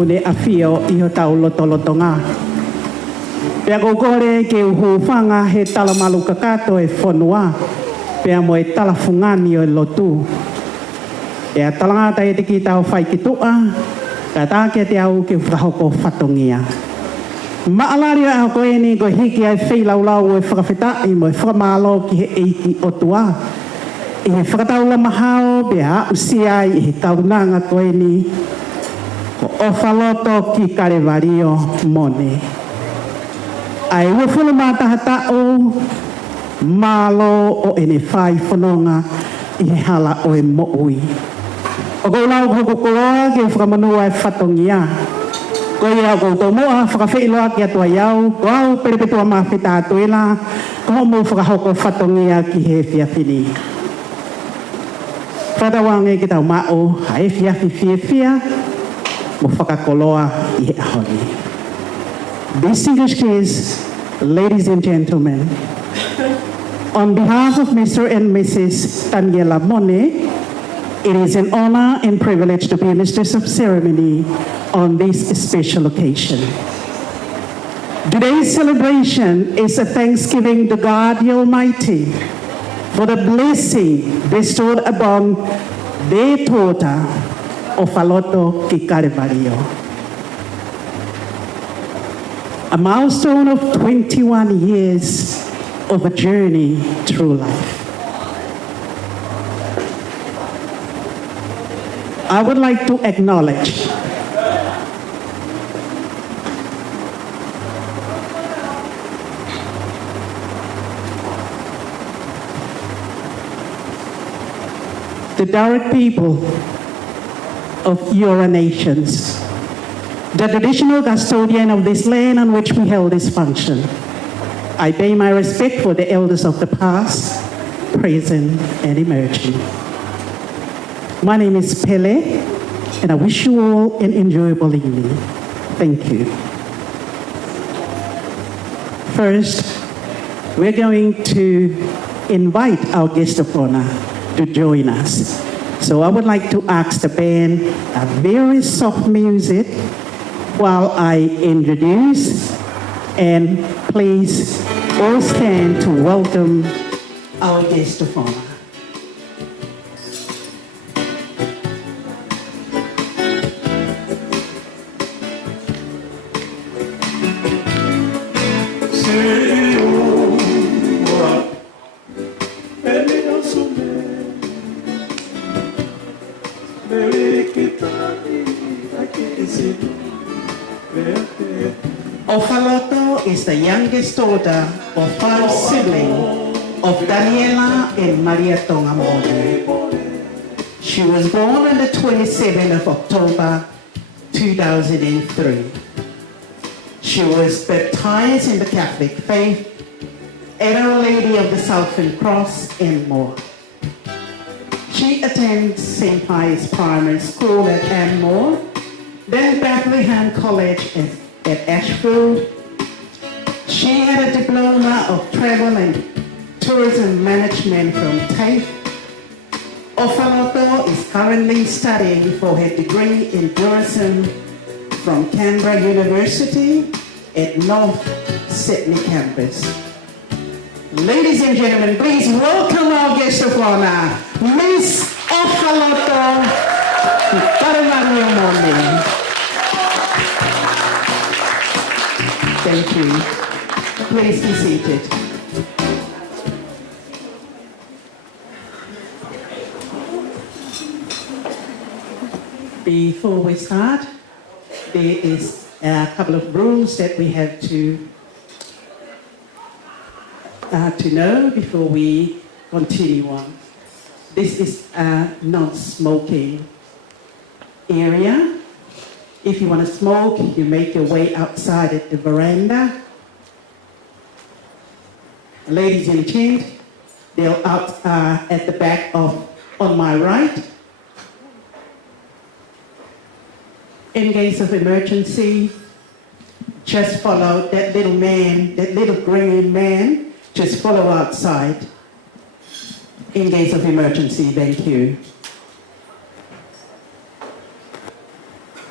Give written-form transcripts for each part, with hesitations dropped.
une afio I ho tau lotolotonga. Pea kokore ke uhuwhanga he talamalu kakato e whanua. Pea mo e talafungani o e lotu. Pea talangata e te ki tau whai ki tua. Ka tāke te au ke whahoko whatongia. Maalari a koe ni ko hiki ai whilaulau e whakawhitai mo e whakamalo ki he eiki o tua. I he whakataula mahao pea usia I he taunanga koe ni ko Ofaloto ki Kalevalio Mone. Ai uwhulu mātahatao malo o ene whai whanonga I he hala o e mo'ui. O ko lau hoko koroa ke whakamanua e whatongia. Ko ia ko tō moa whakawhiloa ki atua iau, ko au perepetua mawhita atuela, ko homo whakahoko whatongia ki he whiawhini. Whatawange ki tau mao, hae whiawhi mo whakakoloa I he ahoni. Distinguished guests, ladies and gentlemen, on behalf of Mr. and Mrs. Daniela Mone, it is an honor and privilege to be mistress of ceremony on this special occasion. Today's celebration is a thanksgiving to God the Almighty for the blessing bestowed upon their daughter, Ofaloto ki Kalevalio. A milestone of 21 years of a journey through life. I would like to acknowledge the direct people of your nations, the traditional custodian of this land on which we held this function. I pay my respect for the elders of the past, present, and emerging. My name is Pele, and I wish you all an enjoyable evening. Thank you. First, we're going to invite our guest of honor to join us. So I would like to ask the band a very soft music while I introduce, and please all stand to welcome our guest of honor. Ofaloto is the youngest daughter of 5 siblings of Daniela and Maria Tonga Mone. She was born on the 27th of October 2003. She was baptized in the Catholic faith at Our Lady of the Southern Cross and more. She attended St. Pius Primary School at Anmore, then Bethlehem College at Ashfield. She had a diploma of travel and tourism management from TAFE. Ofaloto is currently studying for her degree in tourism from Canberra University at North Sydney campus. Ladies and gentlemen, please welcome our guest of honor, Miss Ofaloto Kalevalio Mone. Thank you. Please be seated. Before we start, there is a couple of rules that we have to know before we continue on. This is a non-smoking area. If you want to smoke, you make your way outside at the veranda. Ladies and gents, they're out at the back on my right. In case of emergency, just follow that little man, that little green man, just follow outside. In case of emergency, thank you.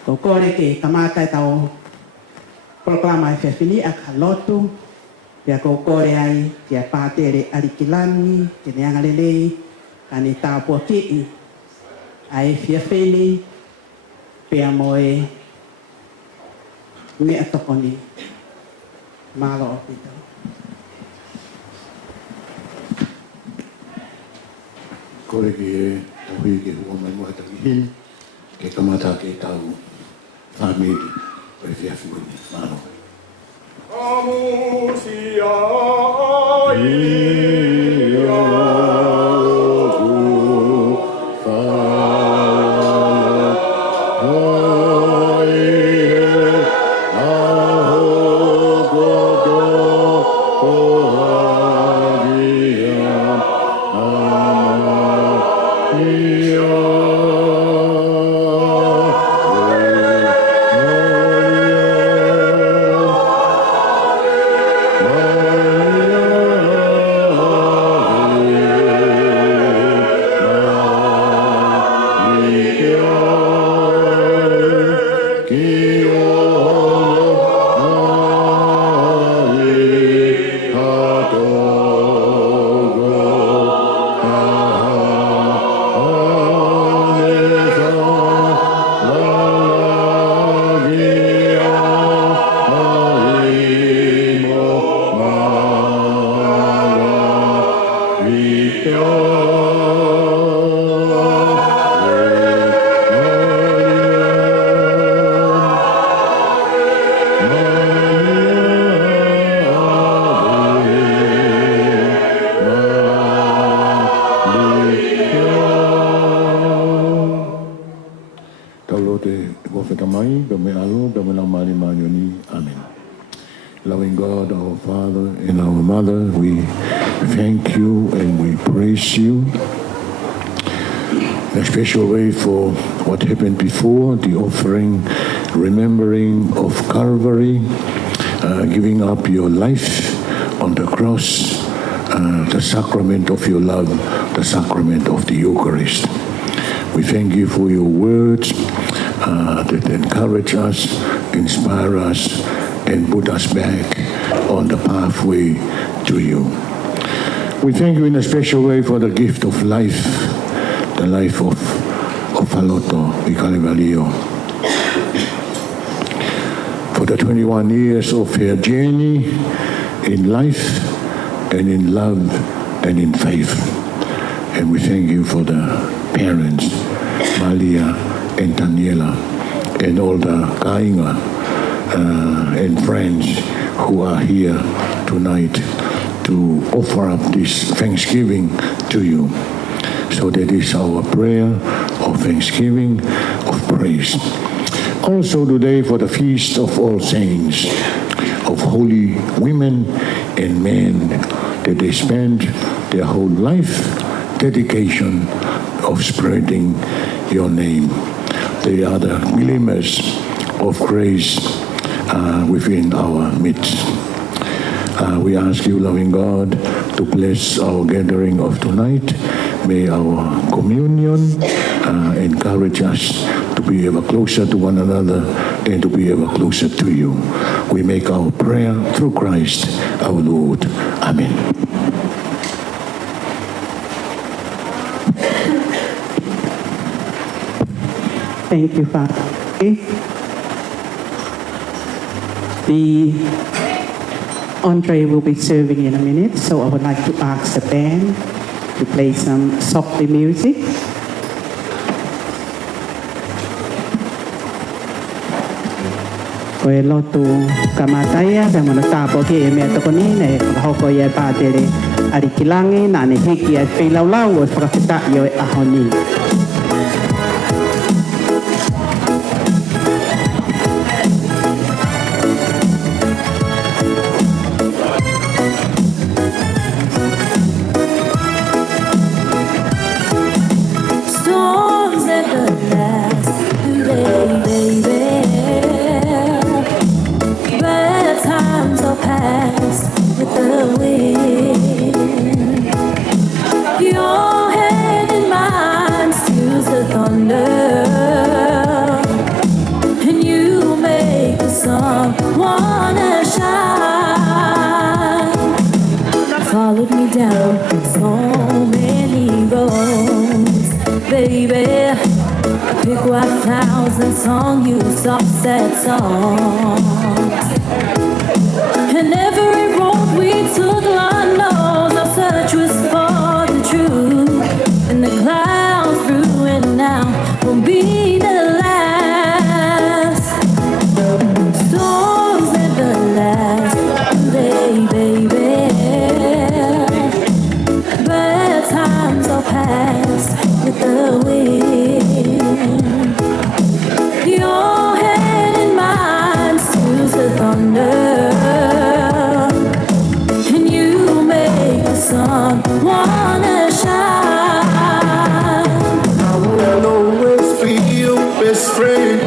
Ko kore ke kamata tau proklama e whiwhini a Ofaloto. Pea ko kore ai kia pātere arikilani, ke neanga lelei, ka ne tāpua kei, ai whiwhini, pea moe mea tokoni. Malo o pito. Kore ki e tahui ke hua mai moe takihin, ke kamata ke tau whamiri o e whiawhuni. Malo. Amusia Loving God, our Father and our Mother, we thank you and we praise you in a special way for what happened before, the offering, remembering of Calvary, giving up your life on the cross, the sacrament of your love, the sacrament of the Eucharist. We thank you for your words that encourage us, inspire us, and put us back on the pathway to you. We thank you in a special way for the gift of life, the life of Ofaloto, Kalevalio. For the 21 years of her journey in life and in love and in faith. And we thank you for the parents, Malia and Daniela, and all the Kainga and friends who are here tonight to offer up this thanksgiving to you. So that is our prayer of thanksgiving, of praise. Also today for the feast of all saints, of holy women and men, that they spend their whole life dedication of spreading your name. They are the glimmers of grace within our midst. We ask you, loving God, to bless our gathering of tonight. May our communion encourage us to be ever closer to one another and to be ever closer to you. We make our prayer through Christ our Lord. Amen. Thank you, Father. The entree will be serving in a minute, so I would like to ask the band to play some softly music. Koe lotu kamataya, sa mga tapo ki e mea toko ni, ne hoko i e pātere arikilangi, na ne hiki e whilaulau o whakakita i o e ahoni. Your head in mine. sun, wanna shine. Followed me down so many roads, baby. Pick 1,000 songs, you soft sad songs. And every road we took, Lord knows our search was for the truth. And the clouds through and now won't be the last. Storms never last, baby. Bad times will pass with the wind. Your head and mine soothes the thunder. And you make the sun wanna shine. I will always be your best friend.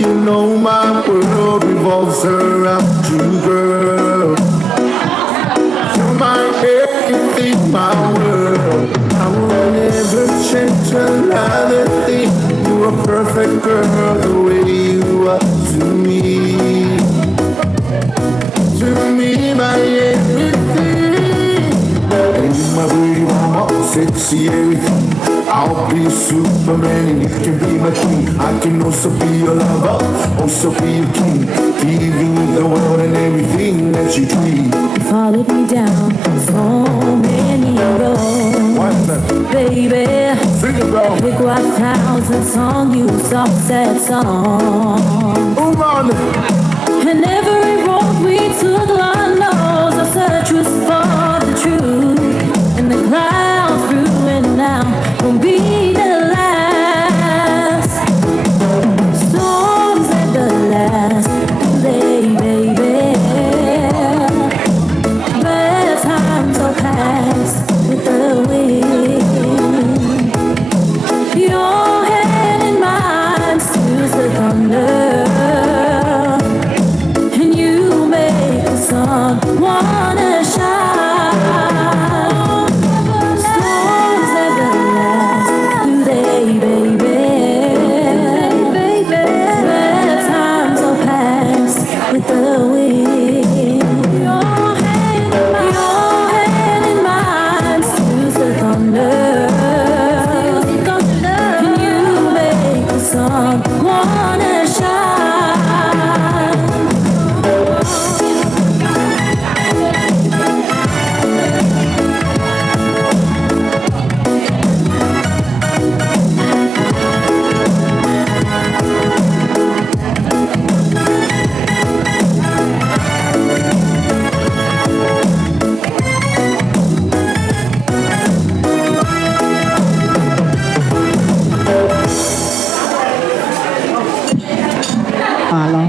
You know my world revolves around you, girl. You're my everything, my world. I will never change another thing. You're a perfect girl, the way you are to me. To me, my everything. And you my pretty mama, sexy everything. I'll be Superman and you can be my queen. I can also be your lover, also be your king. Giving you the world and everything that you dream. Followed me down so many roads, baby. Sing it, bro. Pick 1,000 songs, you soft sad songs. Move on. And every road we took, Lord knows our search was for the truth. And the clouds through and now won't be the last. Storms at the last, baby. Bad times will pass with the wind. Your head and mine soothes the thunder. And you make the sun wanna shine. Storms never last, do they, baby? Bad times will pass with the wind. Your head and mine soothes the thunder. And you make the sun wanna shine. Paula.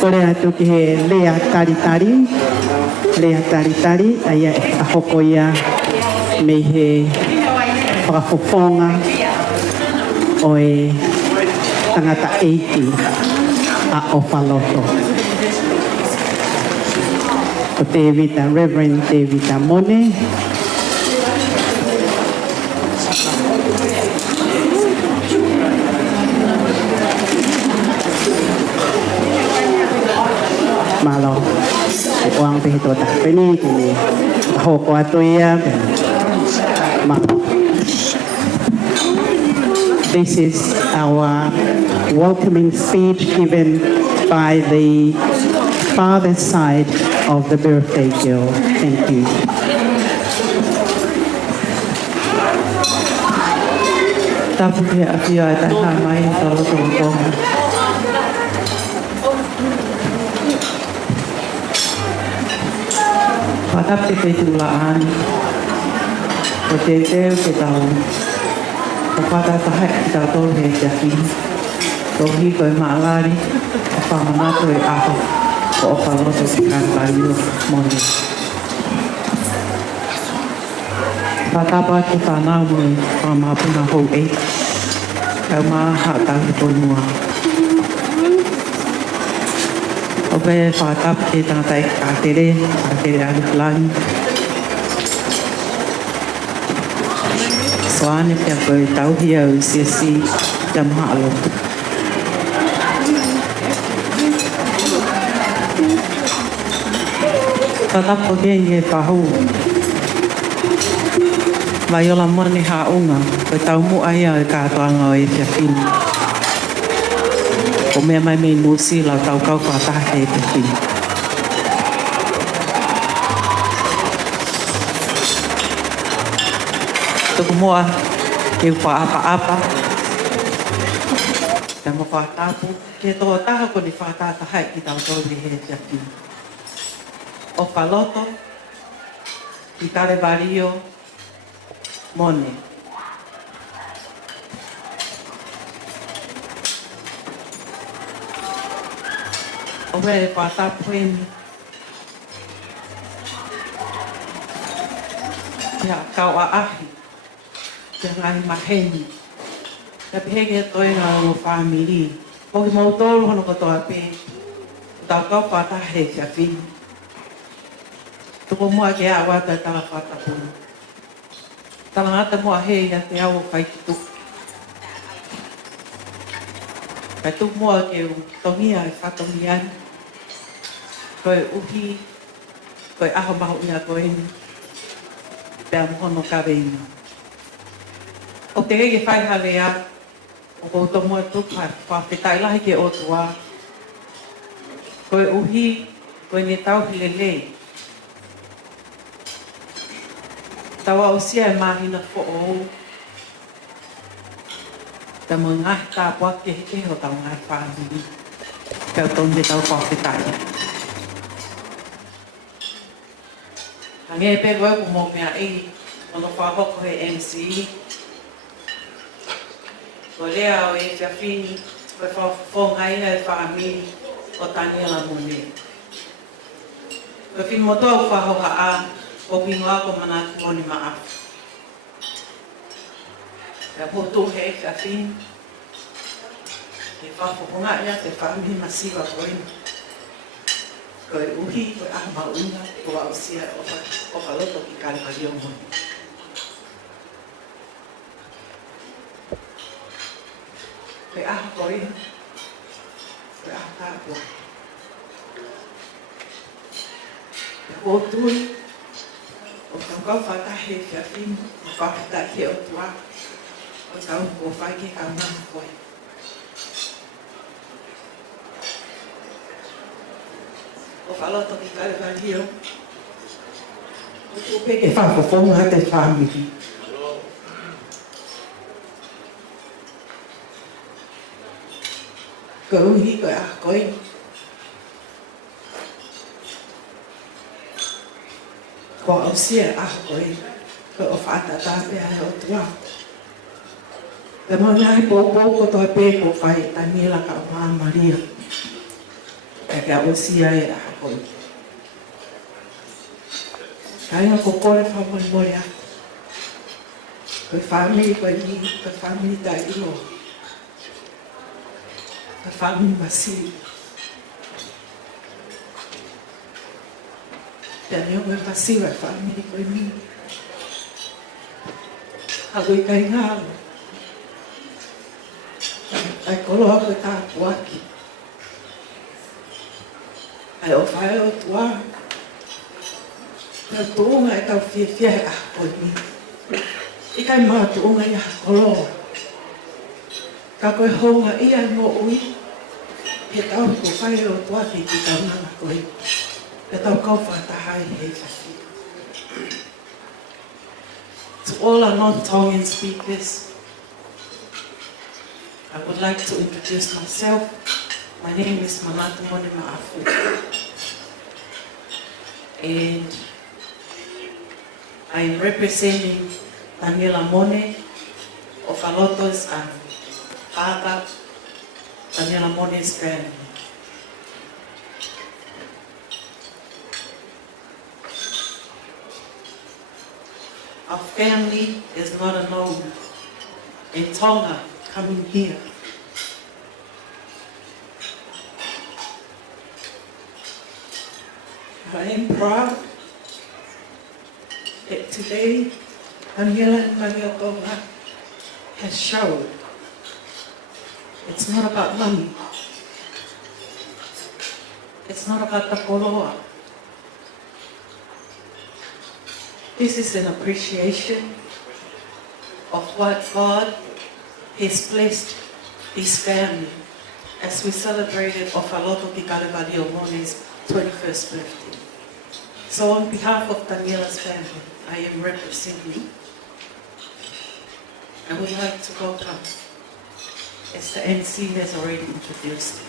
Kore atu ki he lea taritari. Lea taritari, aia a hoko ia me he whakafofonga o e tangata eiki a Ofaloto. Ko David, Reverend David Mone. Malo, uang pihito tak pini kini hoko atu ia. This is our welcoming speech given by the father's side of the birthday girl. Thank you. Tapu ke apia e tai hā mai e talo tō tonga. Whatap te kei tūla ani. Ko te teo ke tau. Ko whata tahe ki tau tō he te aki. Tō hiko e maalari. A whamanato e aho. Ko Ofaloto ki Kalevalio Mone. Whatapa ki whanau mo e whamapuna hou e. Kau maa hata ki tonua. O pe whatap ki tangata e kātere arulangi. Soane pia koe tauhia u siasi te maha alotu. Tatapo ke pahu. Vai ola mone haunga, koe tau mu aia e kātoanga o e whiawhini. Ko mea mai mei musi lau tau kau whataha e whiawhini. Tuku mua, ke upa apa. Te mo whatapu, ke toa taha ko ni whatatahai ki tau tau he whiawhini. Ofaloto, ki Kalevalio, Mone. O where whatapu e mi. Ia kau a ahi. Te ngai maheni. Te pehege toi ngā o whamiri. Poki mau tōru hono kotoa pē. Tau kau whatahe kia whini. Tuko mua ke a wata e tala whatapuna. Tala ngata mua hei a te au whai ki tuku. Kai tuku mua ke u tongia e whatongi ani. Koe uhi, koe aho mahu ia koe ni. Pea mohono kareina. O te rege whai hale a, o kou to mua tuku hai whawhetai lahi ke o tua. Koe uhi, koe ne tau hilelei. Tawa o sia e mahina fo o. Te mo ngahi tā pua ke he ho tau ngai whāniri. Pea tonde tau whawhetai. Hange e pe koe ku mō mea i, ono whahoko he MC. Ko lea o e whiawhini, koe whawhongai e whaamiri o Daniela Mone. Koe whini motoa whahoha a, o pingoa ko manatu moni maafu. Pea hotu he whiawhini, ke whahohonga ia te whaamiri masiwa koe. Koe uhi, koe aha maunga, ko au sia Ofaloto ki Kalevalio Mone. Koe aha koe, koe aha tāpua. Koe hotui, o tau kau whatahe whiawhini, o whawhetai he o tua, o tau ko whai ke kau nama koe. Ofaloto ki Kalevalio. O tupe ke whawhawhonga te whamiri. Ko uhi koe a koe. Ko au sia a koe. Ko o whaatata pēa he o tua. Te mo ngai pōpō ko toi pē ko whai Daniela ka o maa Maria. Ke au sia e a koe. Kainga ko kore whamori a. Koe whamiri koe ni, koe whamiri tai ilo. Koe whamiri masiri. Pea neo koe masira e whamiri koe ni. Hago i kai ngālo. Ai koloa koe tā puaki. Ai o whae o tua. Pea tuunga e tau whiawhia e aha koe ni. I kai maa tuunga i aha koloa. Ka koe honga ia no ui. He tau ko whae o tua ki ki tau nana koe. E tau kau whatahai he whiawhia. To all our non-Tongan speakers, I would like to introduce myself. My name is Mone Maafu. And I am representing Daniela Mone, Ofaloto's father, Daniela Mone's family. Our family is not alone in Tonga coming here. I am proud that today Daniela and Maria Tonga has shown it's not about money. It's not about the koloa. This is an appreciation of what God has blessed this family as we celebrated Ofaloto ki Kalevalio Mone's 21st birthday. So on behalf of Daniela's family, I am representing. I would like to welcome, as the MC has already introduced.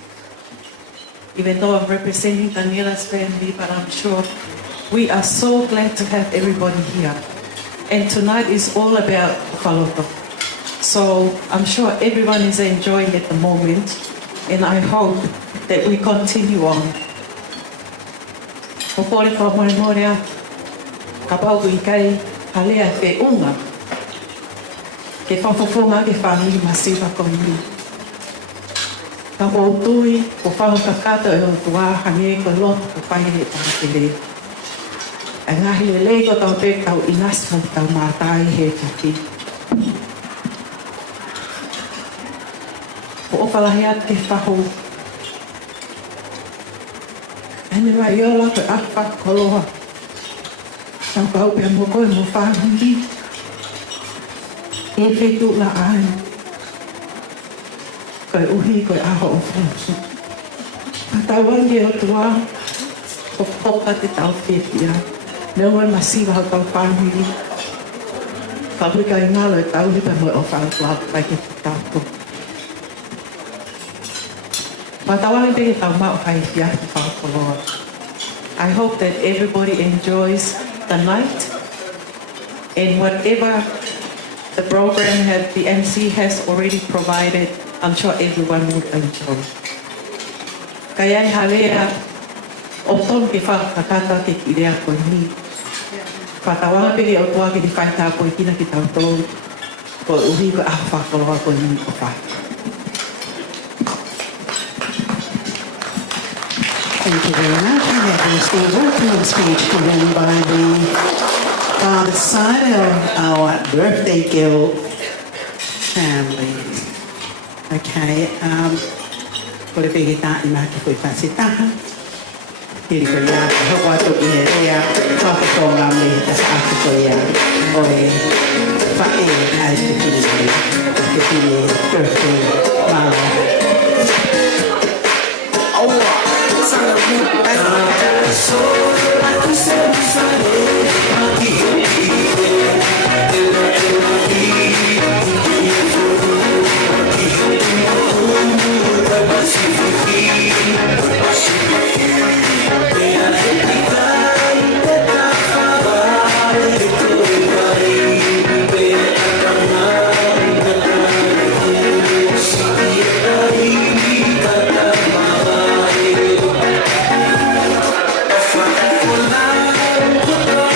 Even though I'm representing Daniela's family, but I'm sure we are so glad to have everybody here. And tonight is all about Ofaloto. So I'm sure everyone is enjoying at the moment, and I hope that we continue on. Opole ka Moimoi, ka pau i kai halea te unga. Ke whawhawhonga ke whanui masiwa koini. Ka whautui, ko whao kakato e o tua hange ko lot ko whaere tāke le. E ngahi le le ko tau te tau inasmo tau mātai he taki. Ko ofalahiat ke whaho. Ene mai iola ko akwa koloha. Tau kau pia mo koe mo whanui. E whetu la ai. Koe uhi koe aho o whansu. A tauange o tua, ko poka te tau whetia. Nau e masiwa ho tau whanui. Whapuika i ngalo e tau hipa mo o whanua pai ke te tauko. Ma tauange te ke tau mao hai fia te whaukoloa. I hope that everybody enjoys the night and whatever the program that the MC has already provided, I'm sure everyone would enjoy. Kaya halea o ton ke whakatata ke kirea koe ni. Whatawanga pere o toa ke te whaita koe kina ki tau tau. Koe uhi koe aho whakoloa koe ni o whai. Thank you very much. We have received a welcome speech given by the father's side of our birthday girl family. Okay, ko le pegi ta I maki koe whasitaha. Hiri koe ia, hoko atu I he rea, whakatonga me he tasa atu koe ia, o e whae ai te pili birthday mara. Put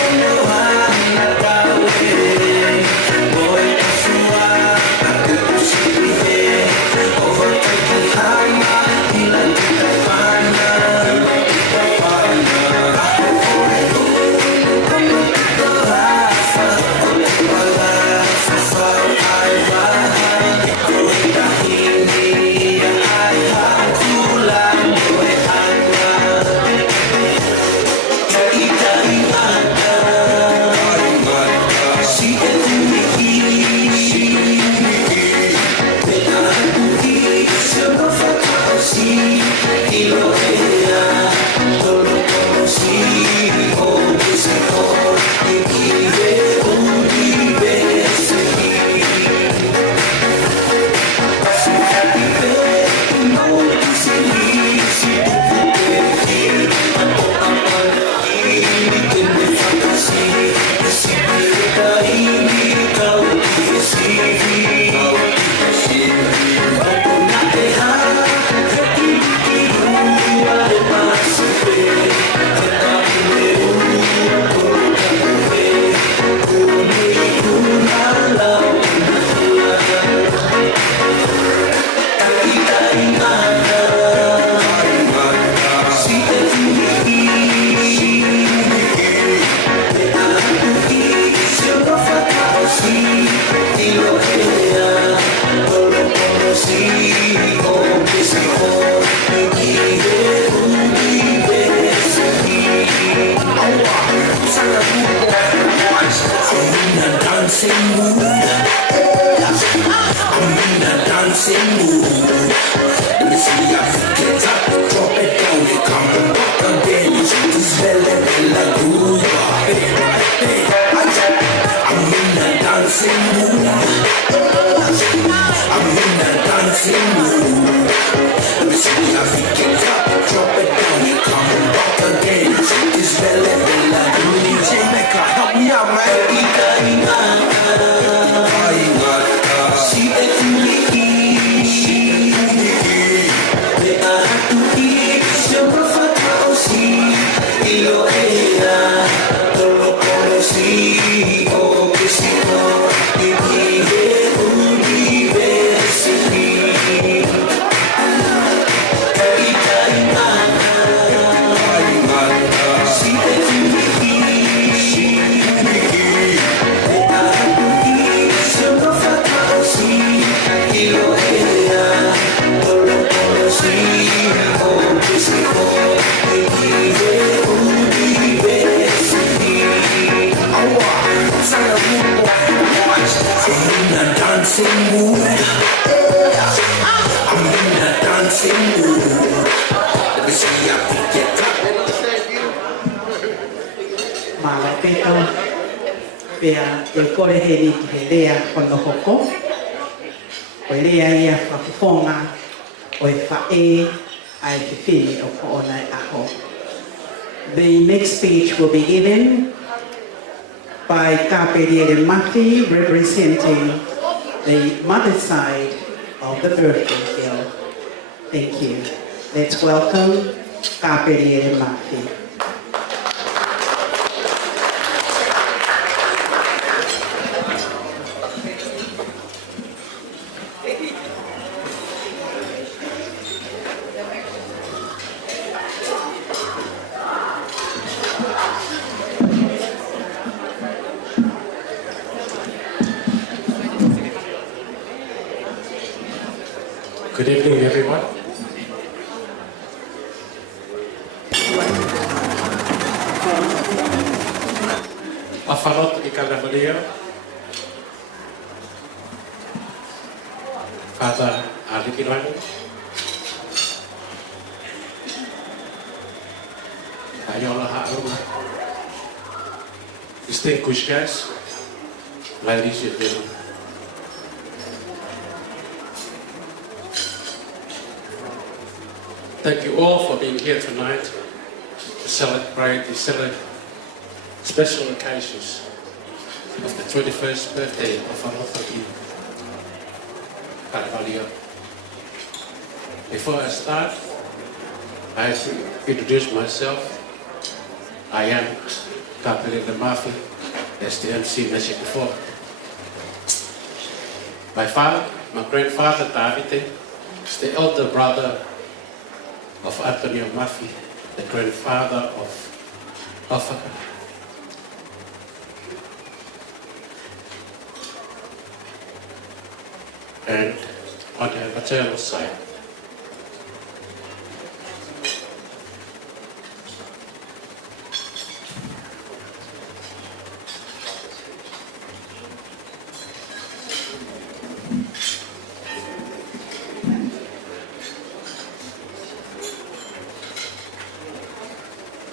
Eka pea e kore he ni he rea kono hoko. O rea ia whakufonga o e whae ai te whini o ko ona e aho. The next speech will be given by Kalevalio Mafi, representing the mother's side of the birthday girl. Thank you. Let's welcome Kalevalio Mafi. Good evening, everyone. Ofaloto i Kalevalio. Father Alikilangi. Ayola Ha'aruma. Distinguished guests, ladies and gentlemen. Thank you all for being here tonight to celebrate the special occasions of the 21st birthday of Ofaloto i Kalevalio. Before I start, I have to introduce myself. I am Kalevalio Mafi, as the MC mentioned before. My grandfather, Davide, is the elder brother of Antonio Mafi, the grandfather of Ofaloto. And on the maternal side,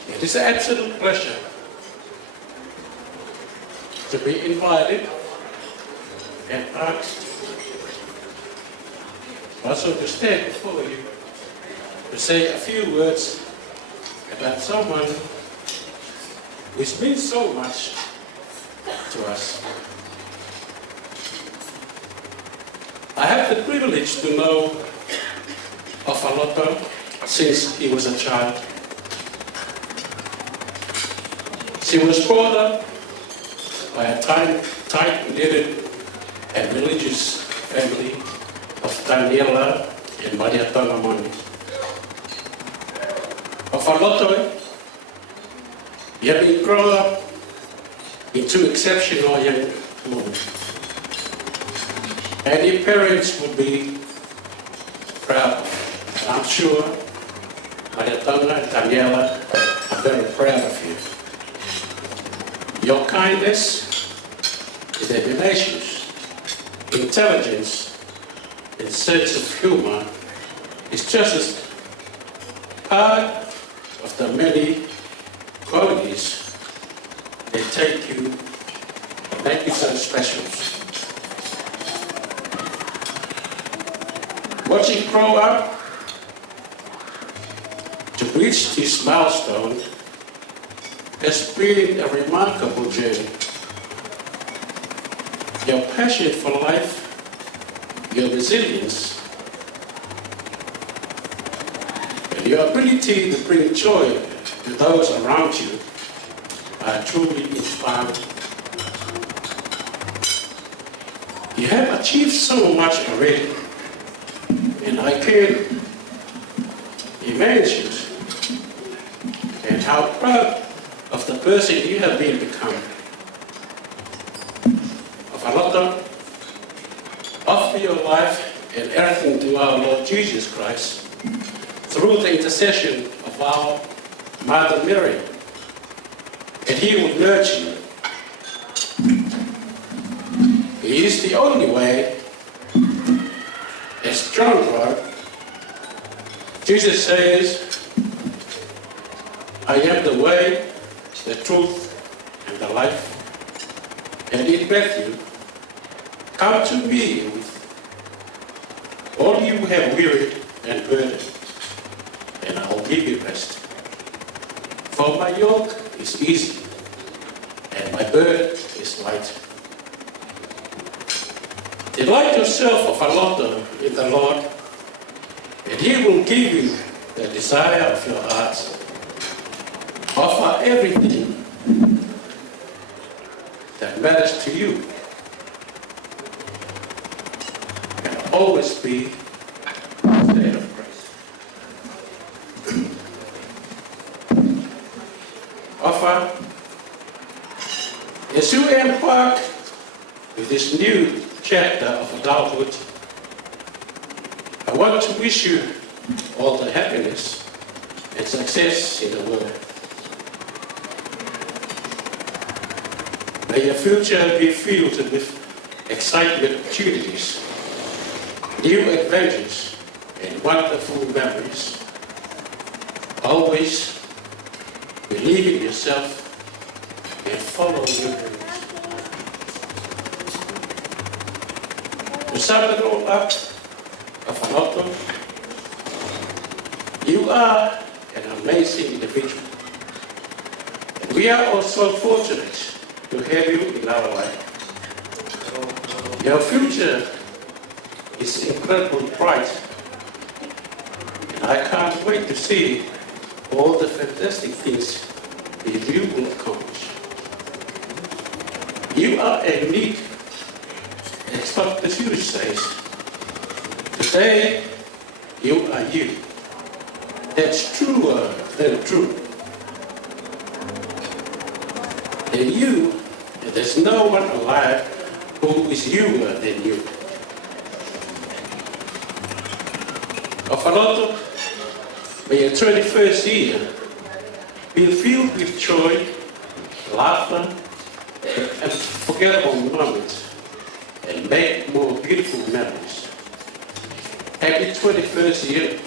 it is an absolute pleasure to be invited and asked also to stand before you to say a few words about someone which means so much to us. I have the privilege to know Ofaloto since he was a child. She was brought up by a tight-knitted and religious family of Daniela and Maria Mone. Ofaloto, you have been grown up into exceptional young women. And your parents would be proud. And I'm sure Maria and Daniela are very proud of you. Your kindness, determinations, intelligence, and sense of humor is just as part of the many qualities that make you so special. Watching you grow up to reach this milestone has been a remarkable journey. Your passion for life, your resilience, and your ability to bring joy to those around you are truly inspiring. You have achieved so much already, and I can imagine and how proud of the person you have become. Ofaloto, offer your life and everything to our Lord Jesus Christ through the intercession of our Mother Mary, and He will nurture you. He is the only way. As John wrote, Jesus says, I am the way, the truth, and the life. And in Matthew, come to me with all you have wearied and burdened, and I will give you rest. For my yoke is easy, and my burden is light. Delight yourself, Ofaloto, in the Lord, and He will give you the desire of your heart. Offer everything that matters to you, and always be in a state of grace. Offer, as you embark with this new chapter of adulthood, I want to wish you all the happiness and success in the world. May your future be filled with exciting opportunities, new adventures, and wonderful memories. Always believe in yourself and follow your dreams. To sum it all up, Ofaloto, you are an amazing individual. And we are also fortunate to have you in our life. Your future is incredibly bright, and I can't wait to see all the fantastic things that you will accomplish. You are a unique, as Dr. Hughes says, today you are you. That's truer than true. And you, there's no one alive who is youer than you. Ofaloto, may your 21st year be filled with joy, laughter, and unforgettable moments, and make more beautiful memories. Happy 21st year.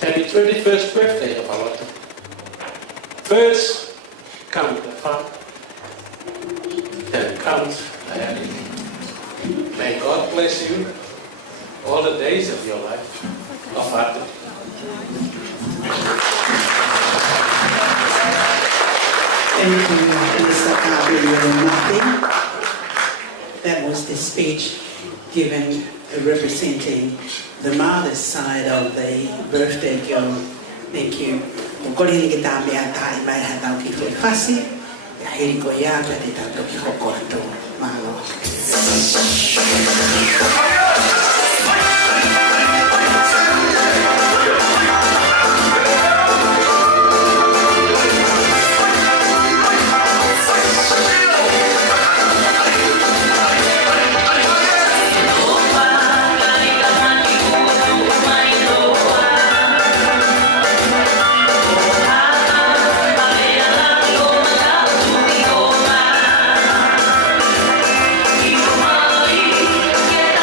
Happy 21st birthday, Ofaloto. First comes the fun, then comes the happy. May God bless you all the days of your life. Ofaloto. Thank you, Mr. Kalevalio. That was the speech given representing the mother's side of the birthday girl. Thank you. Mukoli ni kita ambil atai mai hatau kifo fasi. Ya hiri ko ya berarti tato kifo koto malo. Get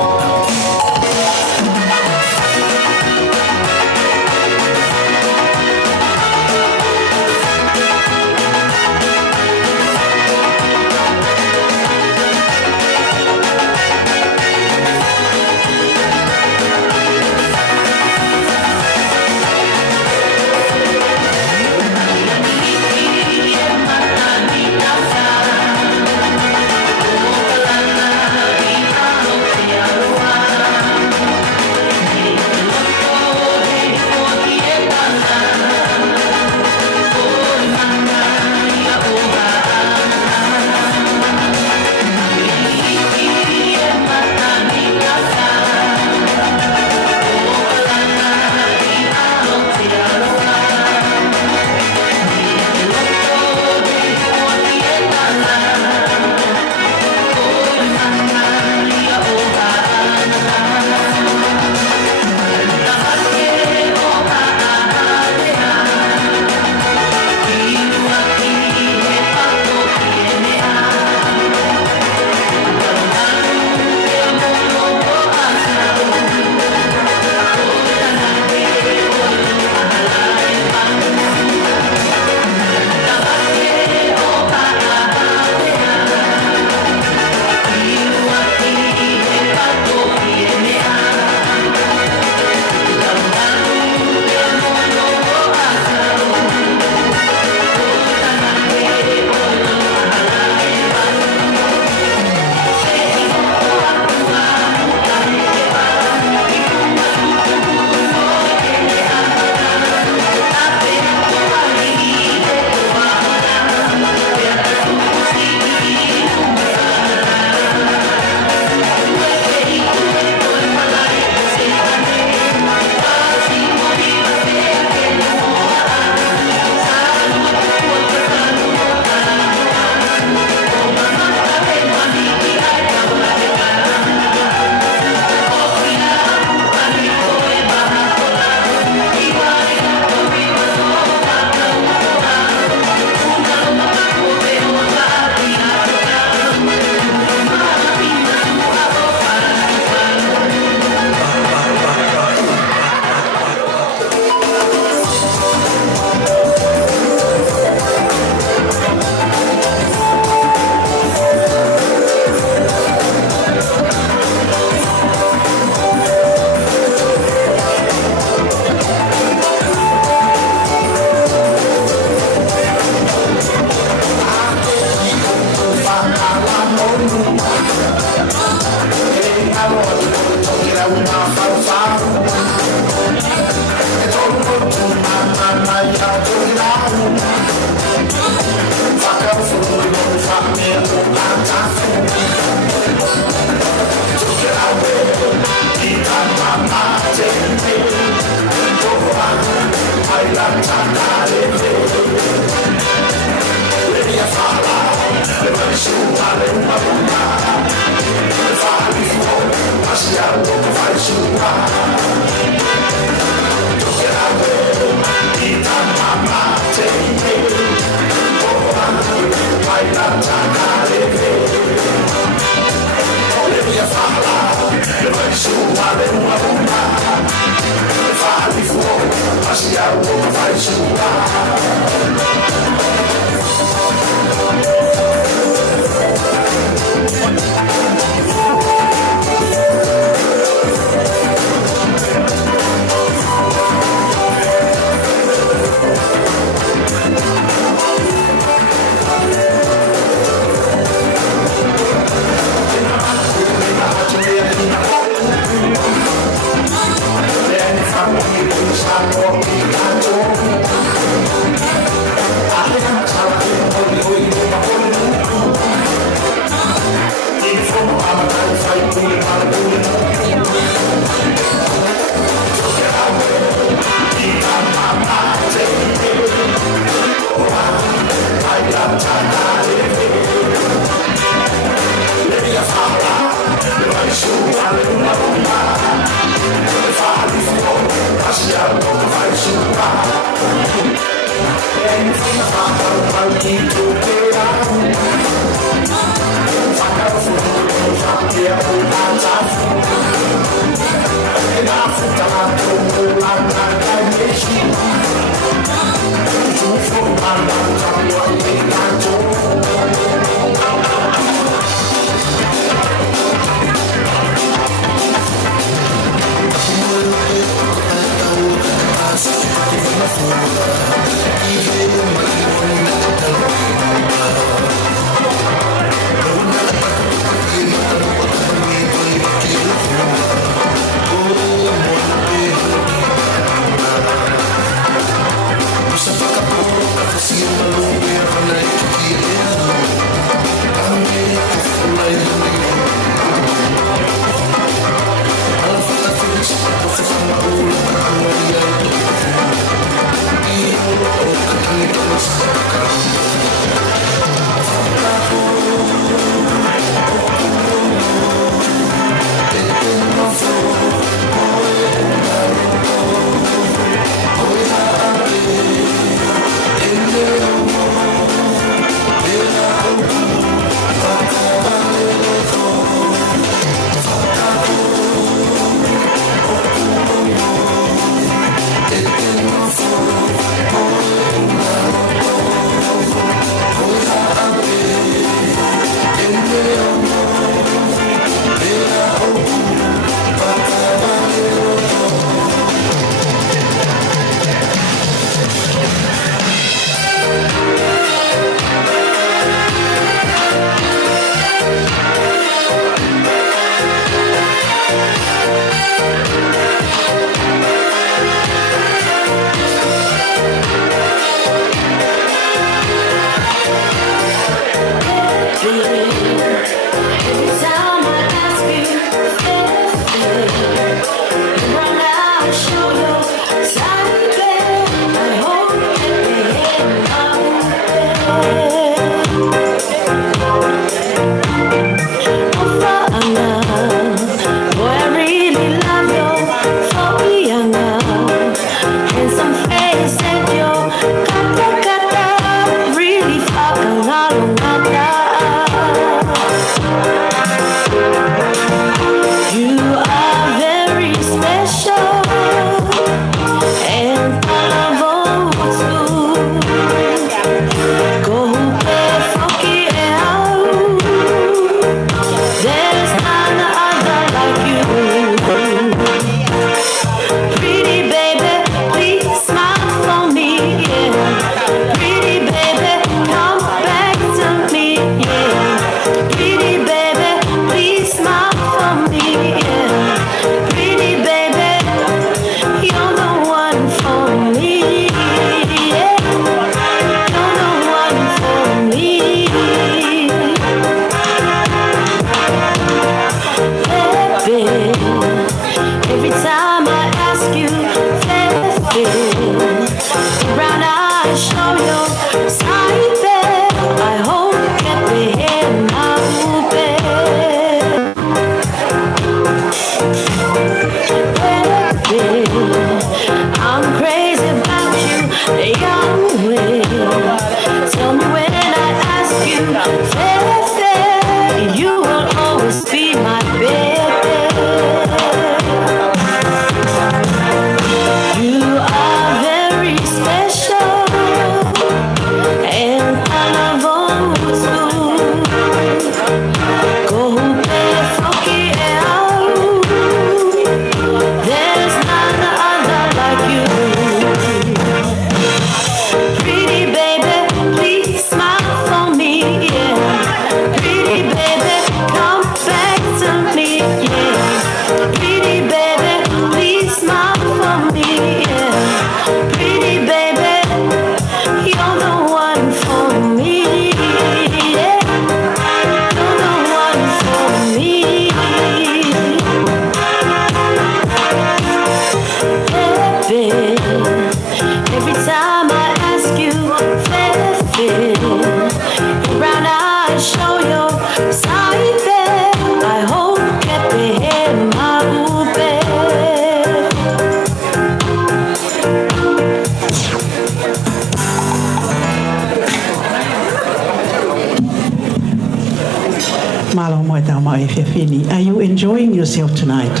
Penny, are you enjoying yourself tonight?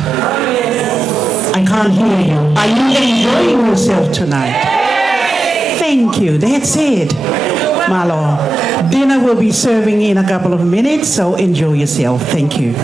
I can't hear you. Are you enjoying yourself tonight? Thank you. That's it, Malo. Dinner will be serving in a couple of minutes, so enjoy yourself. Thank you.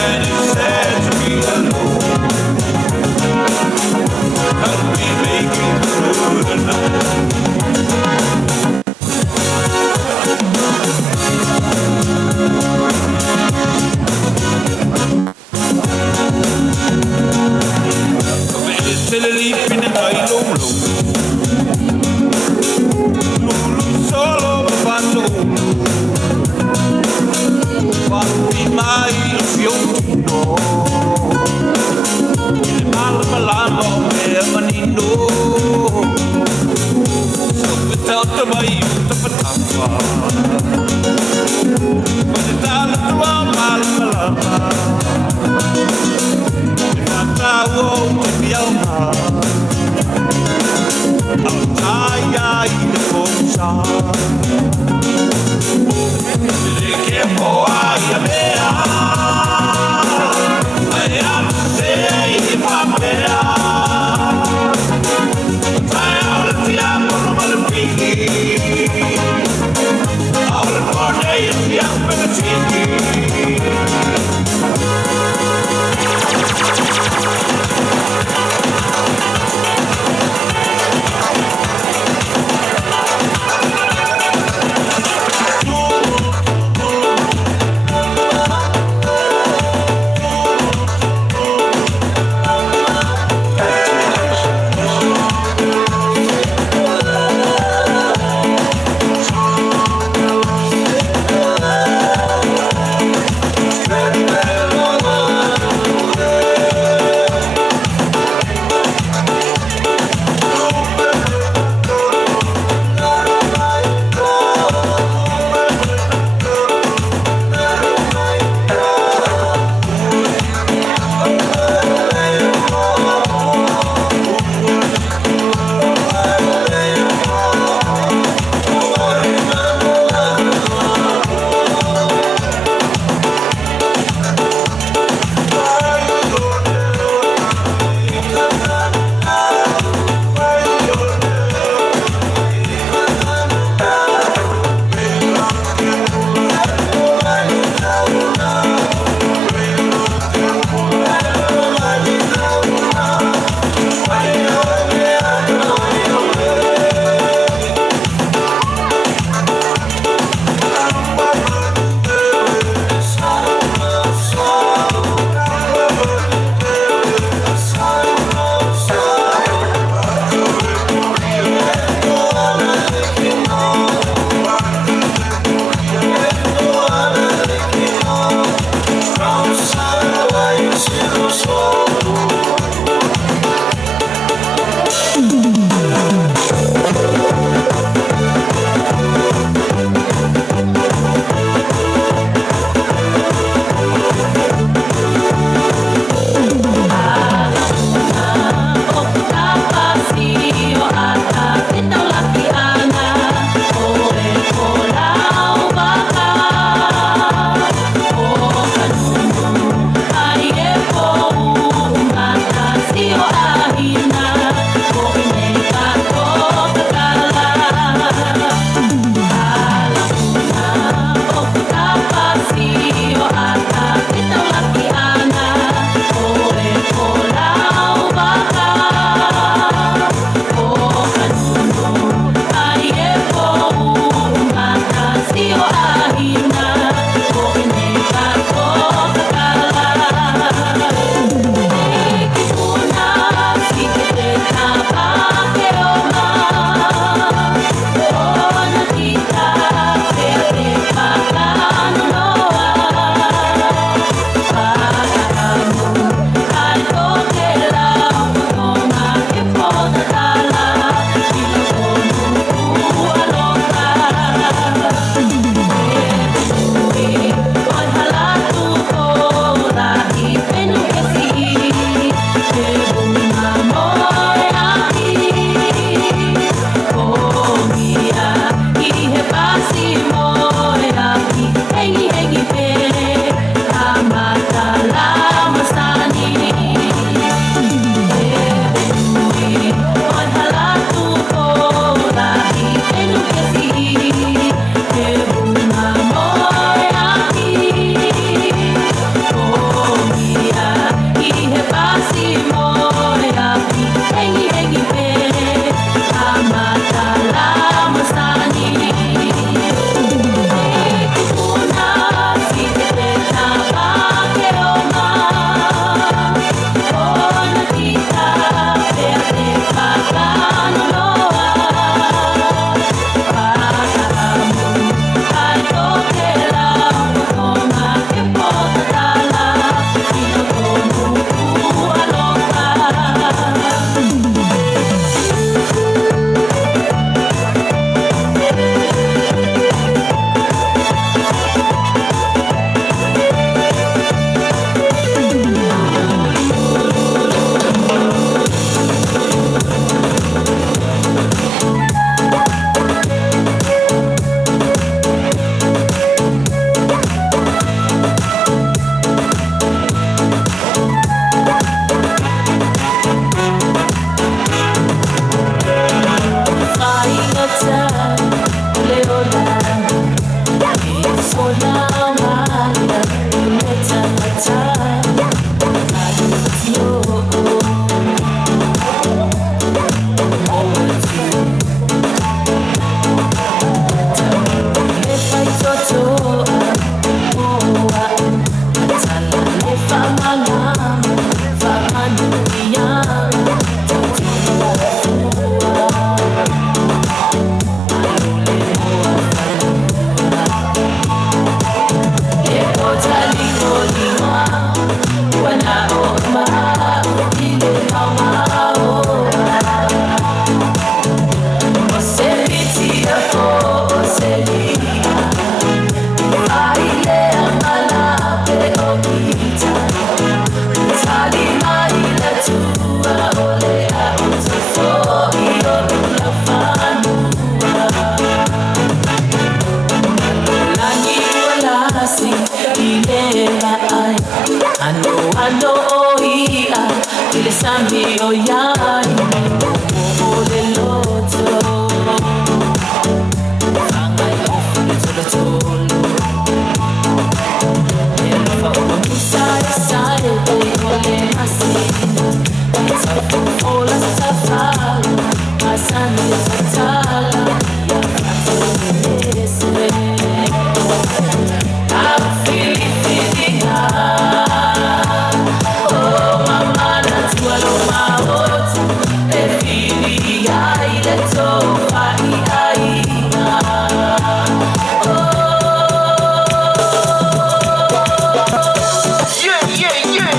And it's sad to be alone. Ilisami oyai ole loto Angai ofuni tolo tolo Elfa oma musai sai Dei ole masi Itafu ola tafala Masani tatala Ya fatu esme I'm feeling high Oh mama natualo maot E fili ai le tofa ai Yeah.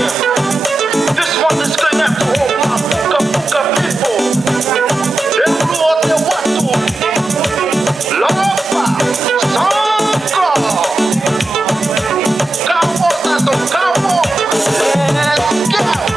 This one is going out to all my Puka people. Everyone they want to. Lofa, Sonko. Come on, Tato, come on. Let's go.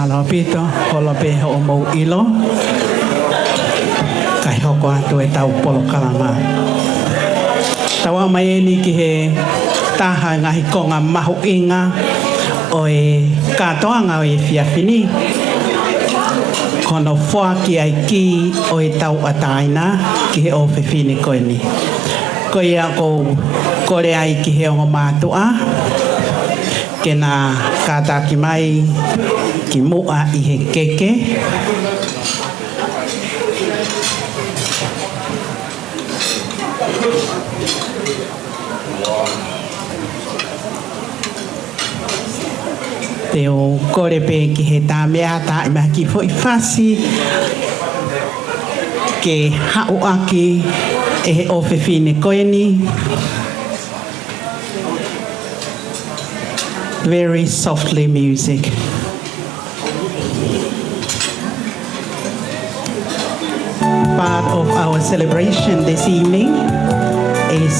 Malo pito, holo pe ho mo ilo. Kai hoko atu e tau polo kalama. Tawa mai ni ki he taha ngahi konga mahu inga o e katoanga o e fiafini. Kono fua ki ai ki o e tau ataina ki he o fefini koe ni. Ko ia ko kore ai ki he o mātua. Ke nā kātaki mai ki mua i he keke. Te o kore pe ki he tā mea tā i mahi ki fo i whasi ke hau aki e he o whewhine koe ni. Very softly music. Part of our celebration this evening is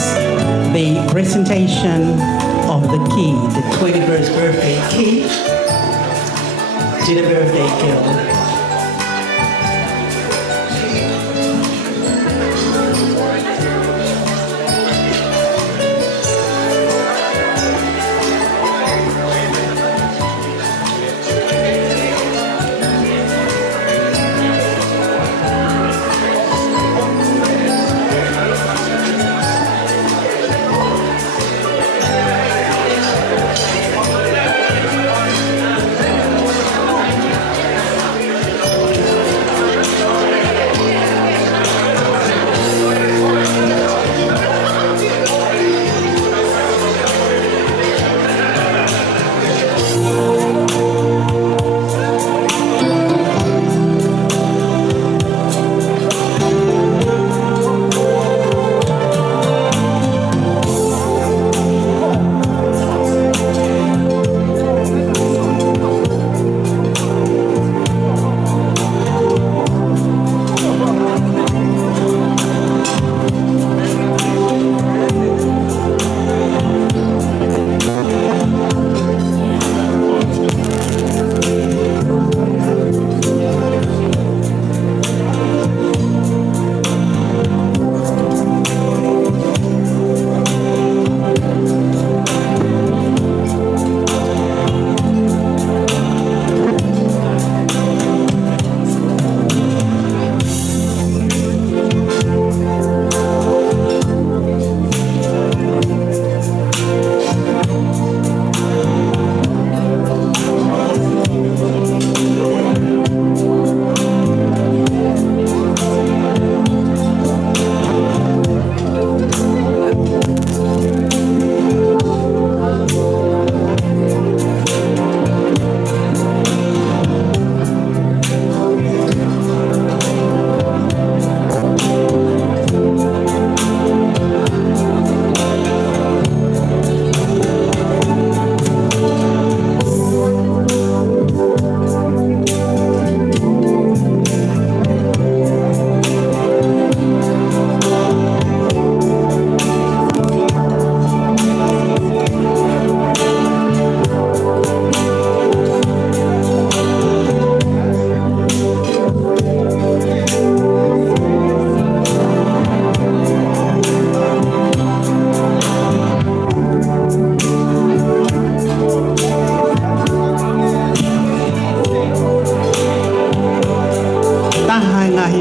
the presentation of the key, the 21st birthday key to the birthday girl.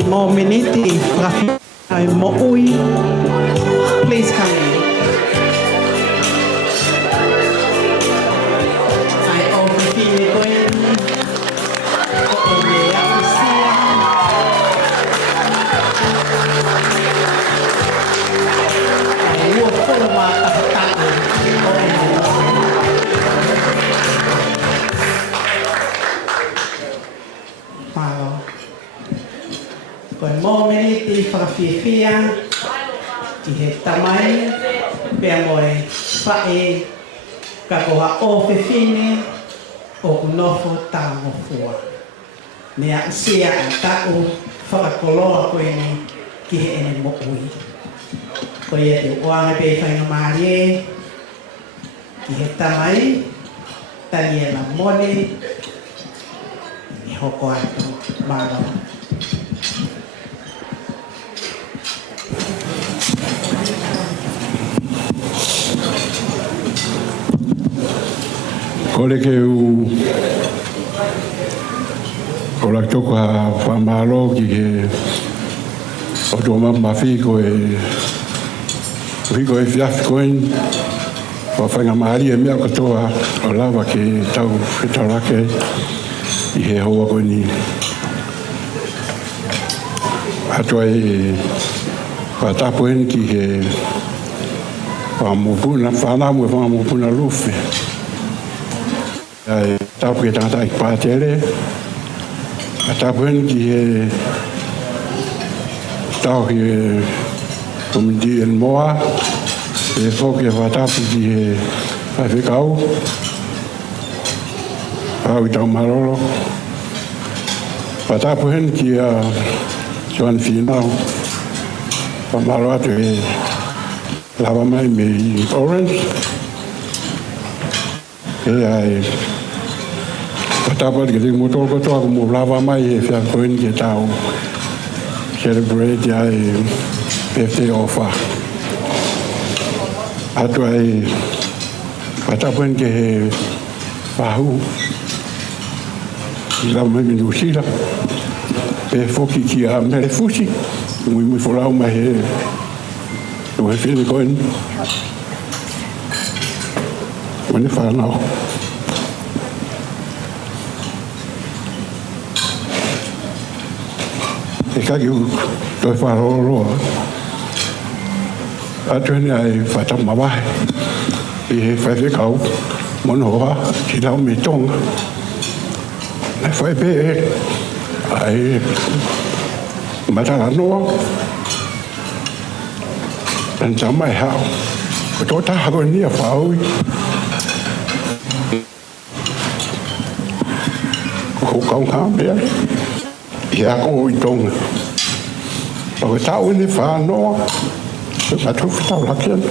Mominiti, Moimoi, please come in. I offer you going. Mominiti whakawhiwhia ki he tamai pia moe whae ka koha o whiwhine o kunofo tāngofua. Nea usia a tāu whakakoloa koe ni ki he ene mo'ui. Koe e te oanga pe whainga maarie ki he tamai tani e la Mone hoko atu malo. Kole ke o la toko a whamalo ki ke o tō mamma whiko e whiafi koen whawhainga mahari e mea katoa o lawa ke tau whetarake i he hoa koe ni atua e whatapoen ki he whamupuna whanamu e whamupuna luwhi ai tau ke tangata i pātere a tapuhen ki he tau ki he komiti en moa e whoki e whatapu ki he whawhikau pau i tau maroro whatapuhen ki a Joan Finau whamaro atu he lava mai me orange e ai Tapat ke motor ko to mo lava mai e fia koin ke tau celebrate ai birthday offer atu ai patapen ke fahu la me minusila pe foki ki a mere fusi muy folau mai he o he fini koin mane fa no e ka ki toi wharoroa. Atu hene ai whatamawahe. I he whaiwhekau, mono hoa, ki lau me tonga. Nei whaipe e, ai matara noa. Tan tamai hao. Ko tō taha koe nia whaui. Ko kau kāmea. Ia ko i tonga. Pau e tau ine whanoa. Pe matuwhi tau lakian.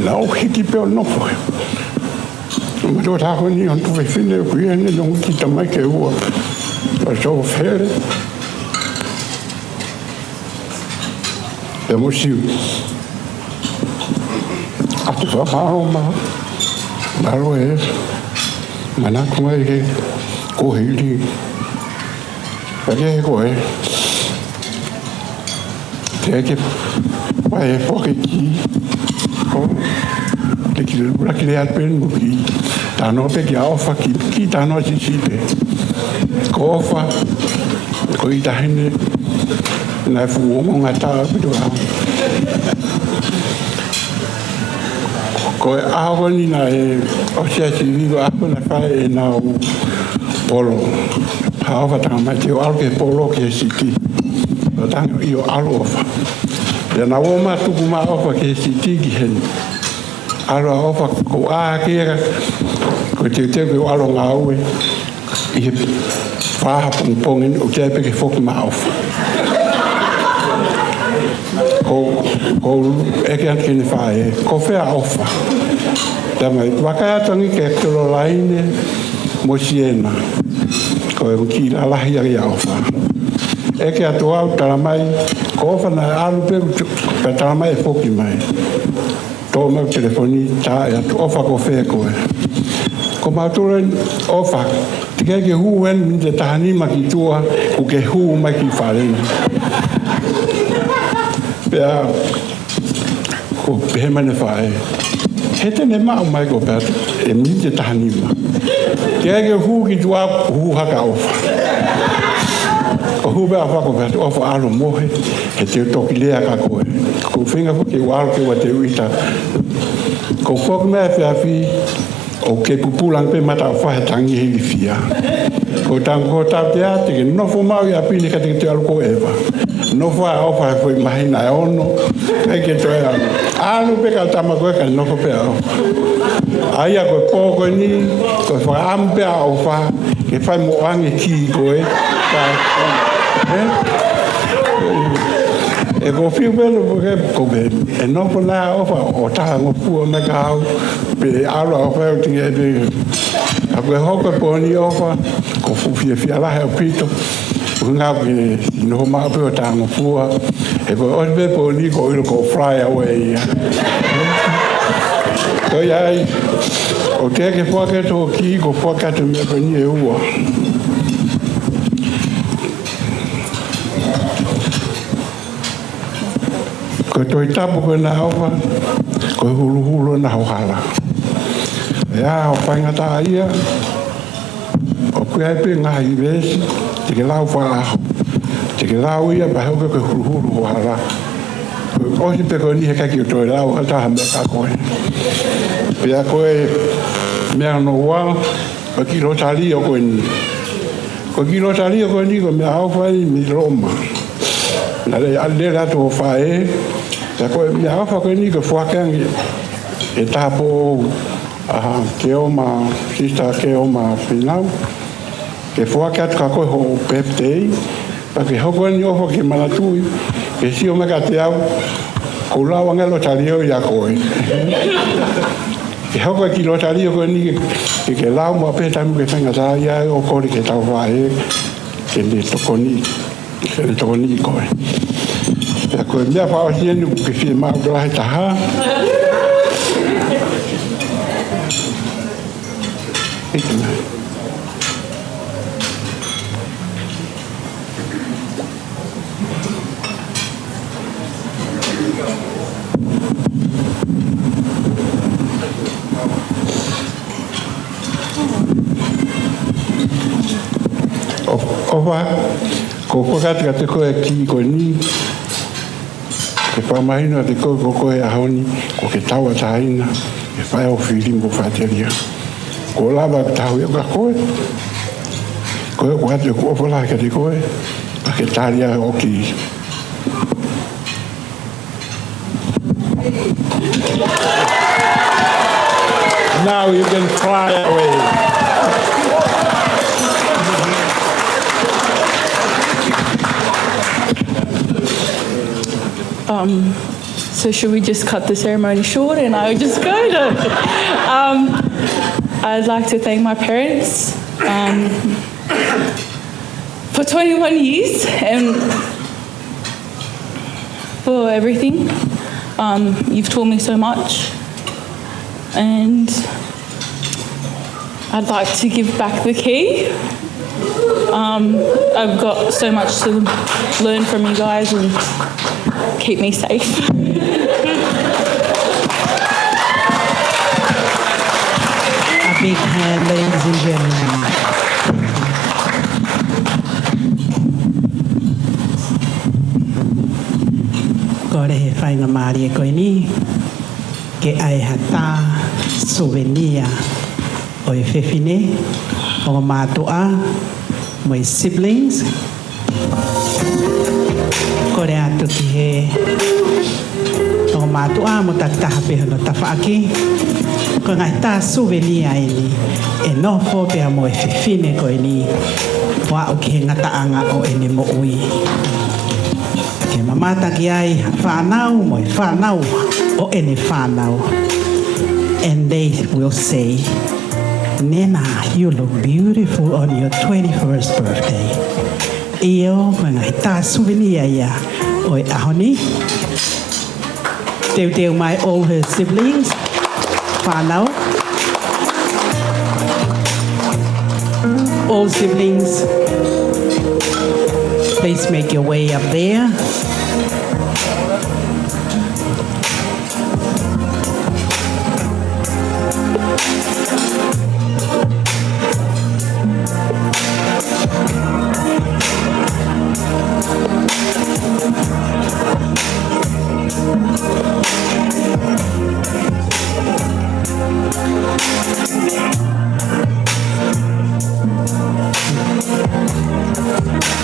Nau hiki peo nofo. Matua tāko ni on tuwe whine o kuia ne nongu ki tamai ke ua. Pa so where. Pe musiu. Atu whamaro ma. Maro e. Manakunga i he. Kohiri. Pake koe, te eke pae poke ki, ko te ki raki le alpen ki, tāno pe ki aofa ki tāno si sipe. Ko ofa, ko i tahine, nai fuongo ngā tā pitu au. Ko e aho ni na e osia si vivo aho na whae e nau polo. Hawa tanga mai te o alo ke polo ke siti. O tanga i o alo ofa. Te na oma tuku ma ofa ke siti ki hen. Alo ofa ko a kera. Ko te ke o alo ngā ue. I he whaha pongpongin o kia peke whoki ma ofa. Ko eke ante kene whae. Ko whea ofa. Tama i wakaiatangi ke tolo laine mo siena. Ko e ki la lahi a ia ofa. E ke atu au taramai, ko ofa na alu pe taramai e whoki mai. Tō mau telefoni tā e atu ofa ko whea koe. Ko māturen ofa, te kei ke hūen mi te tahani maki tua, ku ke hū mai ki whareni. Pea, ko pehemane whae. He tene mau mai ko pea, e mi te tahani ma. Kei ke hū ki tua hū haka ofa. Ko hū bea whako pēr ofa alo mohe, he te toki lea ka koe. Ko whinga whuki wāro ke wa te uita. Ko whoki mea whiawhi, o ke pupulang pe mata o whahe tangi hili fia. Ko tango ko tau te ate ke nofo mau i apini ka te alu ko ewa. Nofo a ofa e whui mahina e ono, kei ke toe anu. Anu pe ka tama koe ka nofo pe au. Aia koe pōko ni, koe whakaampe a ofa, ke whai mo ange ki koe. E ko whiu pēlo ko me e nofo nā ofa o taha ngopua me ka au, pe alo a ofa o tinga e A koe hoko po ni ofa, ko fufia fia lahe o pito. Ngā ke no maa pe o tāma pua. E koe ospe po ni ko ilo ko fly away. Ko iai, o te ke whakato o ki ko whakato mea ko ni e ua. Ko toi tapu ko na ofa, ko hulu hulu na hohala. Ia, o whaingata ia, o kuai pe ngā i vesi, te ke lau whaaho. Te ke lau ia, pa hauka koe hulu hulu hohala. Ko osi pe koe ni he kaki o toi lau, hata ha mea ka koe. Pea koe mea no wā, ko ki lo tali o koe ni. Ko ki lo tali o koe ni, ko mea hauwhai mi Roma. Na le rato o whae, ta koe mea hauwha koe ni, ko whakangi e tāpo ke o ma sista ke o ma pinau ke whakat ka koe ho peptei pa ke hoko ni ofo ke manatui ke si o maka te au ko lau angelo talio ia koe ke hoko ki lo talio koe ni ke lau mua peta mu ke whangata ia o kore ke tau wae ke ne tokoni koe ya koe mea whao sienu ke fie maa ulahe taha Owa, ko whakati ka te koe ki koe ni, ke whamahina te koe ko koe ahoni, ko ke taua tahina, ke whae o whirimbo whateria. Ko lava tau e ka koe, koe ko hate ko ofala ka te koe, pa ke taria o ki. Now you can fly away. So should we just cut the ceremony short and I would just go to... I'd like to thank my parents for 21 years and for everything. You've taught me so much and I'd like to give back the key. I've got so much to learn from you guys and keep me safe. A big hand, ladies and gentlemen. Kore he whainga maari e koe ni, ke ai hata souvenir o e whewhine, o ngā mātua, mo e siblings. Kore atu ki he o ngā mātua mo ta taha peho no ta whaaki. Ko ngai tā souvenir e ni, e nofo pia mo e whiwhine koe ni, wa o ki he ngataanga o e ne mo ui. Ke mamata ki ai whanau mo e whanau o e ne whanau. And they will say, Nena, you look beautiful on your 21st birthday. Io, ngai tā souvenir ia o e ahoni. Teu mai all her siblings. Whanau. All siblings, please make your way up there.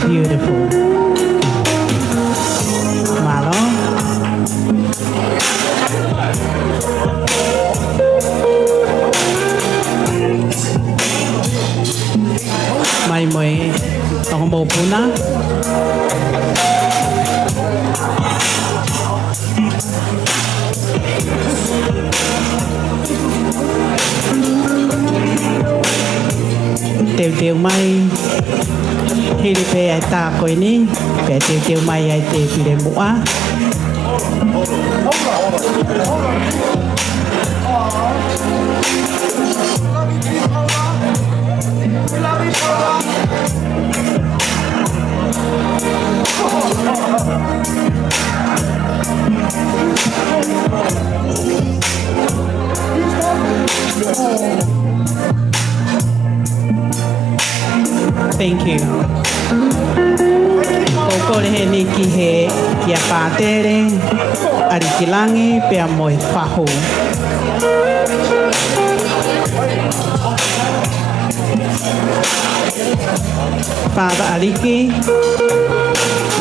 Beautiful. Malo. Moimoi, ako mo puna. teu mai hiri pe ai tā koe ni, pe teu mai ai te pire mua. Thank you. Koko he ni ki he kia pātere, arikilangi pea moi whaho. Pāta ariki,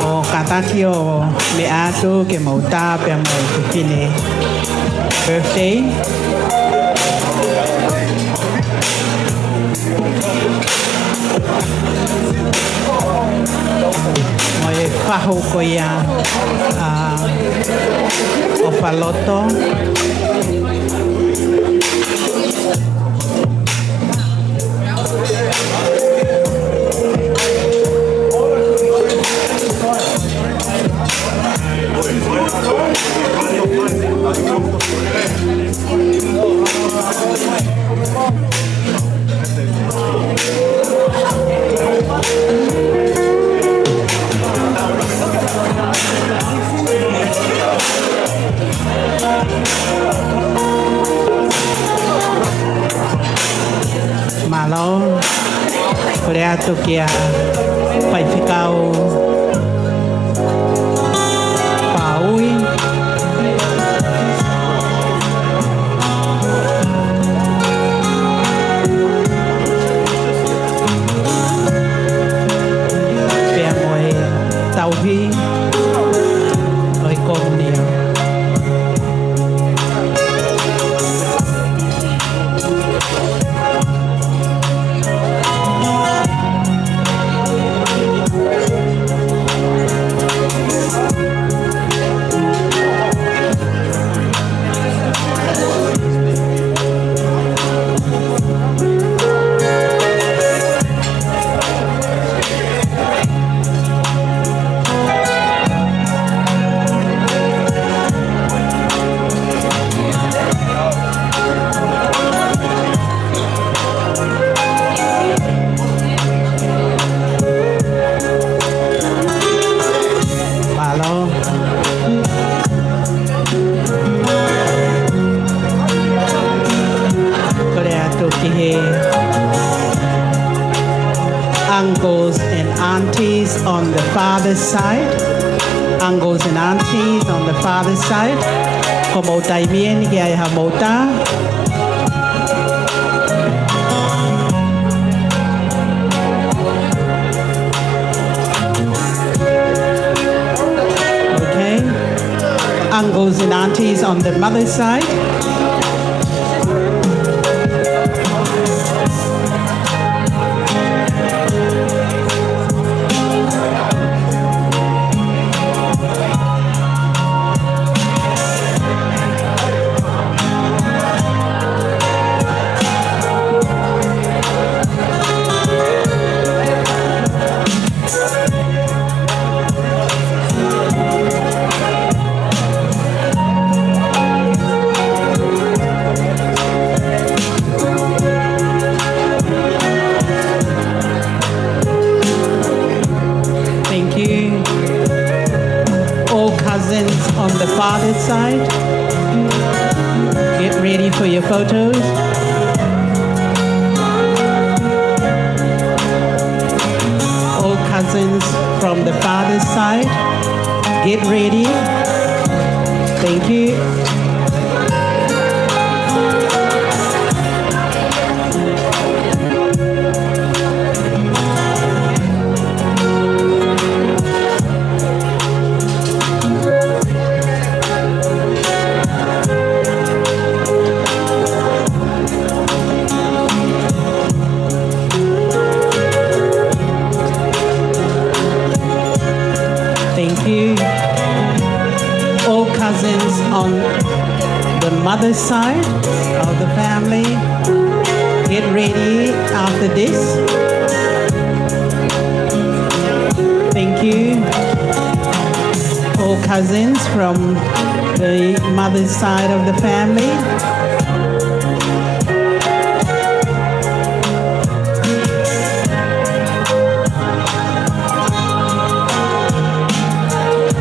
o kataki o me ato ke mauta pea moi kukine birthday. Moi whaho ko ia Ofaloto. Malo, korea tu kia pai fikau paui. Pea moi tauhi oi komunio. Uncles and aunties on the father's side. Uncles and aunties on the father's side. Como taimien ki ai hamota. Okay. Uncles and aunties on the mother's side. On the father's side, get ready for your photos. All cousins from the father's side, get ready. Thank you. All cousins on the mother's side of the family, get ready after this. cousins from the mother's side of the family.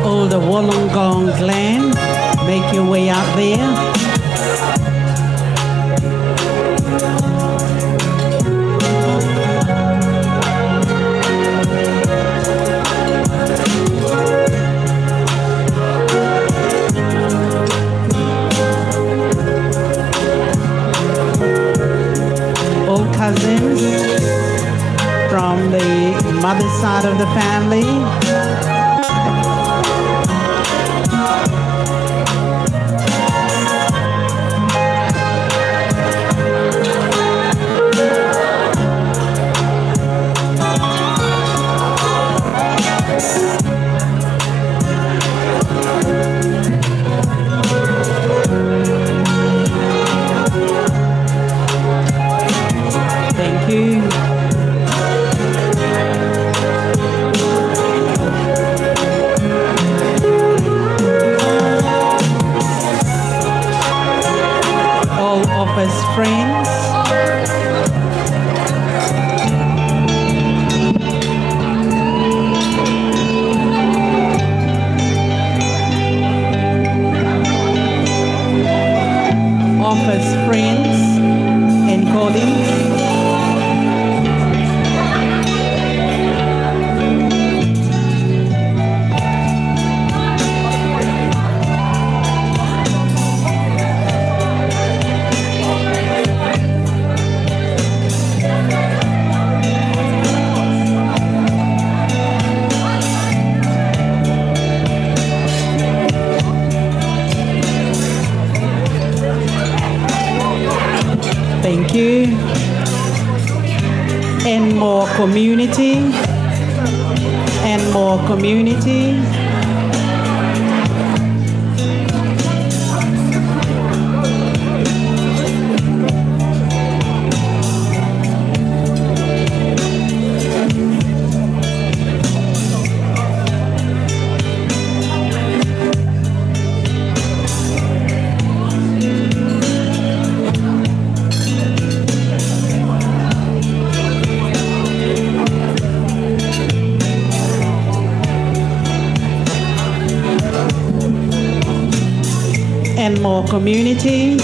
All the Wollongong clan, make your way out there. Cousins from the mother's side of the family. Friends. Office friends and colleagues. Thank you. And more community. And more community. And more community.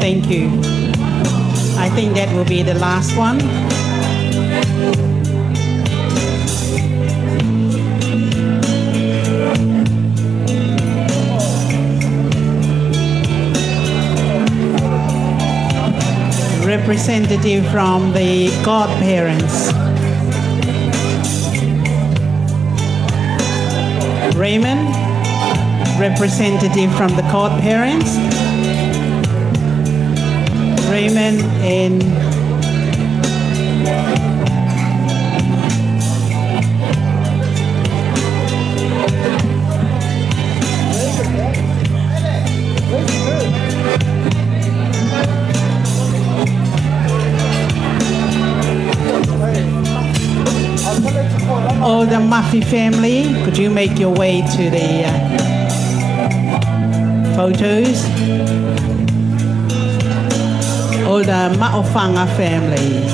Thank you. I think that will be the last one. Representative from the godparents. Raymond, representative from the godparents. Raymond and all the Muffy family, could you make your way to the photos? All the Ma'ofanga families.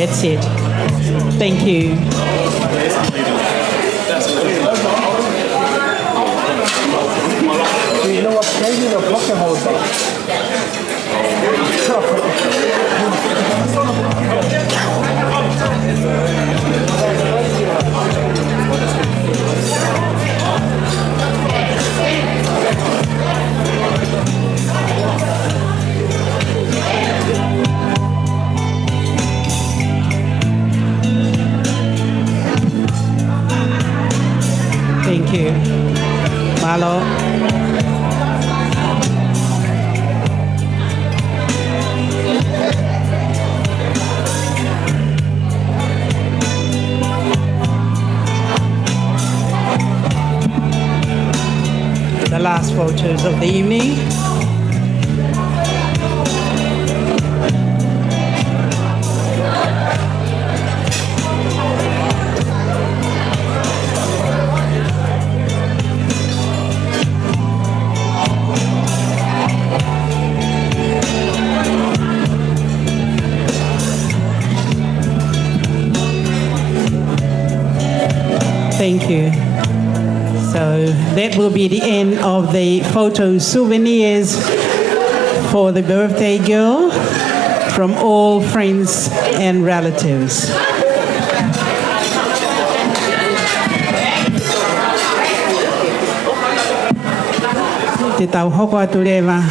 That's it. Thank you. You know what? Maybe the blocker holder. Thank you. Malo. The last photos of the evening. Thank you. So that will be the end of the photo souvenirs for the birthday girl from all friends and relatives. Te tau hoko atu rewa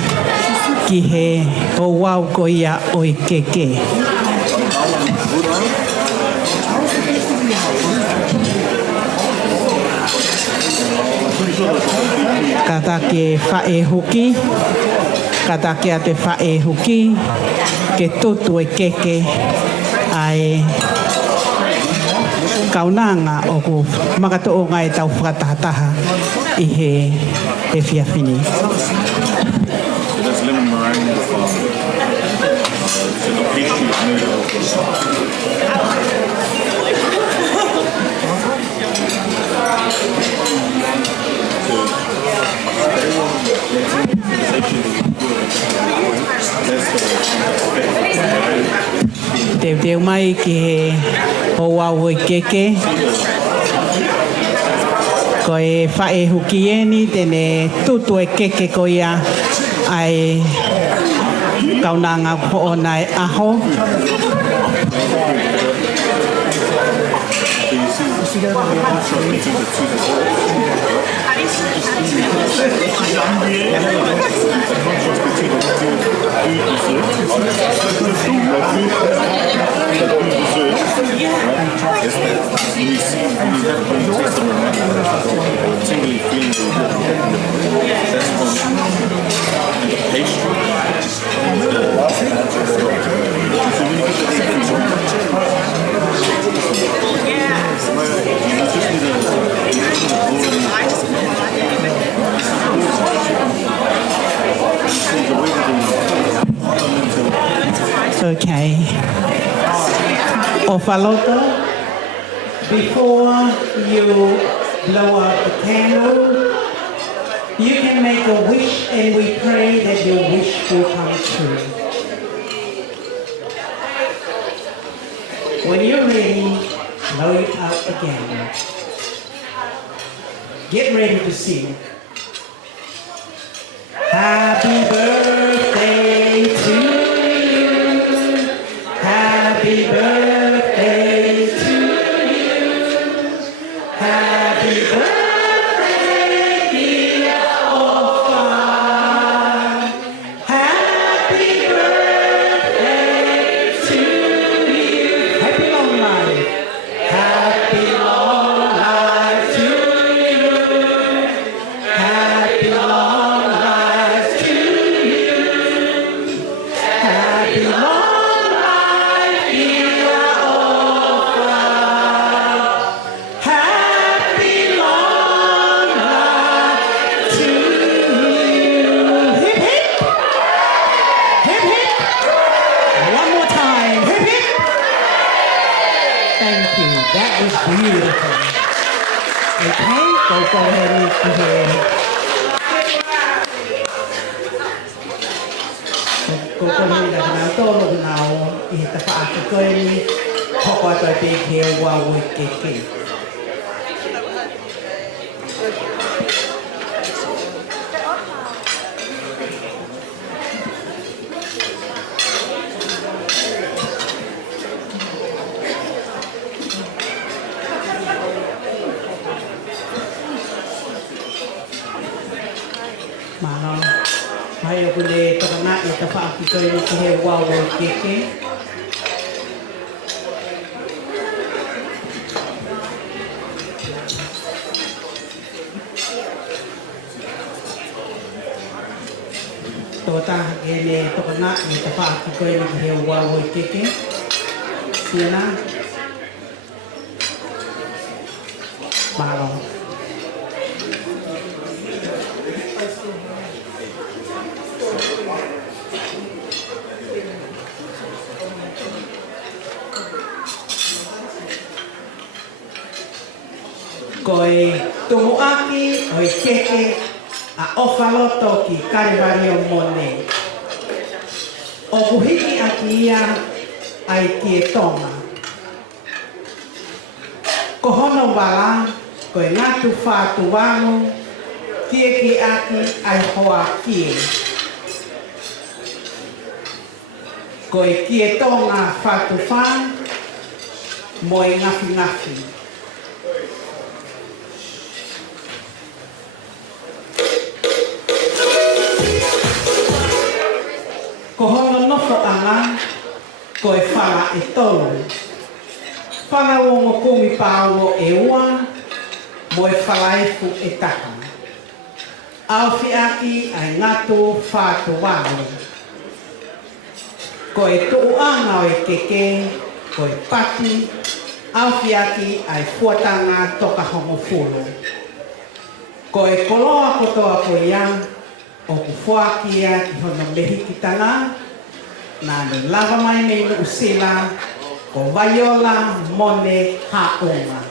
ki he o wau ko ia o i keke. Kata ke whae huki, kata ke a te whae huki, ke tutu e keke ai kaunanga o ku makato o ngai tau whakatahataha i he e whiawhini. That's lemon meringue from the pastry is made of. Te teo mai ki he o wau i keke. Ko e whae huki eni tene tutu e keke ko ia ai kaunanga ko o nai aho. Okay. Ofaloto, before you blow out the candle, you can make a wish and we pray that your wish will come true. When you're ready, blow it out again. Get ready to sing. Happy birthday to you. Happy birthday to you. Happy birthday, dear Ofa. Happy birthday to you. Happy long life. Happy long life to you. Happy long life to you. Happy long life. Beautiful. Okay, go ahead and lift your head. Go ahead and now, I hit the hoko to te ke wa we ke. Mahalo. Hai aku le tokana e ta fa ki ko ni ke wa we ke. Tota ele tokana e ta fa ki ko ni ke wa we ke. Siana. Mahalo. Koe tumuaki oi keke a Ofaloto ki Kalevalio Mone. O kuhiki aki ia ai ki e tonga. Ko hono wala koe ngatu whātu wangu kie ki aki ai hoa kie. Koe ki e tonga whātu whā moe ngafi ngafi. Ko hono nofo anga, ko e whala e tolu. Whala o mo kumi pāo e ua, mo e whala e fu e taha. Awhi aki ai ngatu whātu wangu. Ko e tuu anga o e keke, ko e pati, awhi aki ai fuatanga toka hongo fulu. Ko e koloa kotoa ko ia, o ku whākia ki hono mehi ki tanga, nā ni lava mai mei no usila, ko Vaiola Mone Haunga.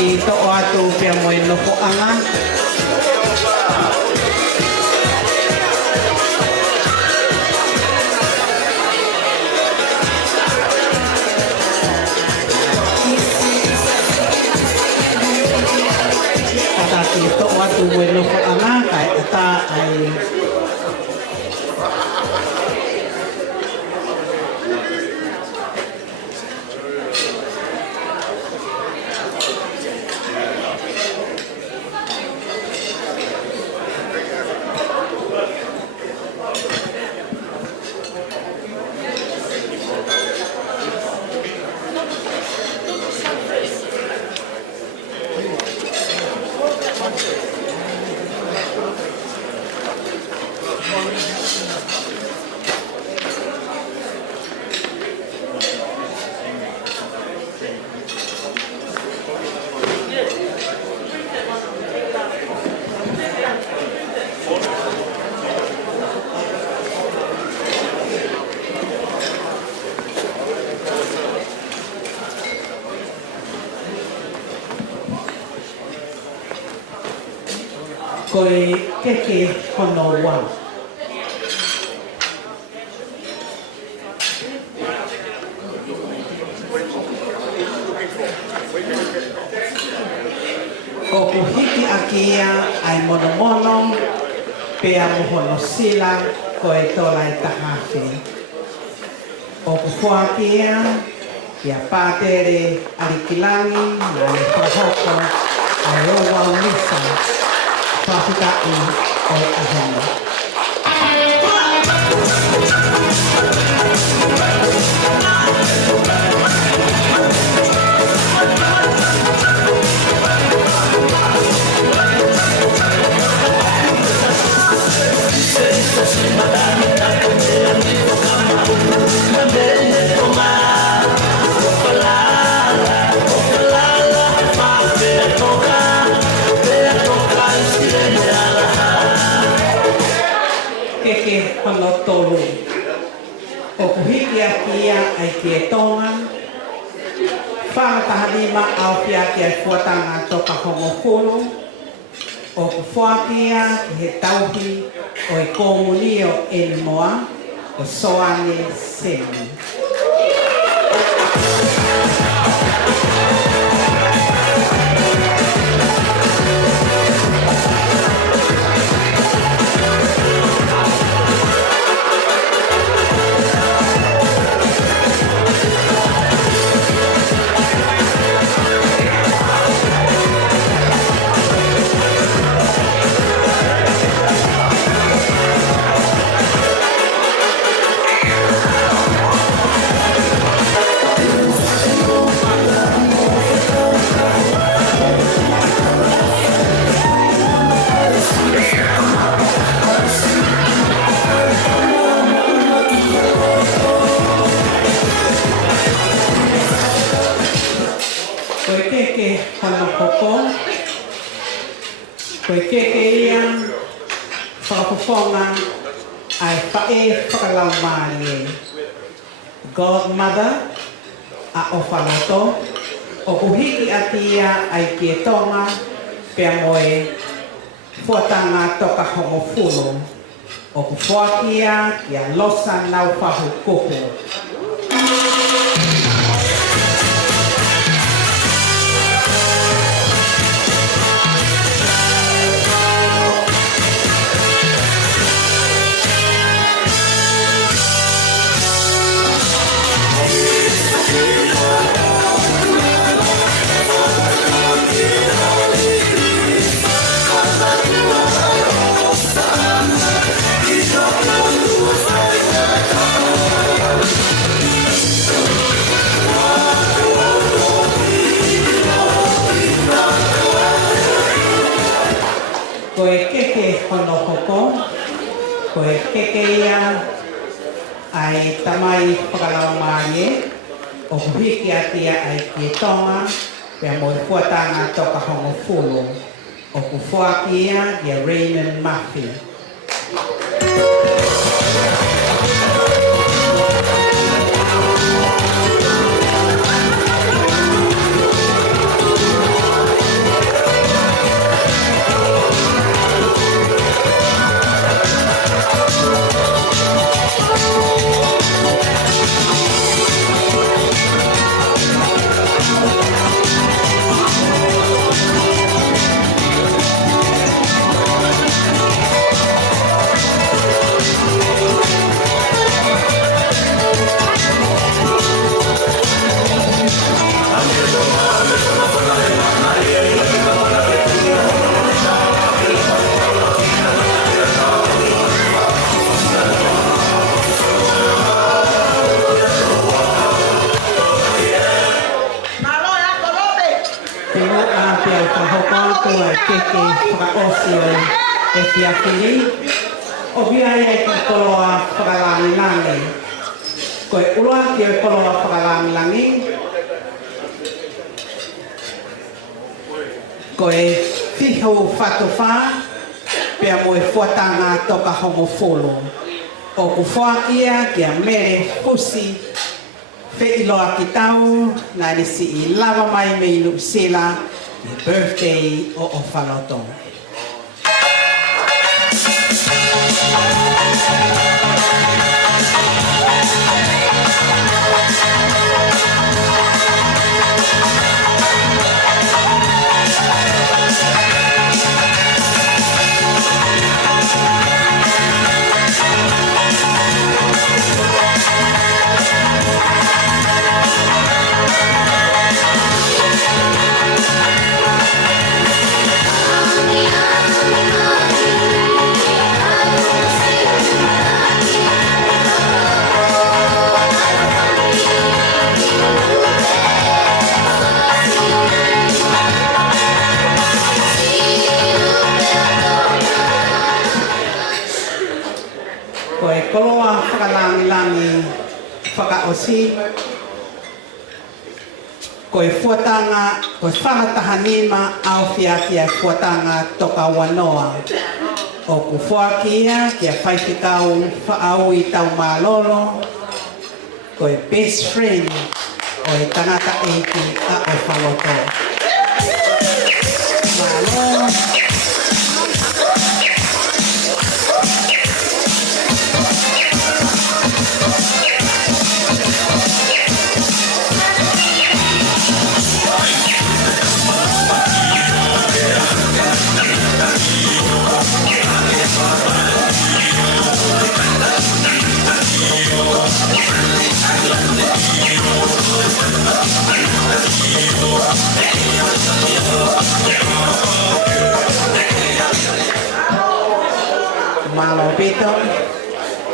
Ito o ato pia mo ino ko anga. Ataki ito o ato mo ino ko anga kay ata ay koe keke hono wā. O kuhiki akia ai mono pea mohono sila koe tola e tahafi. O kufuakia ia pātere arikilangi na le whahoko ai o waunisa whawhikai o ahono. Keke hono tolu. O kuhiki akia ai kie tonga. Whakatahanima au pia kia fuatanga toka hongo hulu. O kufuakia ki he tauhi o i komunio e moa o soane semi. Koe keke ia whakapoponga ai whae whakalau maari e. Godmother a Ofaloto o kuhiki ati ia ai kie tonga pea moe fuatanga toka hongo fulu o kufuakia kia losa nau whahu kuku. Koe keke hono hoko, koe keke ia ai tamai whakalau maari e, o kuhiki atia ai kie tonga, pea moe fuatanga toka hongo fulu, o kufuakia ia Raymond Murphy. Keke whakaosio e whiawhiri. O bia ia ki koloa whakalangilangi. Koe uloa ki o koloa whakalangilangi. Koe whihu whatuwha pea moe fuatanga toka hongo fulu. O kuwhakia kia mere husi whiiloa ki tau na nisi I lava mai me inu sila birthday o Ofaloto. Koloa whakalangi whakaosi. Koe fuatanga, koe whangatahanima au whiakia fuatanga toka wanoa. O ku whakia kia whaitikau whaau I tau malolo. Koe best friend o e tangata eiki a Ofaloto. Malolo. Malo pito,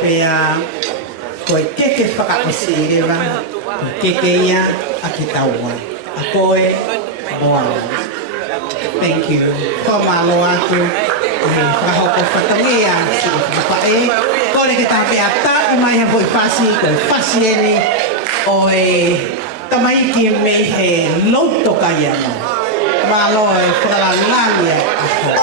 pea koe keke whakaosiriwa, keke ia a ki taua, a koe moana. Thank you. Ko malo atu, whakahoko whatangia, siko whakapae, kore ke tāpe a tā I mai hoi whasi, koe whasi eni, o e tamaiki me he lauto kai ana. Malo e whakalangangia a koe.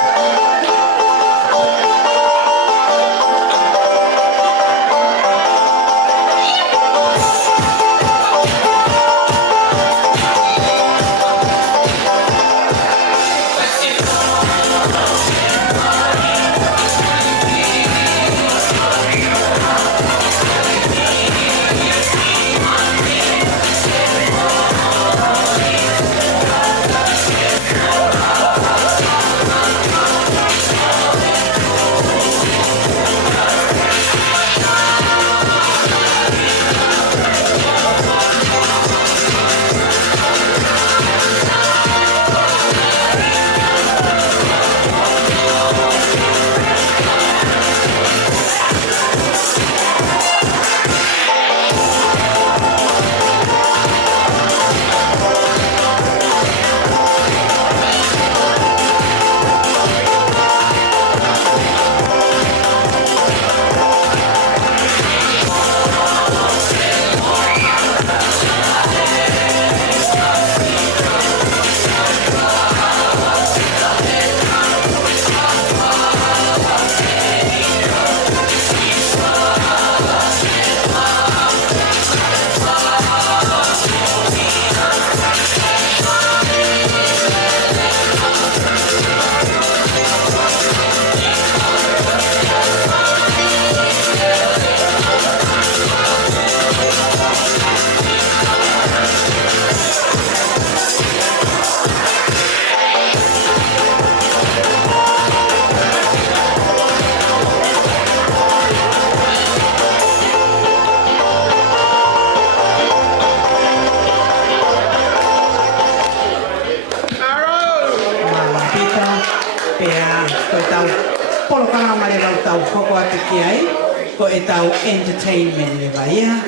Ko e tau entertainment le vaia,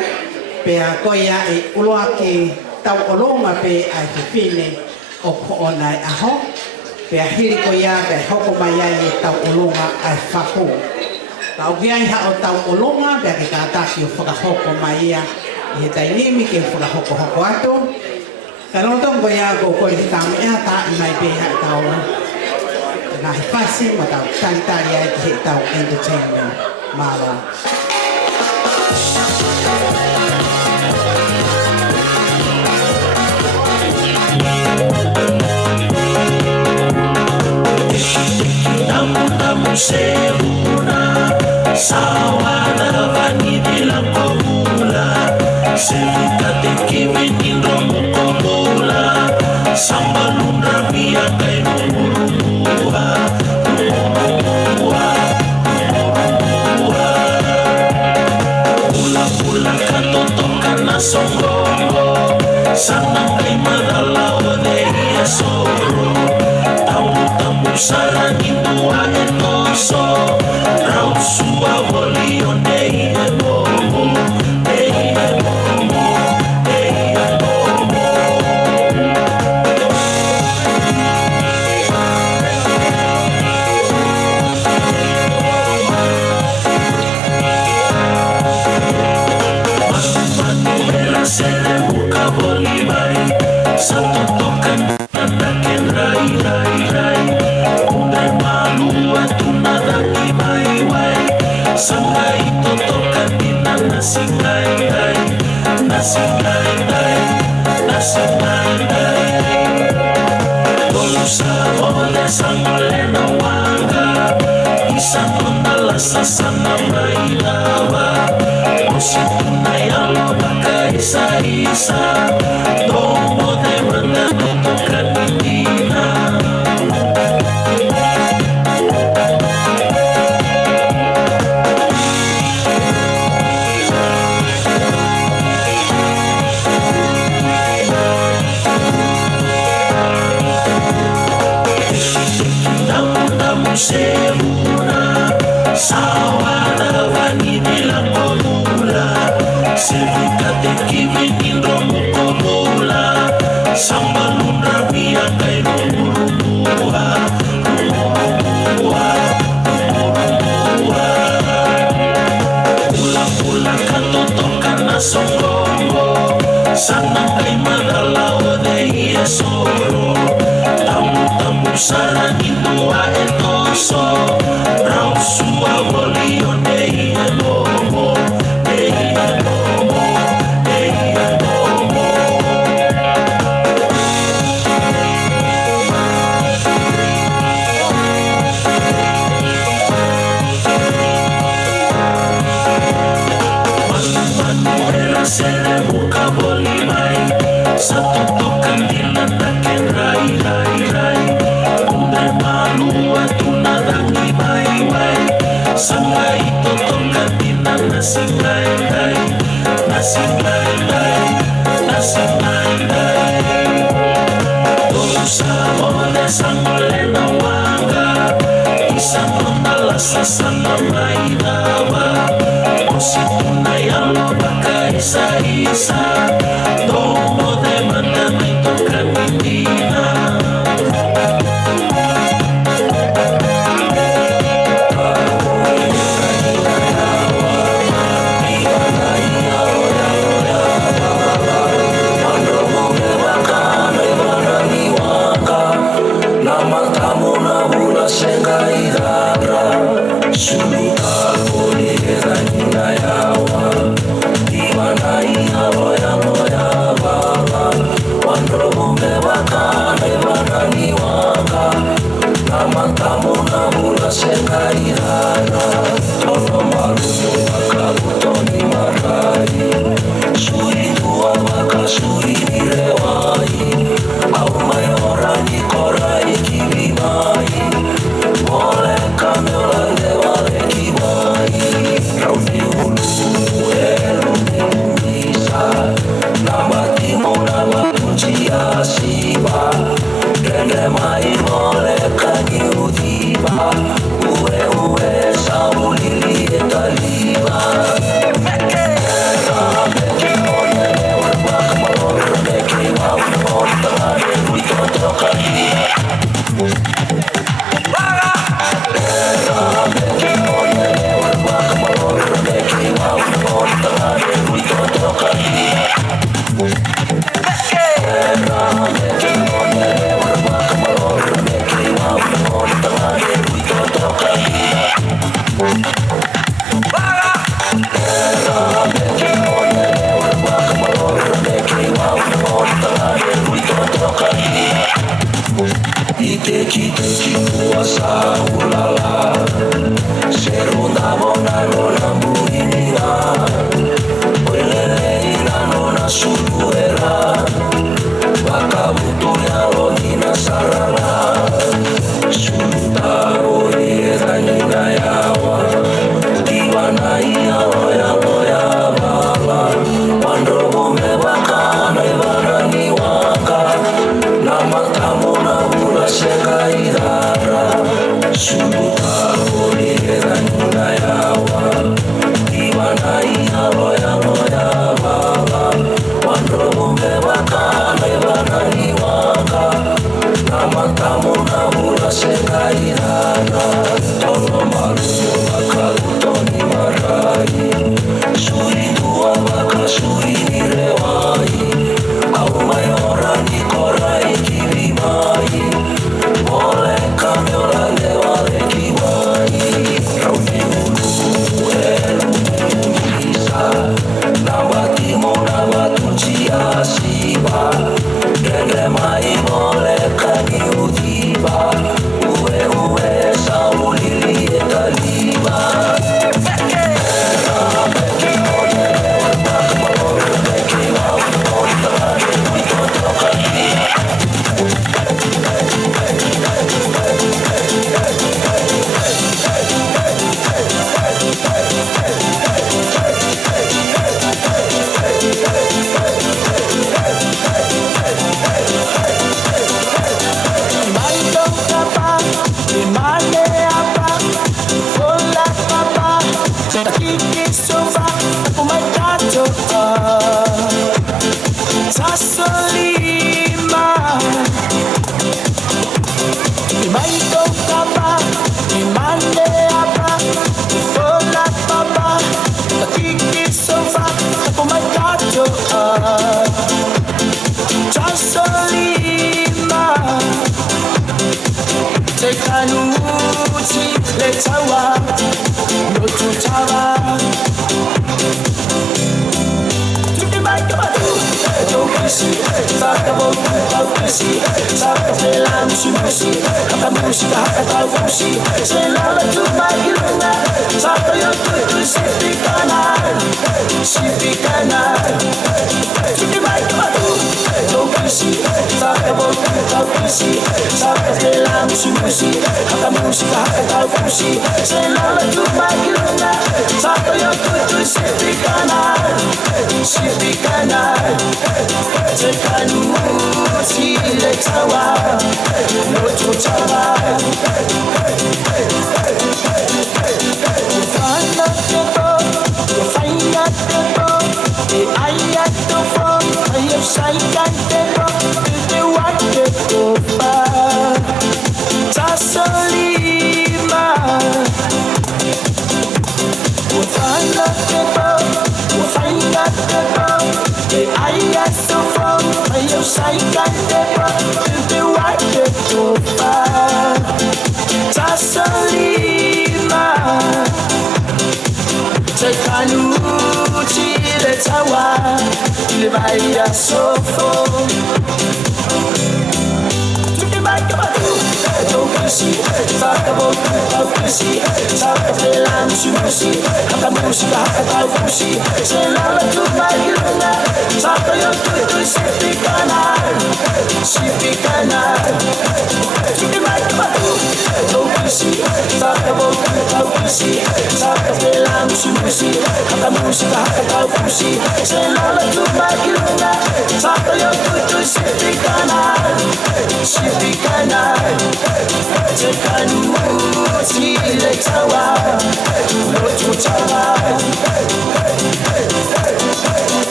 pea koia e uloa ke tau olonga pe ai te whine o ko onai aho, pea hiri koia pe hoko mai ai e tau olonga ai whako. Tau giai ha o tau olonga, pea ke kātaki o whakahoko mai ia I he tainimi ke whakahoko hoko ato. Ka lotong koia ko kore ki tau ea ta I mai pe ha tau nga he whasi ma tau taritari ai ki he tau entertainment. Mala. Namu namu seruna Sevita te kiwi indromu kolula, samba lundra via kai murumua. Pula katoto kana songongo, sana kai madala ode ia soro. Tamu sarani tua etoso, rau sua woli ode ia momo, ia momo, ia momo. Sere buka boli mai, satu tokan anaken rai rai rai. Undai malu atu nada ki mai wai, sangai to tokan dina nasi ngai ngai, nasi ngai ngai, nasi ngai ngai. Dolusa ole sangole na wanga, isano nala sasana mai lava. Musituna yalo baka isa isa, tomo de manda toto kanina. Namu seruna, sawada vani bilang komula. Sevita te kiwi indromu kolula, samba lundra via kai murumua. Pula katoto kana songongo, sana kai madala ode ia soro. Tamu sarani tua etoso, rau sua woli ode ia momo, ia momo, ia momo. Manu sere buka boli mai, satu tokan dina naken rai rai rai. Undai malu atu nada ki mai wai, sangai to tokan dina nasi ngai ngai, nasi ngai ngai, nasi ngai ngai. Dolusa ole sangole na wanga, isano nala sasana mai lava. Musituna yalo baka isa isa, tomo de manda mai tokan dina. Suluka poli era nina yawa, iwana ina moya moya.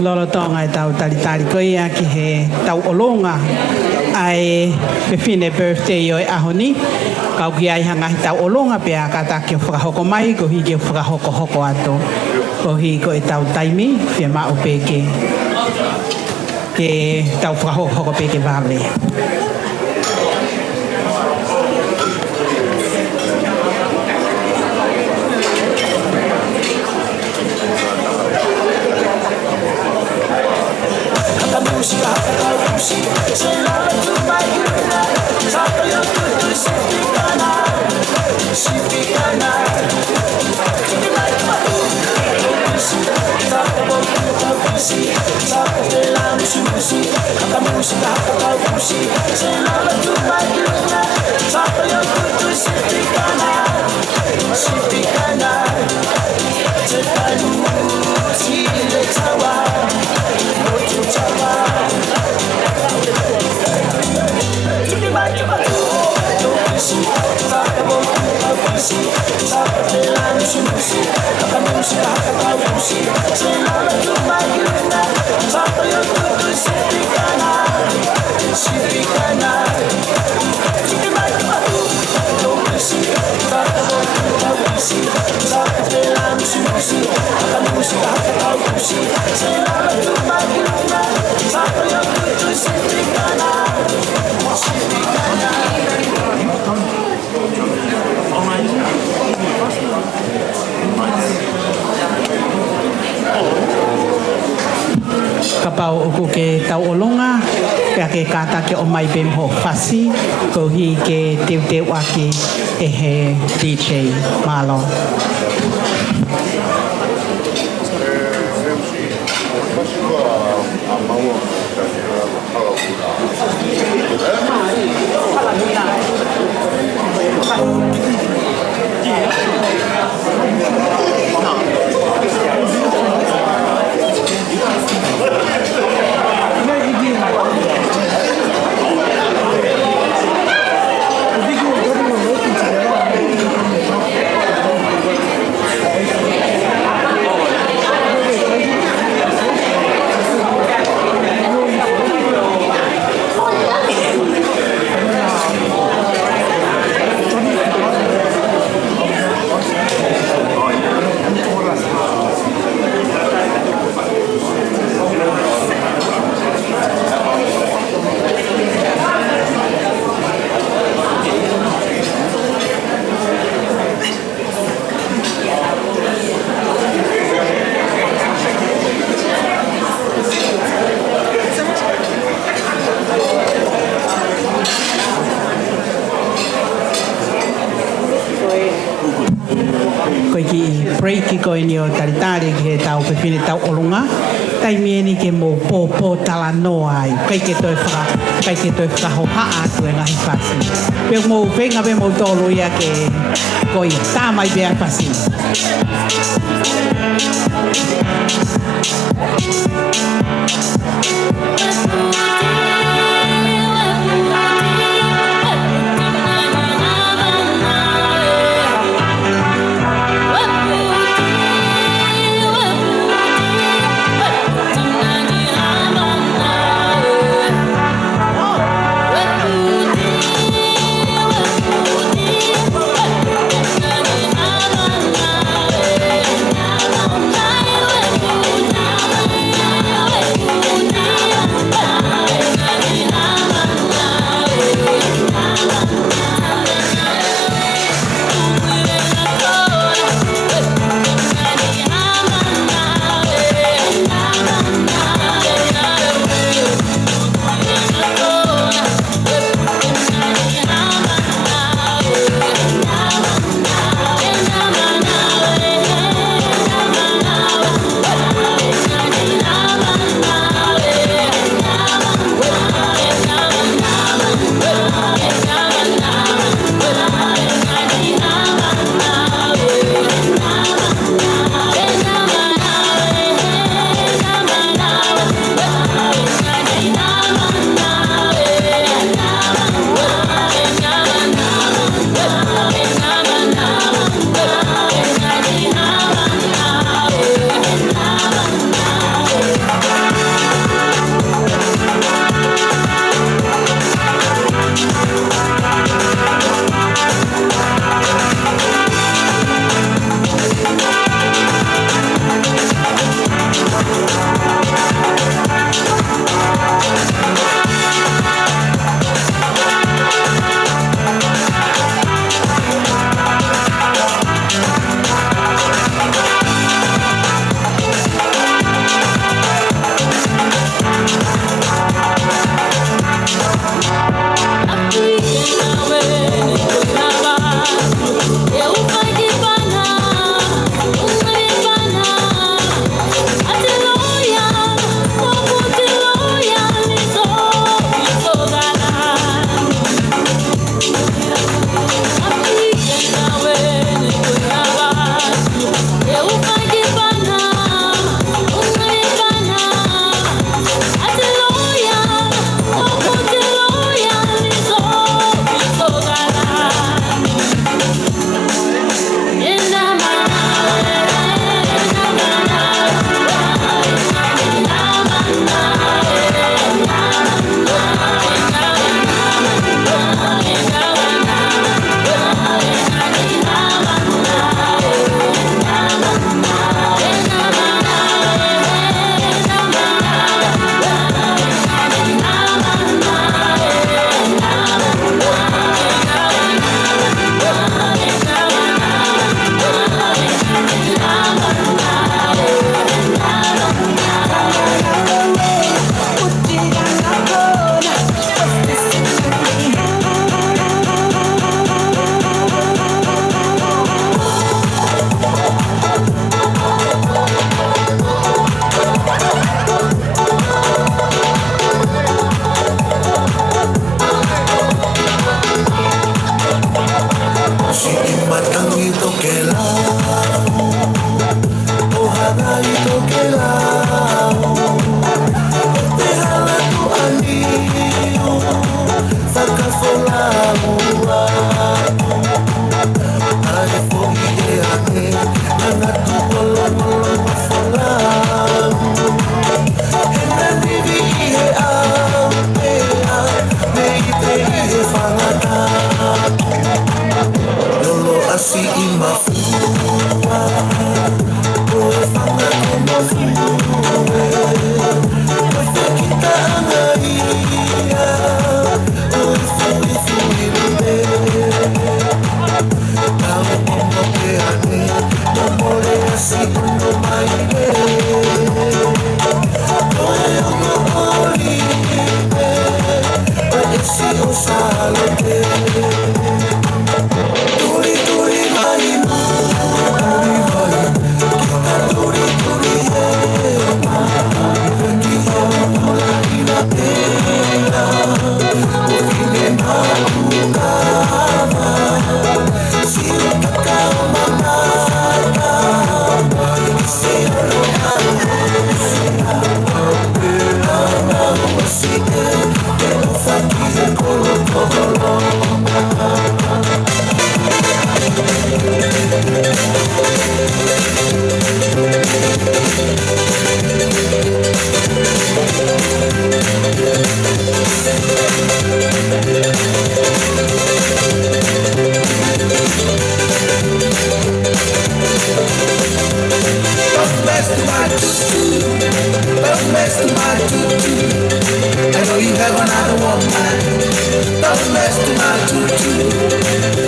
Lolo tonga e tau talitari koia ki he tau olonga ai me fine birthday o e ahoni. Kau ki ai hanga hi tau olonga pe a kata ki o whakahoko mai ko hi ki o whakahoko hoko ato. Ko hi ko e tau taimi fia mao pe ke tau whakahoko hoko pe ke vale. Kapau uku ke tau olonga, pia ke kata ke o mai bem ho fasi, ko hi ke te waki e he DJ malo. Break ko inyo taritari ke tau pepini tau olunga tai mieni ke mo po tala no ai kai ke toi whaka ho haa tu e ngahi whasi pe mo venga be mo tolu ia ke koi tā mai bea whasi Now mess to my tutu. I know you have another woman. Don't mess to my tutu.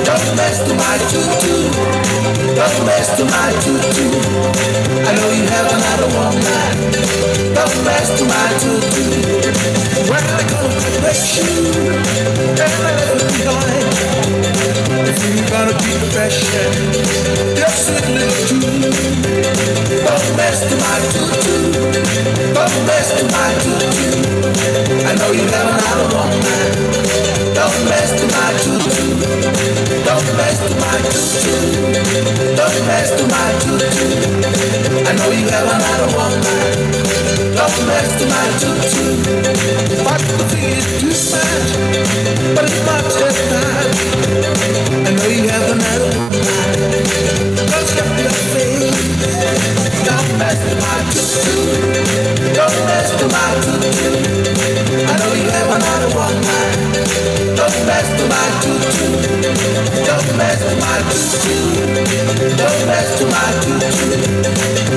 Don't mess to my tutu. Don't mess to my tutu. I know you have another woman. Don't mess to my tutu. When I gonna break you and I left it behind. If you gotta be the passion, just a little too. Don't mess to my tutu. Don't mess to my tutu. I know you have another woman. Don't mess to my tutu. Don't mess to my tutu. Don't mess to my tutu. I know you have another woman. Don't mess to my tutu. But the thing is too much. But it's not just time. I know you have another woman. Don't stop your face. Don't mess to my tutu. Don't mess to my tutu. I know you have another woman. Don't mess to my tutu. Don't mess to my tutu. Don't mess to my tutu.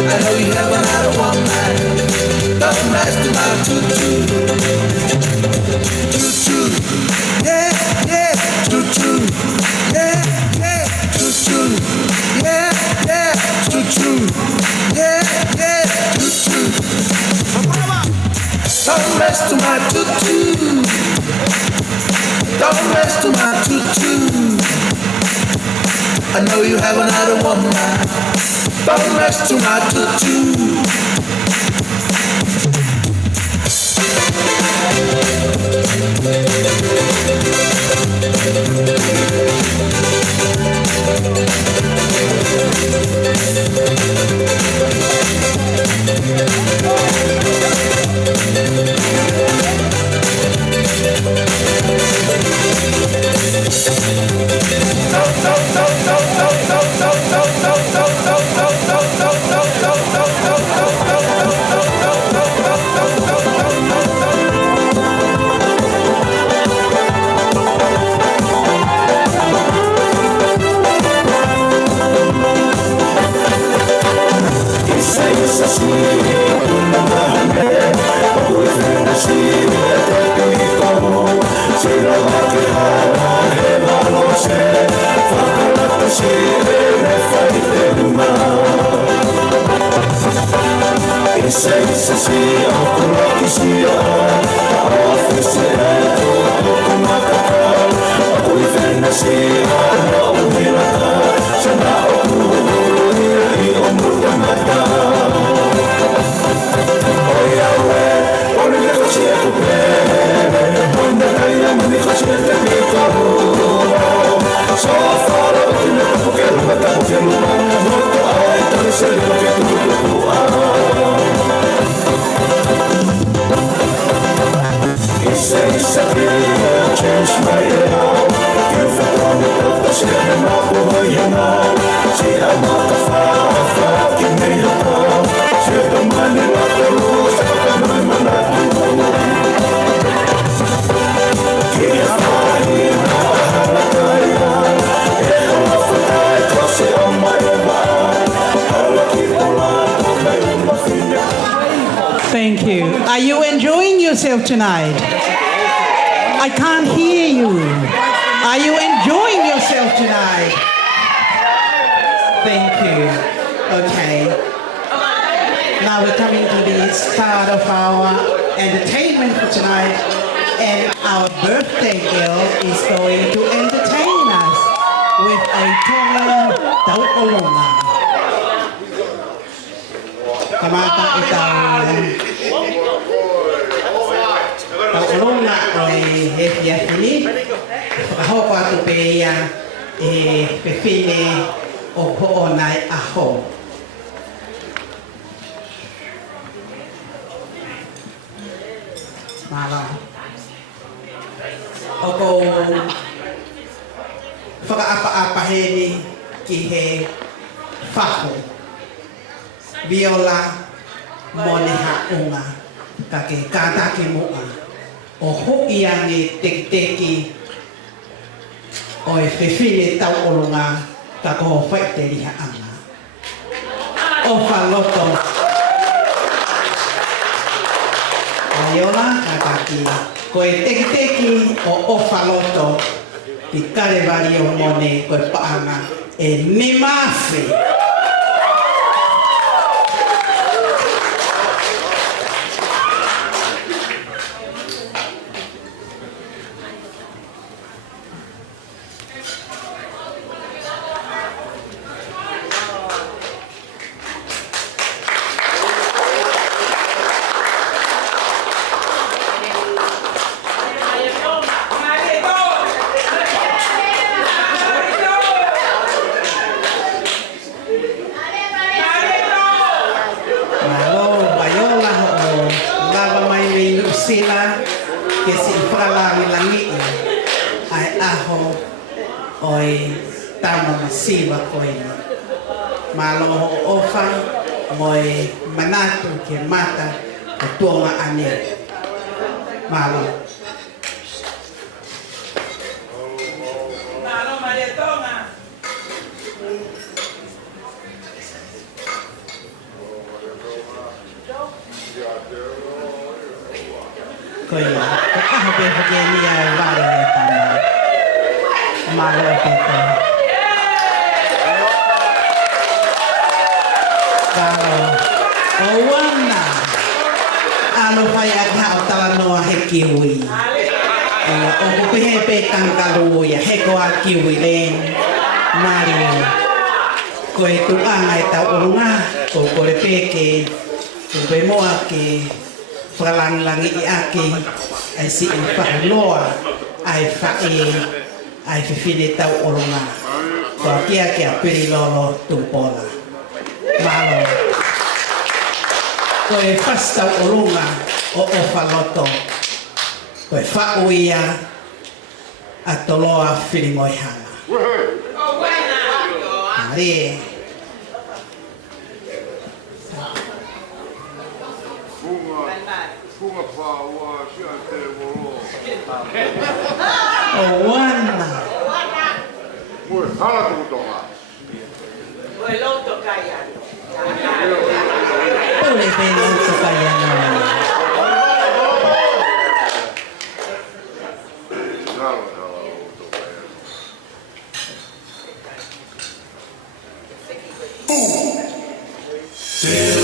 I know you have another woman. Don't mess to my tutu. Tutu. Yeah, yeah, tutu. Yeah, yeah, tutu. Yeah, yeah, tutu. Yeah, yeah, tutu. Don't mess to my tutu. Don't mess to my tutu. I know you have another woman. Don't mess to my tutu. Thank you. Are you enjoying yourself tonight? I can't hear you. Are you enjoying yourself tonight? Thank you. Okay. Now we're coming to the start of our entertainment for tonight, and our birthday girl is going to entertain us with a Tongan Tau'olonga. Kamata itaw Tau'olonga o Hefia Fili. Pakahopa ito peya pepine o poonay aho. Malam. Oko whakaapa-apaheni ki he whaho. Viola Mone haunga ka ke kātake moa. O hoki ange teki o e whewhine Tau'olonga ka koho whaite riha anga. Ofaloto. Vaiola kakaki. Koe teki teki o Ofaloto i Kalevalio Mone koe paanga e nimafi. Sila ke si pralangi langi ai aho oi tamo masiva koi malo ofa moi manatu ke mata o tuonga ane malo maritonga Koya, ako pinagyan niya vale tama. Malo pito. Kalo, owana. Ano kaya kao talanoa he kiwi. O kupihepe kang kaluya he koa kiwi len. Mario. Koe tu angay taunga o kore peke. Kupe moa ke. Pralang langi i aki ai si i whaholoa ai whae ai whiwhine tau oronga kua kia kia piri lolo tumpola malo koe whas tau oronga o Ofaloto koe whauia a toloa whiringoihanga Marie Owana. Mue halatu tonga. Mue loto kaya. Ole pe loto kaya na. Hey!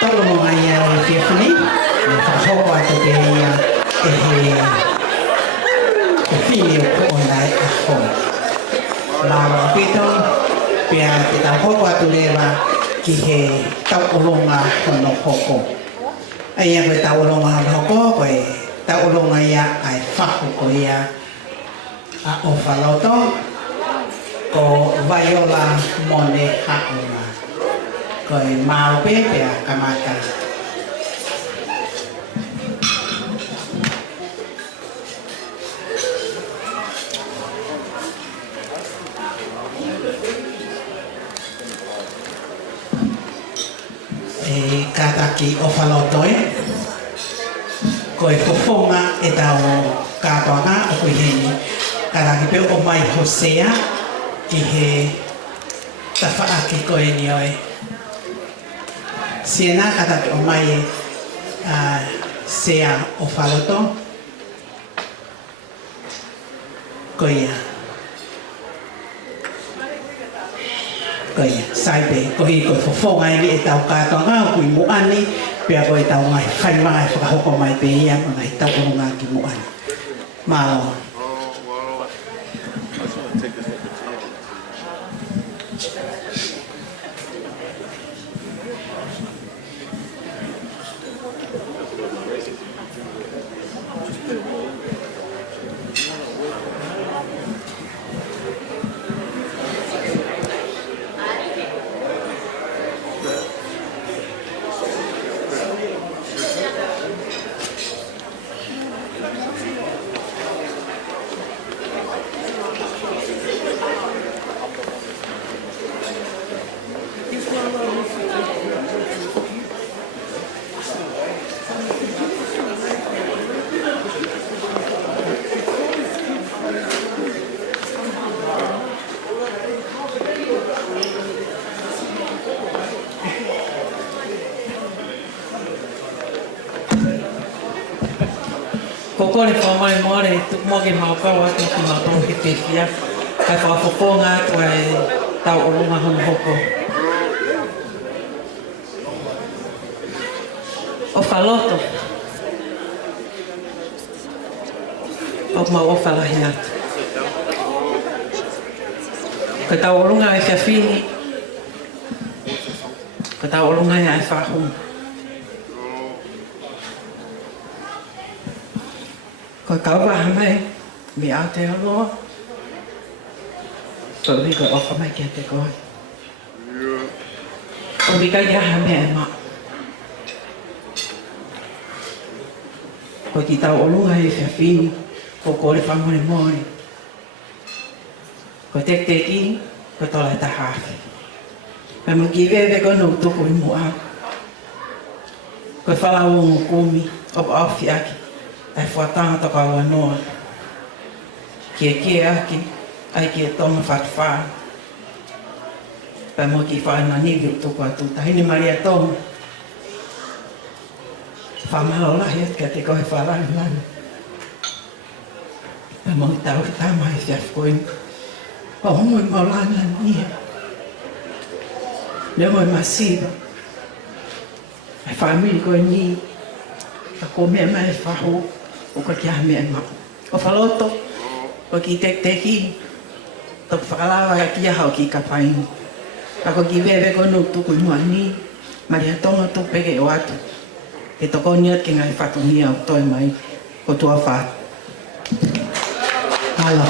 tau mo nga ia o Tiffany, e whakahoa atu te ia e whini o ko nai a ho. Mālo a pito, pia te tau hoko atu lewa ki he tau olonga hono hoko. Ai koe tau olonga hono hoko, koe tau olonga ia ai whaku ko ia a Ofaloto, ko Vaiola Mone haunga. Koe mau pepea kamata. Kataki Ofaloto koe poponga e tau katoanga o koe heni. Kataki pe o mai Hosea ki he tawhaaki koe ni oe. Siena kataki o mai Sea Ofaloto koe koe saipe koe koe fofonga e tau katoanga o koe muani pia koe tau mai whai mai whakahoko mai pe ia mai tau orunga ki muani. Mālo. Kore whamai more, tuk moge maukau atu ki maukau ki te whia. Kai whakapoponga atu ai tau orunga hono hoko. Ofaloto. O mau ofalahi atu. Kai tau orunga ai whiawhini. Kai tau orunga ai whahunga. Ko kawa mai mi Aotearoa. Ko mi ko ofa mai kia te koe. O mi ka iaha mea ma. Ko ki tau olunga e whiawhini, ko kore whamore mori. Ko tek teki, ko tola ta hawhi. Me mo ki vewe kono utuku i mua. Ko whalau o ngukumi, o awhi aki. Ai whatanga toka awa noa. Kia aki, ai kia tonga whatwhaa. Pai mo ki whaena niwi o toko atu. Tahini maria tonga. Whamalo lahi at kia te koe wharang lana. Pai mo ki tau ki tamai whiawhkoin. O hongo i maulana nia. Leo mo i masiba. Ai whamiri koe ni. Ka ko mea mai whaho. O ka kia mea ma. Ofaloto, o ki teki, tok whakalawa ka kia hao ki ka paini. Ako ki wewe kono tuku i mua ni, maria tonga tu peke o atu. E toko niat ki ngai whatunia o toi mai, ko tua what. Hala.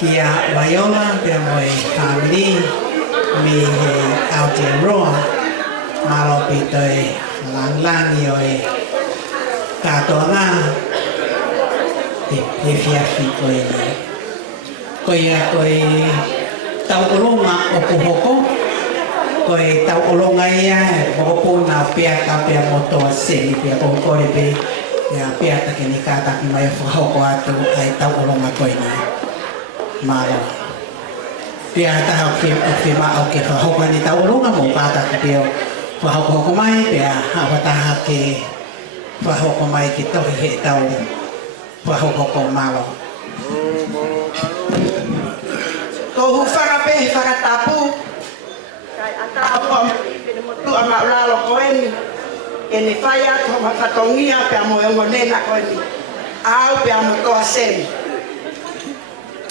Kia Viola, pia moi family, mi he Aotearoa, maro pitoi langlangi oi katoa ngā, he fiafi koe ni. Koe koe tau olonga o pohoko, koe tau olonga ia, pohoko na pia ka pia motoa semi, pia pohoko pe, ya pia take ni kātaki mai o whakahoko atu, ai tau olonga koe ni. Maro. Pia taha ke maa o ke whahoko ni tau olonga mo kātaki pia whahoko mai, pia hawa taha ke whahoko mai ki tohi he tau whahoko malo. Ko hu whakape he whakatapu, kai atapa tu ama lalo koeni, e ne whai atu ma whatongia pe amo e nena koeni, au pe amo toa seni.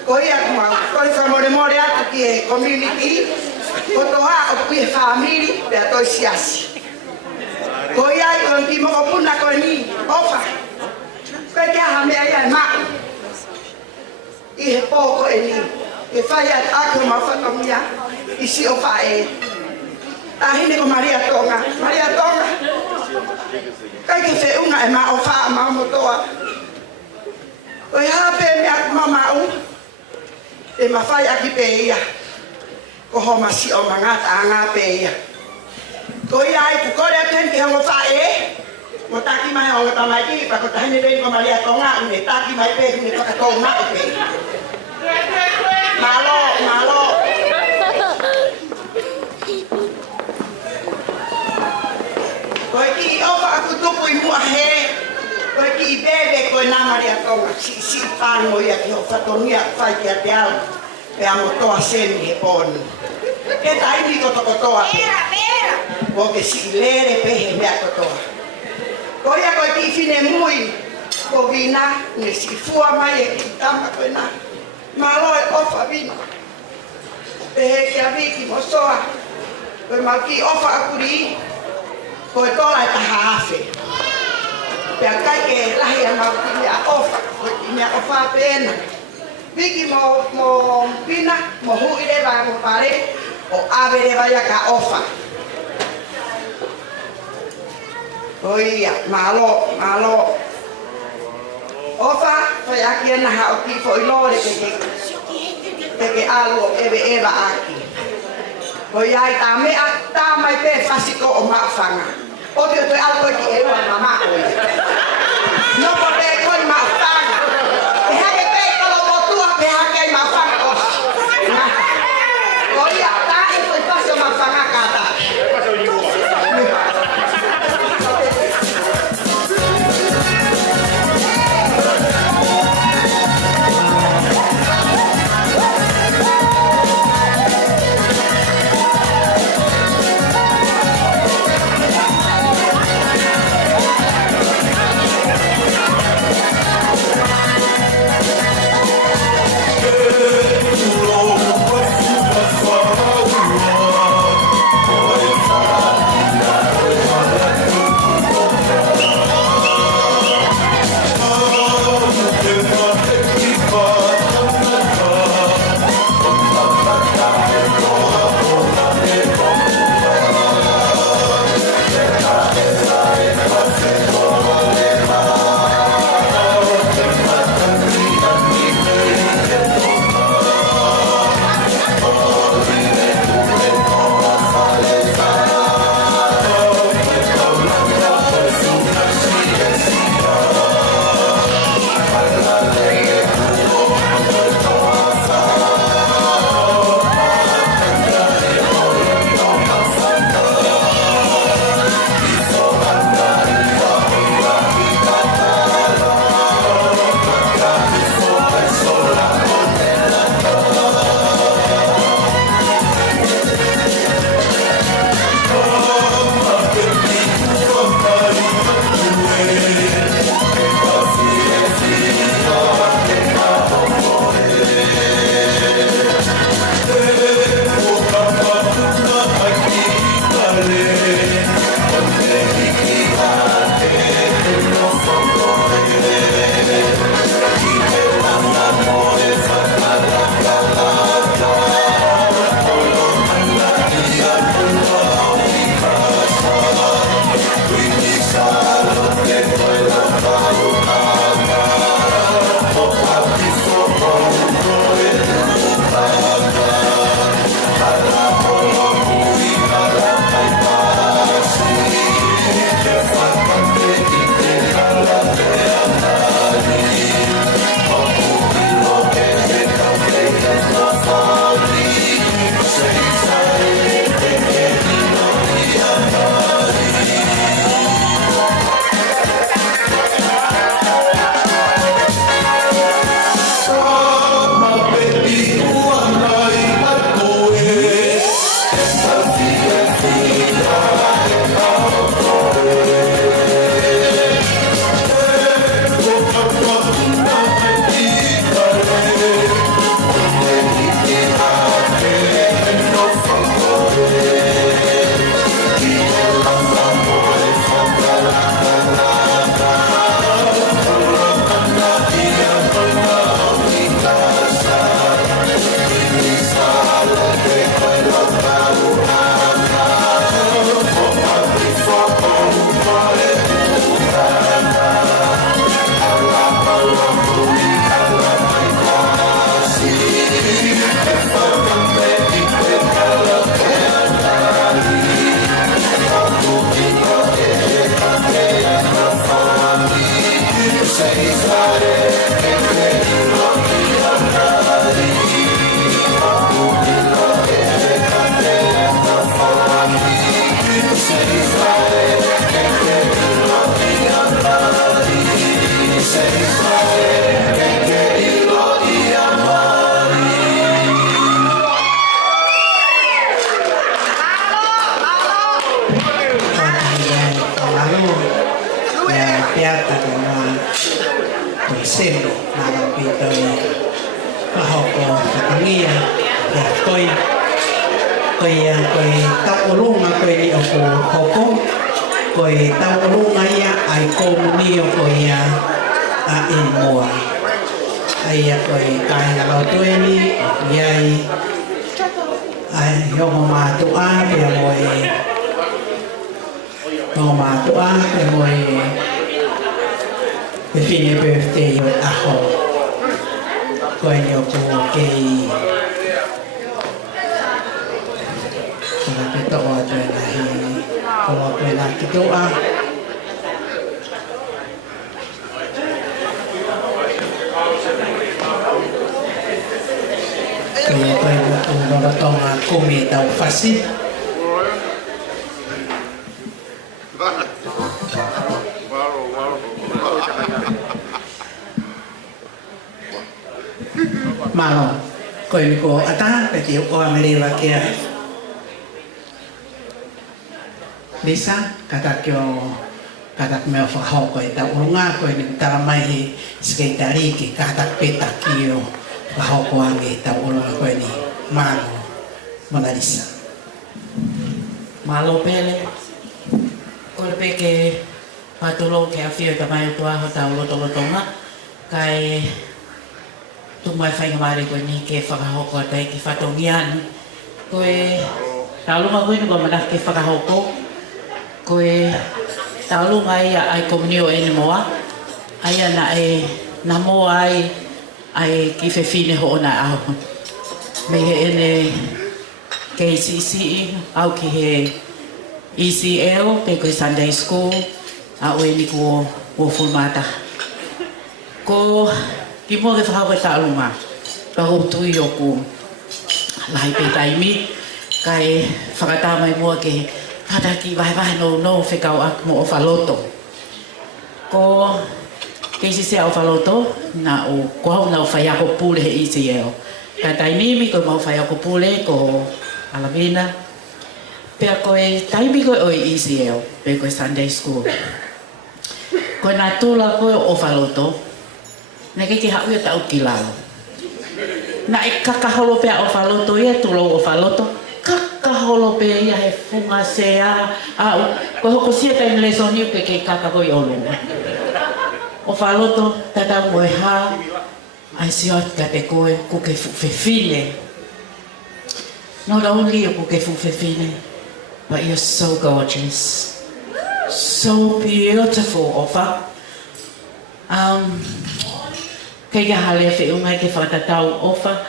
Ko ia kuma, ko i whamore more atu ki e community, ko toha o kui e family pe a toi siasi. Ko ia i kon ki moko puna koeni, ofa. Koe kia ha mea ia e maa. I he pōko e ni. E whai at ako ma whakamia. I si o whae. Tahine ko Maria Tonga. Maria Tonga. Kai ke whiunga e maa o whaa maa motoa. Koe hape me aku mamau. E ma whai aki pe ia. Ko homa si o mangata a ngā pe ia. Ko ia ai ku kore aten ki hango whae. Mo taki mai o tamai ki pa ko tahine rei ko Maria Tonga une taki mai pe une whakatou mai pe. Malo, malo. Koe ki ofa aku tupu i mua he. Koe ki i bebe koe nā Maria Tonga. Si whāngo ia ki ho whatongia whai ki a te au. Pe amo toa seni he pōni. Ke taini ko toko toa pe. Ko ke si lere pe he mea kotoa. Ko ia koe ki whine mui. Ko vina ne si fua mai e ki tama koe nā. Malo e ofa vina. Pe he kia viki mo soa. Koe mau ki ofa akuri. Koe tola e taha afe. Pea kai ke lahi a mau ki mea ofa. Koe ki mea ofa pēna. Viki mo pina, mo hui rewa mo pare. O ave rewa ia ka ofa. Koe ia, malo, malo. Ofa, whai aki ana hao ki fo i lore ke alu ewe ewa aki. Ko iai tā mea, tā mai pē whasiko o maafanga. O te toi alu ki ewa mama koe. Noko pē koe maafanga. E hake pē kolo motua pē hake ai maafanga osi. Ko ia, tā e koe paso maafanga kata. piata ka nga kung sino nakapito pahoko sa kangiya ya koy taulunga koy ni opo hoko koy taulunga ya ay komuniyo koy ya inmoa ay koy kaya lao tueni yay ay yung matuan kaya mo'y matuan kaya mo'y Happy birthday yung ako kaya niyo po kay ito o ito nahi kung ako na kitua kaya ito yung itong kumitaw fasid malo ko ata kaya ko ameliwa kaya Lisa, katak me whahau koe ta urunga koe ni taramai skaitari ki katak petak ki o whahau koange ta urunga koe ni malo Mona Lisa. Malo pele, koe peke patulong ke awhio ta mai tua ho ta ulotonga kai tumai whai ngamari koe ni ke whakahau koe tai ki whatongian koe talunga koe ni koe manak ke whakahau koe koe taulunga ia ai komunio ene moa aia na na moa ai ki whewhine ho ona au me he ene KCC au ki he ECL pe koe Sunday School au eni ko fulmata ko ki mo ke whakau koe taulunga paho tui o ku lahi pe taimi kai whakatamai mua ke Hataki vai no whekau ak mo Ofaloto. Ko keisi se Ofaloto na o koau na whaiako pule he ECL. Ka taimimi ko mau whaiako pule ko Alavina. Pea koe taimi koe o ECL, pe koe Sunday School. Ko na tula koe Ofaloto, na keke hau ia tau kilalo. Na kakaholo pea Ofaloto ia tulo Ofaloto. Kakaholo pe ia he funga sea au ko hoko sia tai lesoni ke kakako i olunga Ofaloto tata moe ha ai siot ka te koe ku ke fefine not only ku ke fefine but you're so gorgeous so beautiful Ofa kei ka hale fe ungai ke whakatatau Ofa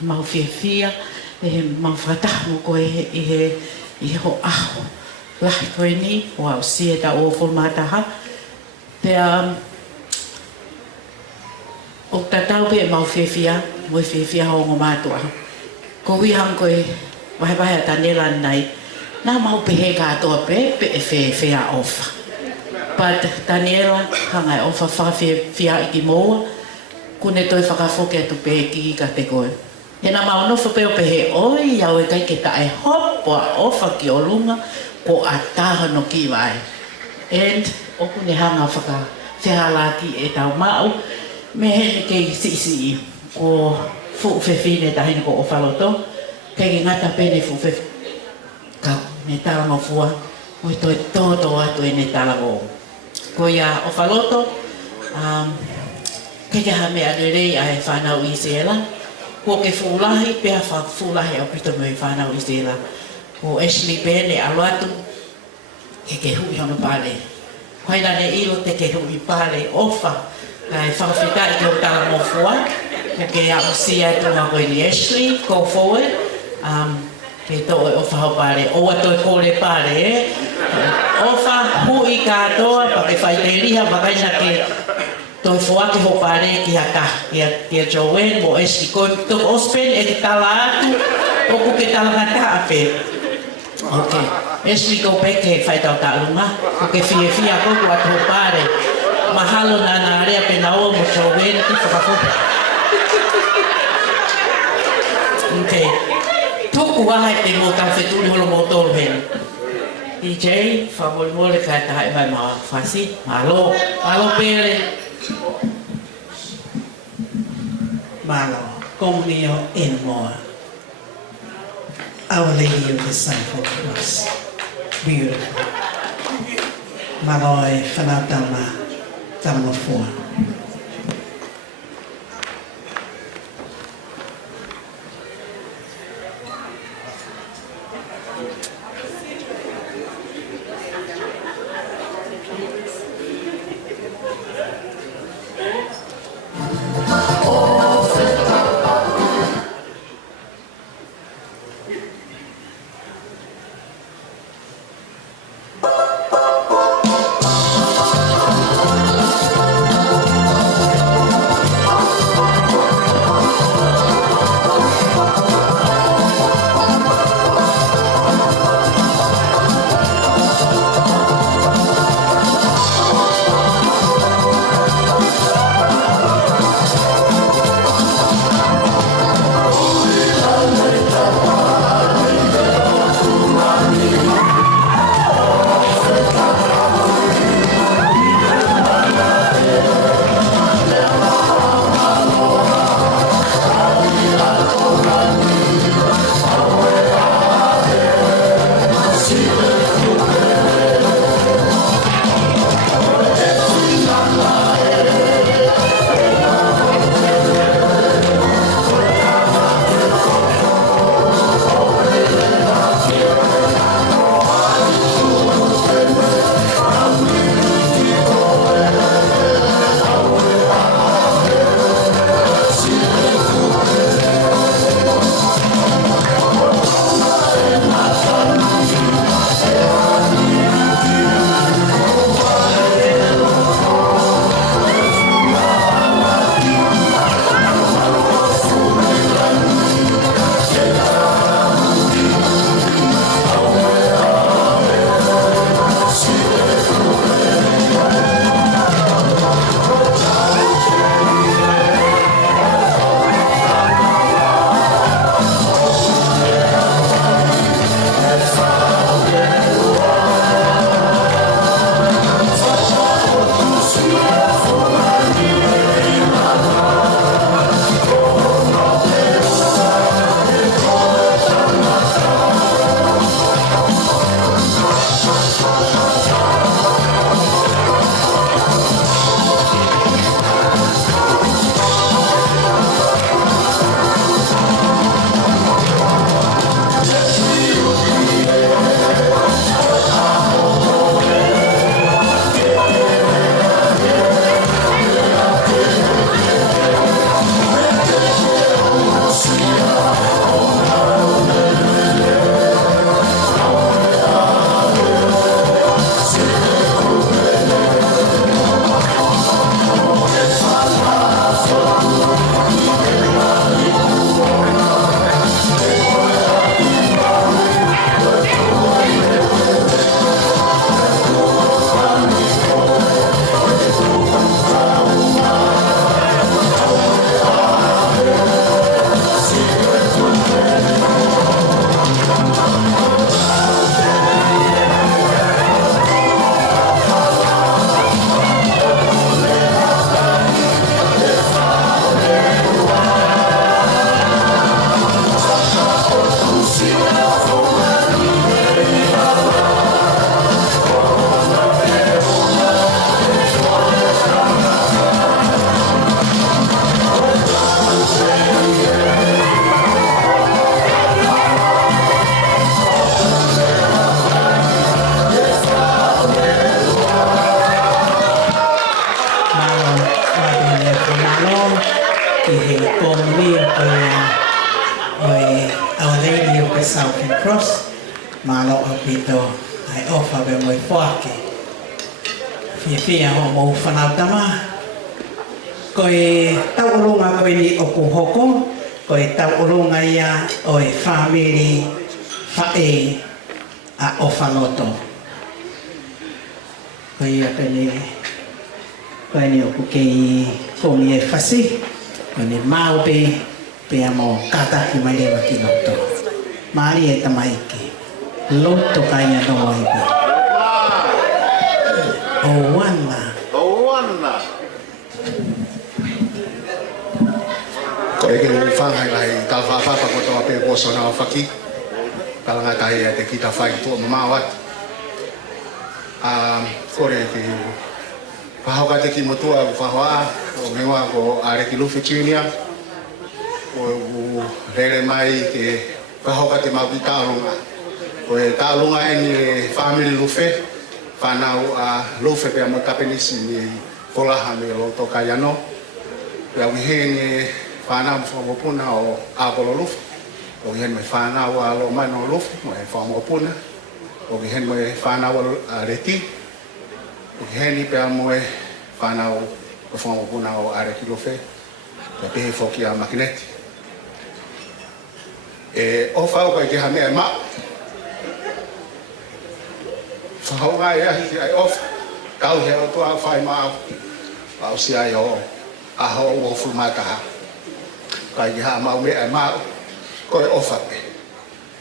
mau fia mau whakatahu koe i he ho aho lahi koe ni wau sia ta o fulmataha pea o tatau pe mau whiwhia mo whiwhia ho ngo mātua ko wihang koe wahe a tanela nei nā mau pehe kātoa pe e whiwhia ofa but tanela hangai ofa whawhiwhia i ki moa kune toi whakawhoke atu pe ki ka te koe e nā mau nofo peo pehe oi au e kai ke tae hopo a ofa ki o lunga ko a taha no ki vai. And oku ne hanga whaka whihalaki e tau mau me hene kei si ko fu whewhine tahina ko Ofaloto kei ki ngata pene fu kau ne talango fua o i toi toto atu e ne talango ko ia Ofaloto kei ka hame anerei a e whanau i seela ko ke fulahi pea fulahi au pito me whanau i seela ko Ashley Bene a Latu ke hui hono pale koina ne ilo te ke hui pale ofa kai whakawhita i ke o tala mo fua ko ke a usia tu ma koe ni Ashley go forward ke to o ofa hau pale o ato e kore pale ofa hui katoa pa ke whaiteliha makaina ke toi fua ke ho pare ki haka ki a Joanne mo Ashley ko to ospen e te tala atu o ku ke tala ngata ape okay Ashley ko peke fai tau talunga ko ke fia ko ku atu ho pare mahalo na na area pe na o mo Joanne ki whakafoka okay tuku waha te mo ka wheturi holo mo tolu hen DJ, whamole kai taha mai maa whasi, malo pere. Malo, Communio in more. Our Lady of the Sign Cross. Beautiful. Maloi Fanatama Tamafua. Our Lady of the Southern Cross, malo apito ay ofa be mo fuake. Fia ho mo Whanautama. Koe taurunga koe ni okuhoko, koe taurunga ia oe family fae a Ofaloto. Koe ia pene koe ni okukei komi e fasi, koe ni maupe pe amo kataki mai lewa ki loto. Maari e tamaiki. Loto kaya no waipa. Owana. Owana. Ko eke ni whangai lai talwhawhapa ko toa pe poso na whaki. Talanga tahi e te kita whai tua mamawat. Kore te whahoka te ki motua o whahoa o mewa ko Areki Lufi Junior. O rere mai ke whahoka te mau ki tālunga. Ko e tālunga e ni family Lufe. Whanau a Lufe pia mo tapenisi ni kolaha me loto kaiano. Pia wihe ni whanau mwhawapuna o Apolo Lufe. O wihen me whanau a lo mano Lufe mo e whamawapuna. O wihen mo e whanau a Reti. O wihen ni pia mo e whanau o whamawapuna o Areki Lufe. Pia pehe whoki a Makineti. E o whau kai te hamea ma. Whau ngai ahi ki ai ofa. Kau hea o tua whai maa. Pau si ai o aho o fulmataha. Kai ki haa mau mea maa. Koe ofa pe.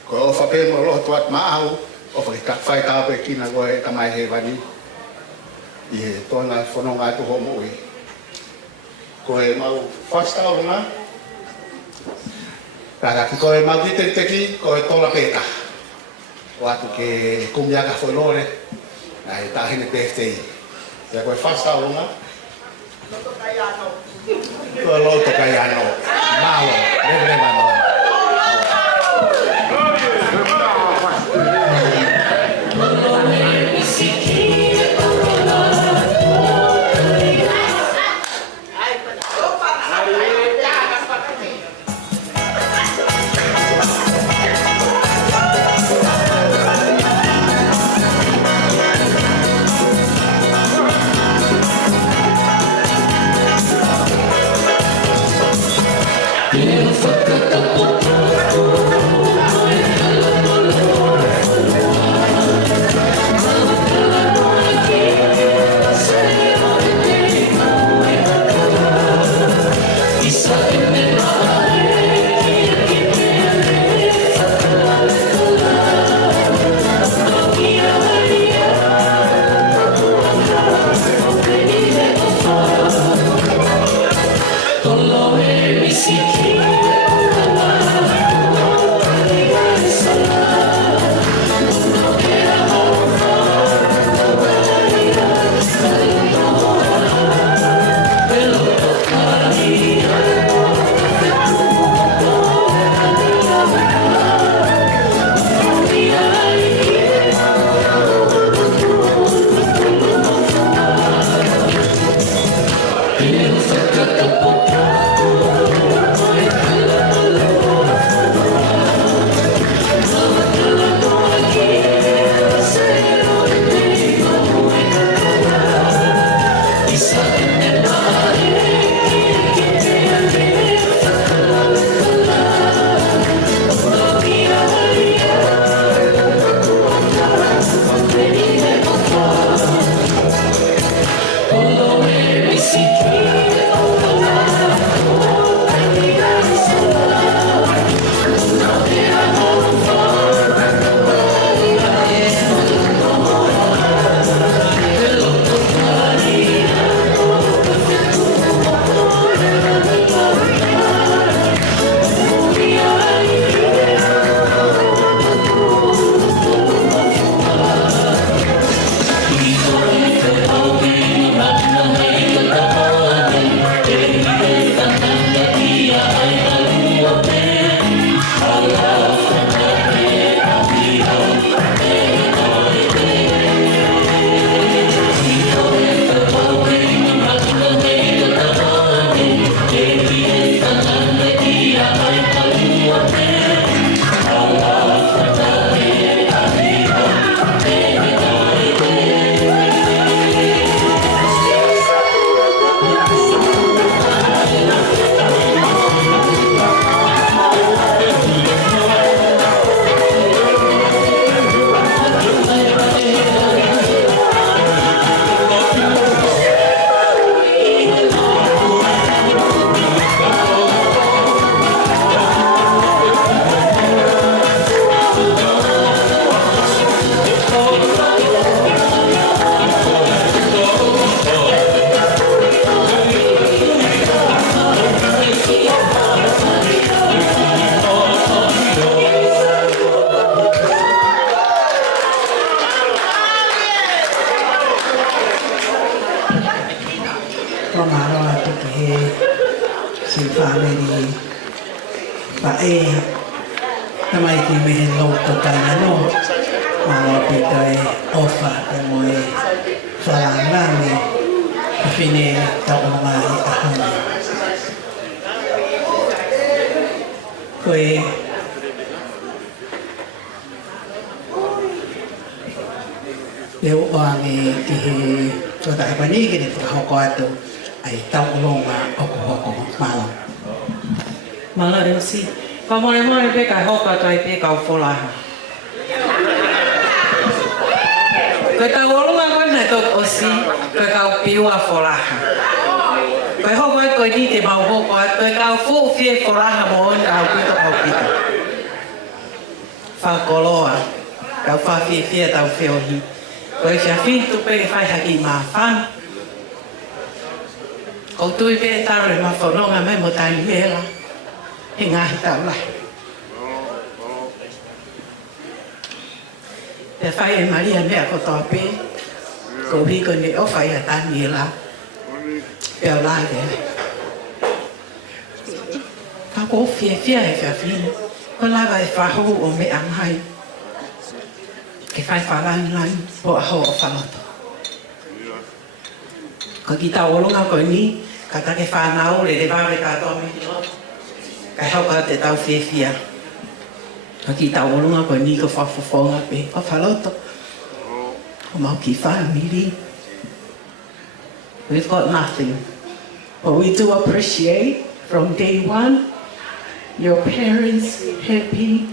Koe ofa pe mo loho tuat maa au. Ofa ki whai tāpe kina koe tamai he wani. I tōna whanonga tu homo ui. Koe mau whastau runga. Rara ki koe mau ki teki, koe tola peta. O atu ke kumiaka foi lore. Ai tahine PFTI. Ia koe whastau runga. Loto kaiano. Loto kaiano. Malo. Revere mano. Wamaroa tuki he si whameri pa e tamai ki mehe loto kaina no maro pita e ofa e moe whalangani e whine tau mai a hana. Koe leo oange ki he tuata e paniki ni whakahoko atu ai tau longa oko hoko malo. Malo e si. Pamore pe kai hoka tai pe kau folaha. Koe tau olunga koe nei tok osi, koe kau piua folaha. Koe hoko e koe ni te mau hoko e, koe kau fu fie folaha mo on kau pito kau pito. Whakoloa, kau whawhie tau whiohi. Koe whia whitu pe whai haki maa whan. Kou tui pe taro e maa whanonga me mo tani mela. He ngahi tau lai. Te whai e Maria mea ko toa pe. Ko hiko ne o whai a tani e la. Pea lai e. Ka ko fie e whia whina. Ko lawa e whahu o me anghai. Ke whai whalani lai o aho o Ofaloto. Ko ki tau olunga ko ni, ka take whanau le le wawe katoa me ki loto. Kai hauka te tau whiawhia. Ka ki tau olunga ko ni ko whafofonga pe Ofaloto. O mau ki whamiri. We've got nothing. But we do appreciate from day one your parents happy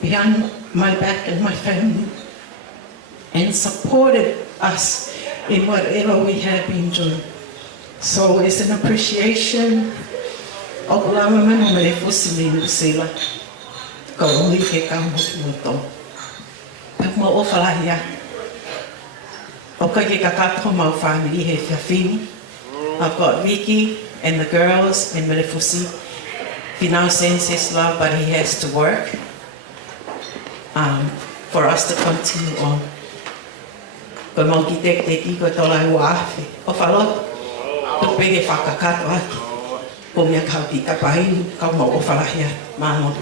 behind my back and my family and supported us in whatever we have been doing. So it's an appreciation of lama mano me fusili usila. Ka uli ke ka moto. Ka mo ofalahia. O ka ke ka kato mau family he fiafini. I've got Vicky and the girls in Melefusi. He now sends his love, but he has to work. For us to continue on. Ko mau ki te ki ko tola ua afe. Ofaloto, tu pege whakakato aki. Po mea kau ki kapainu, kau mau ofalahia. Mano.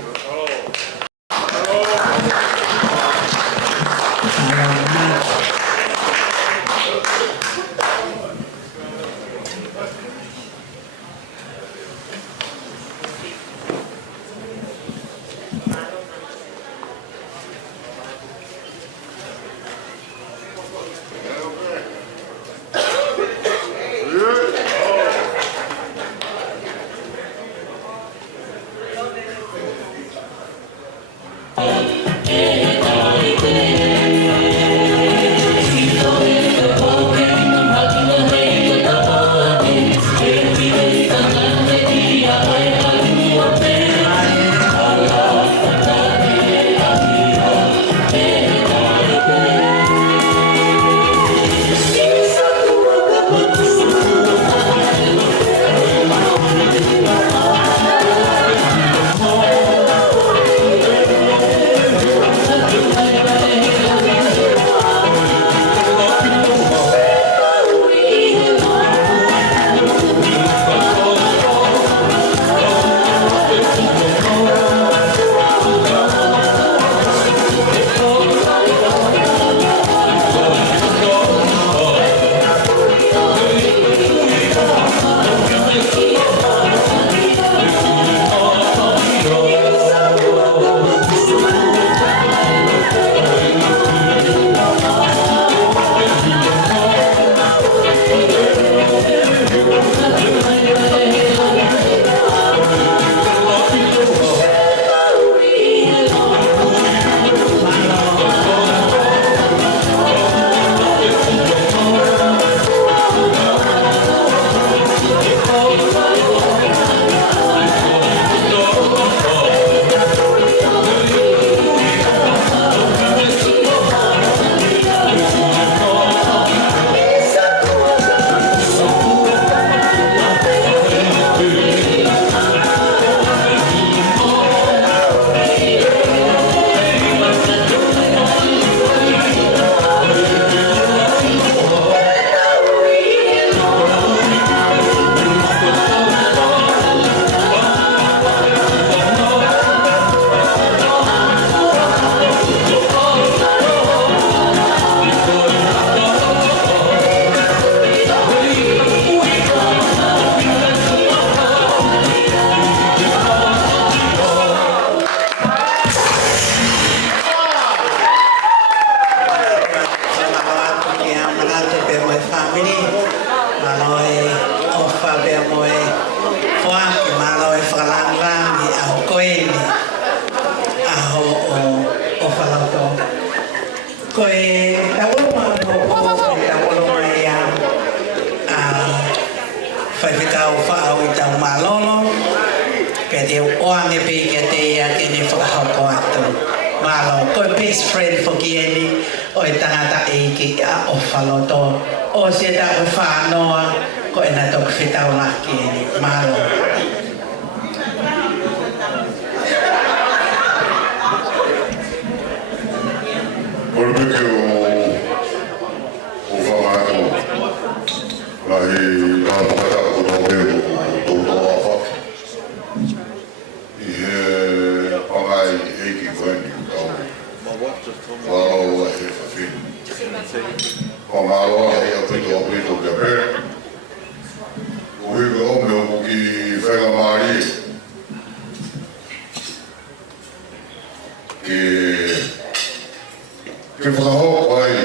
te pe mo family malo e ofa pe mo e foa malo e falang lang ni a koini a ho o Ofaloto ko e tawolo mo tawolo mo ya fai fitau fa'au i tau malolo ke te oange pe ke te ia ke ne whakahauko atu malo ko best friend whaki eni o e tangata e ki a Ofaloto o se ta o whanoa ko e na tok fitau laki eni malo Orbeke o whamato lahi a whata o tō pēo o tō afa I he pangai eiki koeni tau wāroa he whawhini whamaroa hei a pito kia pēr o heke o meo mo ki whenga maari ke whakahoko ai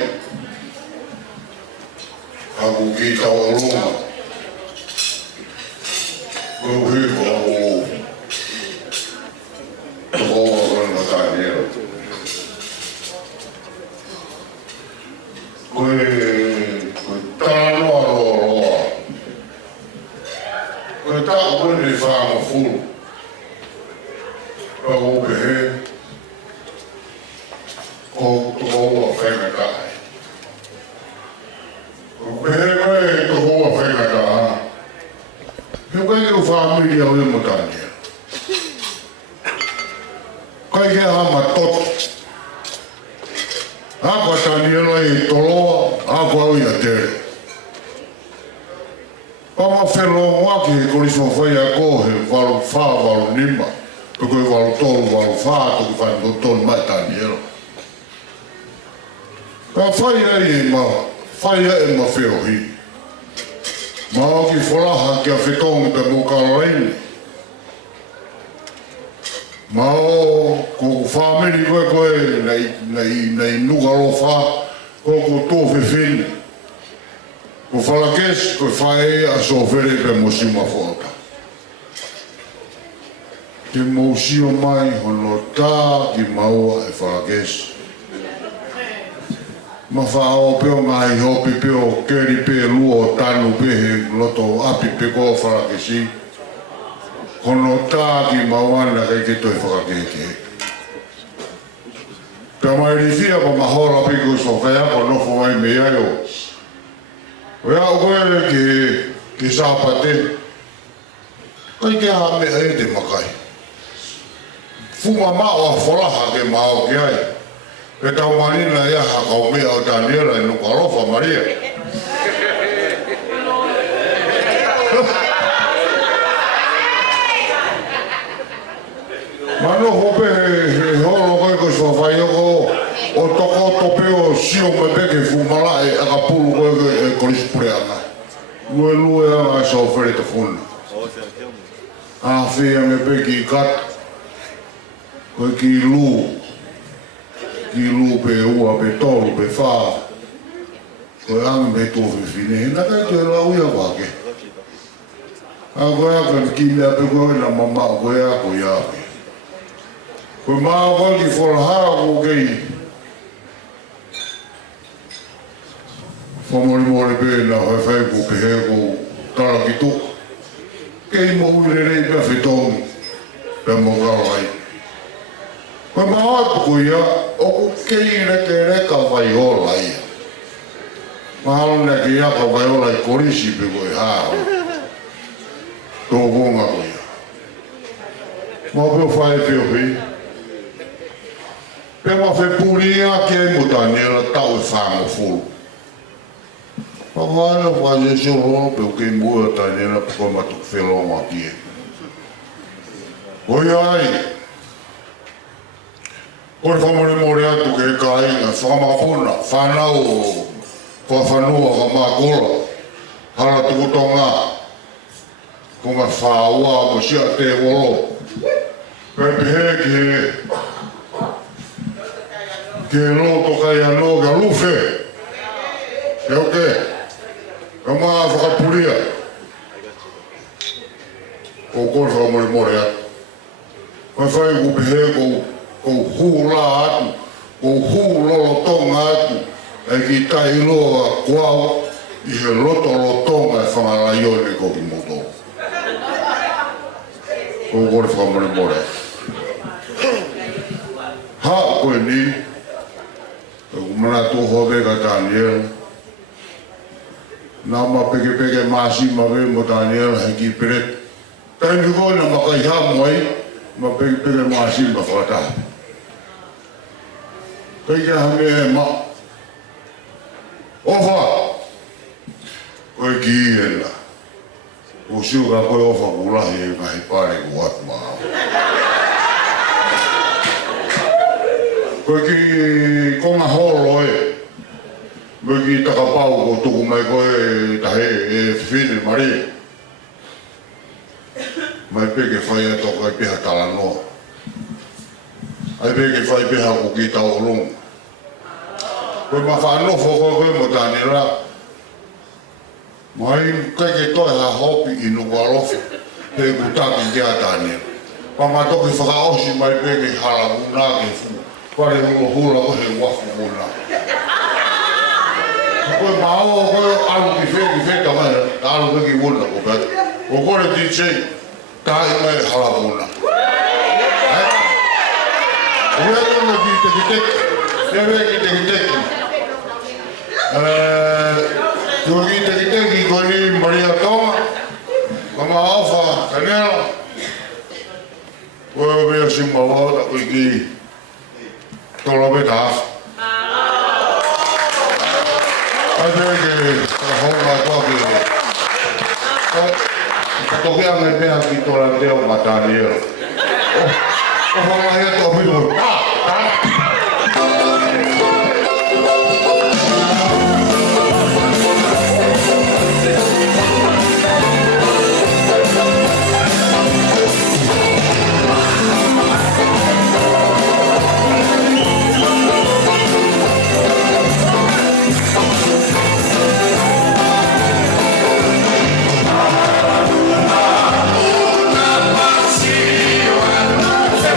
haku ki tau aroma koe heko o toko o kona tānera koe tānoa roa koe tāka koe ni whāma furu ka o pehe o toko o whenga kai Pehe koe toko a whenga ka He koe ke o whamiri au e motania Kai ke hama tot Hapa tania no e toloa Hapa au ia tere Pama whelo waki he koriso whai a ko he walu wha walu nima Pe koe walu tolu walu wha Toku whanto tonu mai tania Ka whai ai e maa Whai e ma whio hi. Mao ki wholaha kia whetongi te mokaraini. Mao ko whamiri koe nei nugaro wha ko tōwhi whine. Ko whalakes koe whae a so where pe mosima whota. Ke mosio mai hono tā ki maua e whalakes. Ma whao peo ngai hopi peo keri pe luo tanu pe he loto api pe ko wharakesi. Kono tā ki mawana kei ke toi whakakeke. Pea mai rifia pa mahora pe ko so kaya ko nofo mai me aio. Wea o koe ke sāpate. Kai ke hame e te makai. Fuma mao a wholaha ke mao ki ai. Pe tau manina ia hakau mea o tāniera e nuka rofa Maria. Mano hope he holo koe koe sua whaioko o toko topeo sio me peke fumala e akapulu koe e korispureanga. Lue anga e sau where te funa. A whia me peke I kat koe ki luu. Ki lupe ua pe tolu pe wha. Koe anga me tōwhi whine. Hina kai te lau ia wake. A koe aka ki mea pe koe na mama o koe ako ia pe. Koe maa koe ki wholahaa ko kei. Whamori pe na hoi whai ko pe he ko tara ki tō. Kei mo uire rei pe whetongi. Pe mo karai. Koe maa atu ko ia. O kei reke reka vai ola ia. Mahaluna ke iaka vai ola I korisi pe koe hao. Tō konga ko ia. Mao peo whae peo hui. Pe ma whe puri ia ki ai mutaniera tau e whango fulu. Pa whaena whae se rono peo kei mua taniera pe koe matuk whelonga ki e. Oi ai. Kore whamore atu ke ka inga, whakamapuna, whanau, whawhanua, whamakola, hara tukutonga, ko ngā whaua mo sia te wolo. Pepe ke loto kai anō ka luwhe, Te oke. Kama whakapuria. Ko kore whakamore more atu. Mai whai ku pehe ko hula atu. Ko hula tonga atu. E ki tai loa kuau. I he loto tonga e whangalai o ne ko ki moto. Ko kore whakamore more atu. Ha koe ni. Mana tu hobe ka Daniel. Nama peke masi mawe mo Daniel haki peret. Tapi ko na makai hamoi ma peke masi ma fata. Peke hame ma. Ofa. Koe kiela. O siuka koe ofa kulahi ka hipare kuat ma. Koe ki konga holo e. Koe ki takapau ko tuku mai koe tahe e whine mare. Mai peke whai e toka i peha talanoa. Ai peke whai peha ko ki tau olonga. Koe ma whanofo koe mo tani ra. Mai keke toi ha hopi i nuku alofi. Pe kutaki kia tani. Pamatoki whakaosi mai peke hala unake fu. Pare hula ko he wafu muna. Koe mao koe alu ki fe tamai alu ki muna ko pe. O kore DJ tai mai hala muna. O ia no ki te teki. Ia ki te teki. Tu ki te teki ko ni Maria Toma. Mama Alfa Canela. Koe vea simbawa ko ki Tolo me taaf. Ai peke honga toki. Toki ange peha ki tola teo matani ero. O honga hea toa mitu. Una pasión, una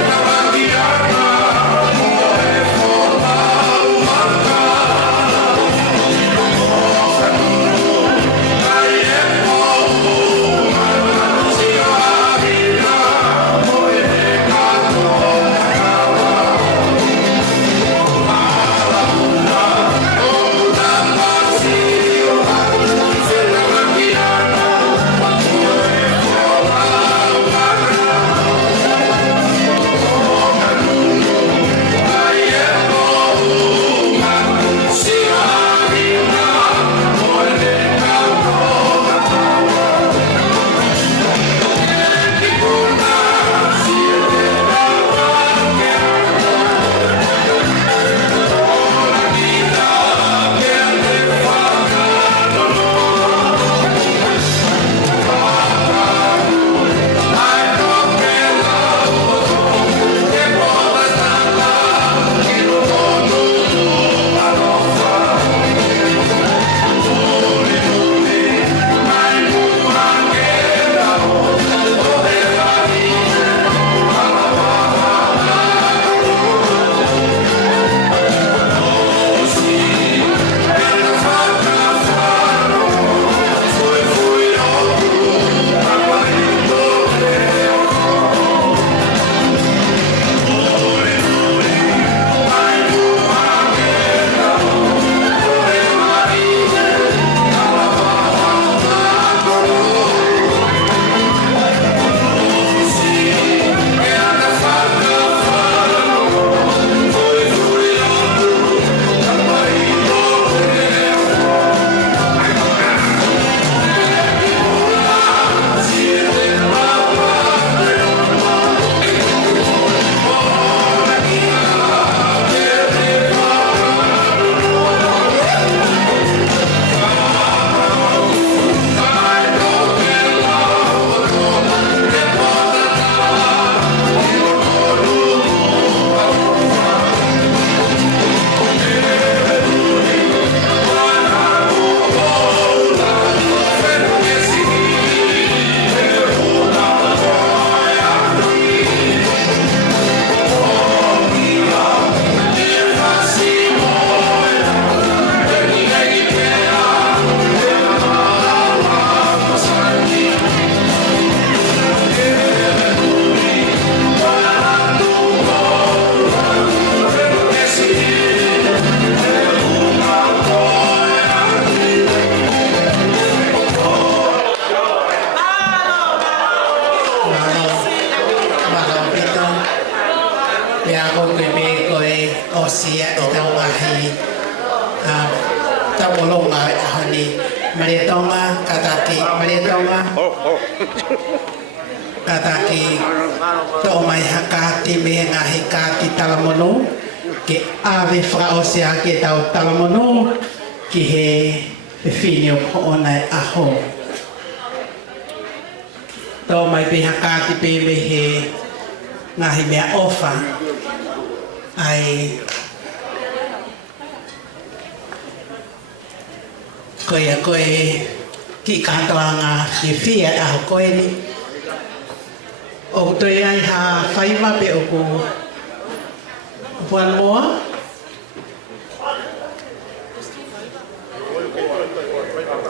whakaosia e tau mahi tau molonga e ahoni Maria Tonga, kataki Maria Tonga kataki tō mai hakati me ngahi kati talamono ke ave whakaosia ke tau talamono ki he whiwhinio po'ona e aho tō mai pe hakati pe me he ngahi mea ofa ai koe ki kātoanga ki whia aho koe ni o toi ai ha whaima pe o ku puan moa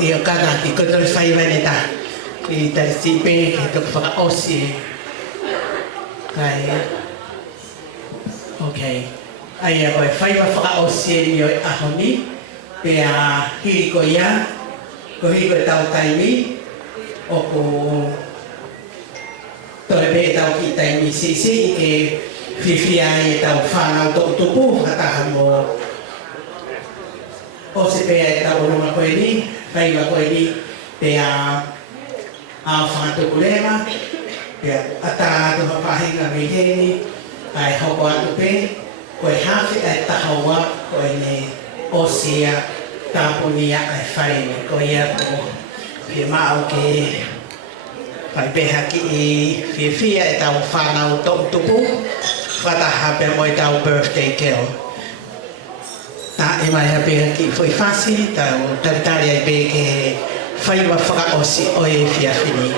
i o kata ki kotoi whaima ne ta ki tari sipe ki tuk whakaosi kai okay ai a koe whaima whakaosi ni o aho ni pe a hiri ko ia ko hiri ko tau taimi o ku tore pe tau ki taimi sisi i ke whiwhia e tau whanau tō tupu hataha mo o se pe e tau runga koe ni whaima koe ni pe a whangatuku lema pe a ata atu hapahinga me heni ai hoko atu pe koe hawhi e tahaua koe ne osia tapunia ai whaine ko ia ko pia mao ke pai peha ki i whiwhia e tau whanau tō tupu whataha pe mo i tau birthday girl ta e mai a peha ki whai whasi tau taritari ai pe ke whaiwa whakaosi o e whiawhini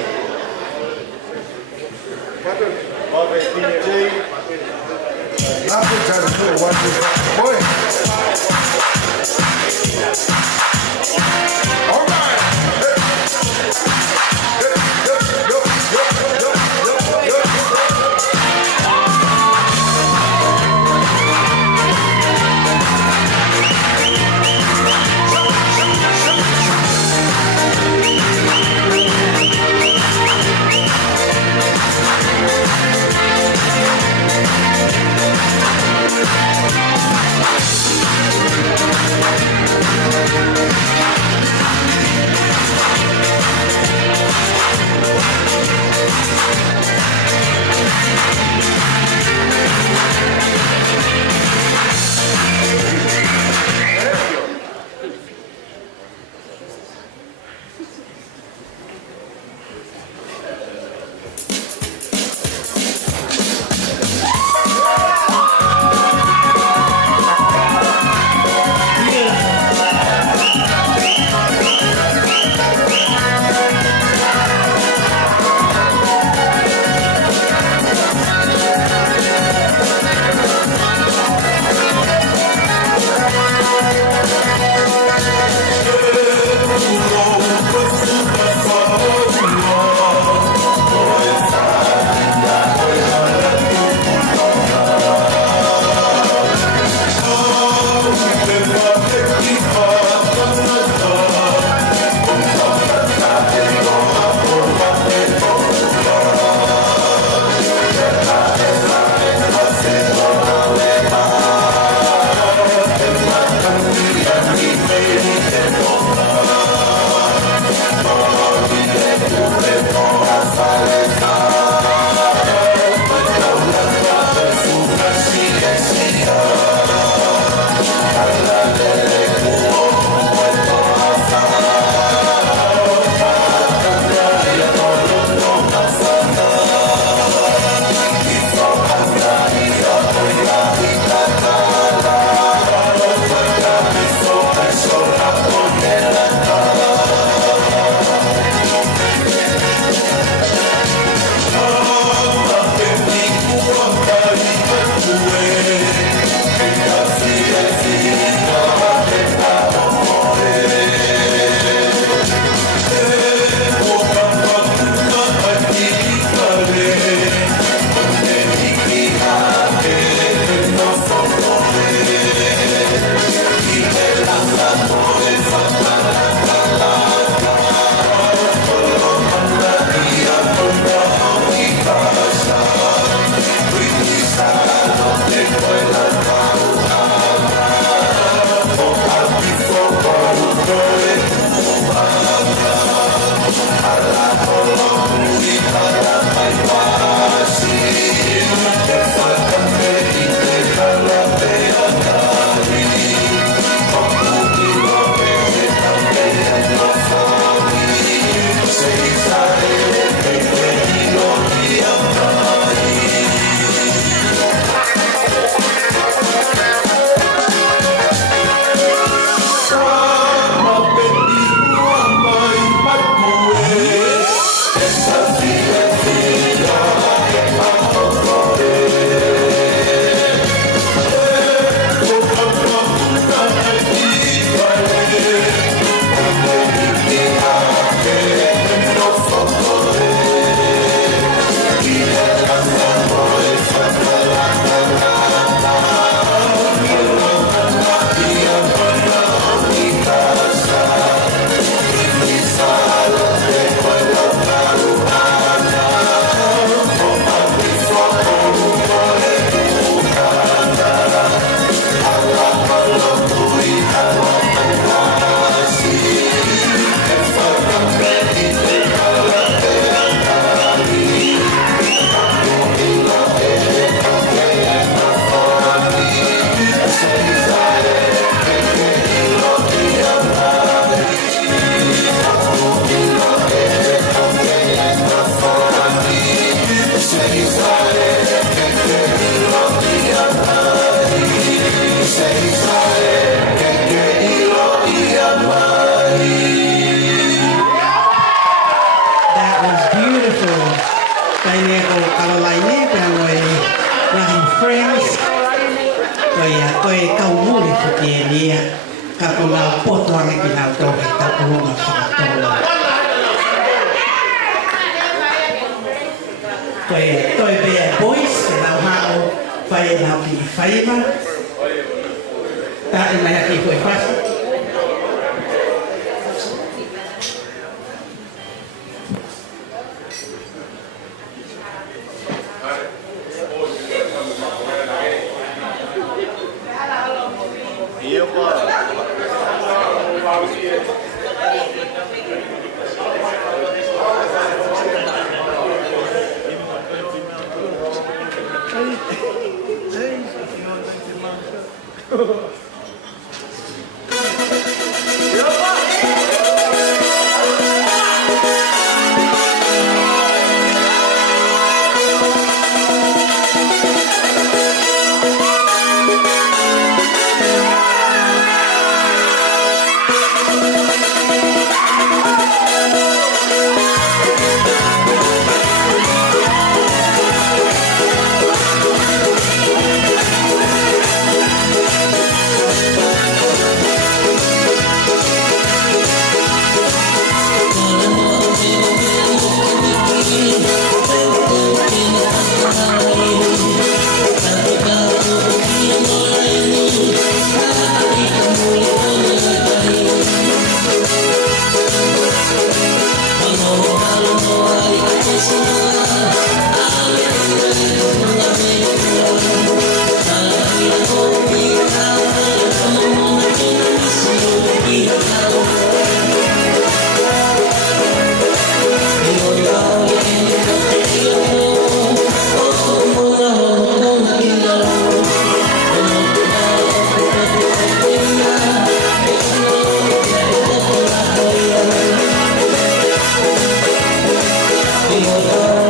Moimoi.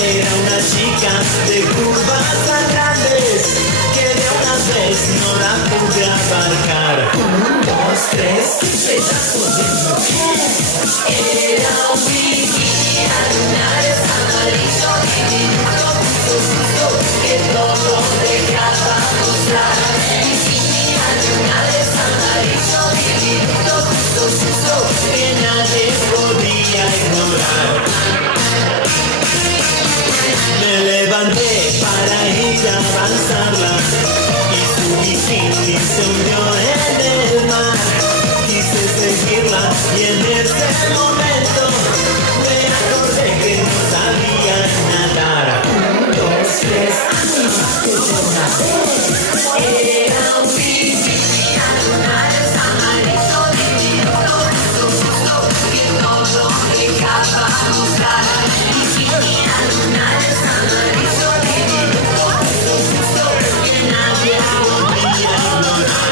Era una chica de curvas tan grandes que de una vez no la pude abarcar. 1, 2, 3, pedazos de mujer. Era un bikini a lunares amarillo diminuto, que todo dejaba mostrar. Bikini a lunares amarillo diminuto, que nadie podía ignorar. Me levanté para ir a avanzarla y su bikini se hundió en el mar. Quise seguirla y en ese momento me acordé que no sabía nadar. 1, 2, 3, antes de nacer. Era un bikini a lunares amarillo diminuto, que todo dejaba mostrar. Bikini a lunares amarillo diminuto, que nadie podía ignorar.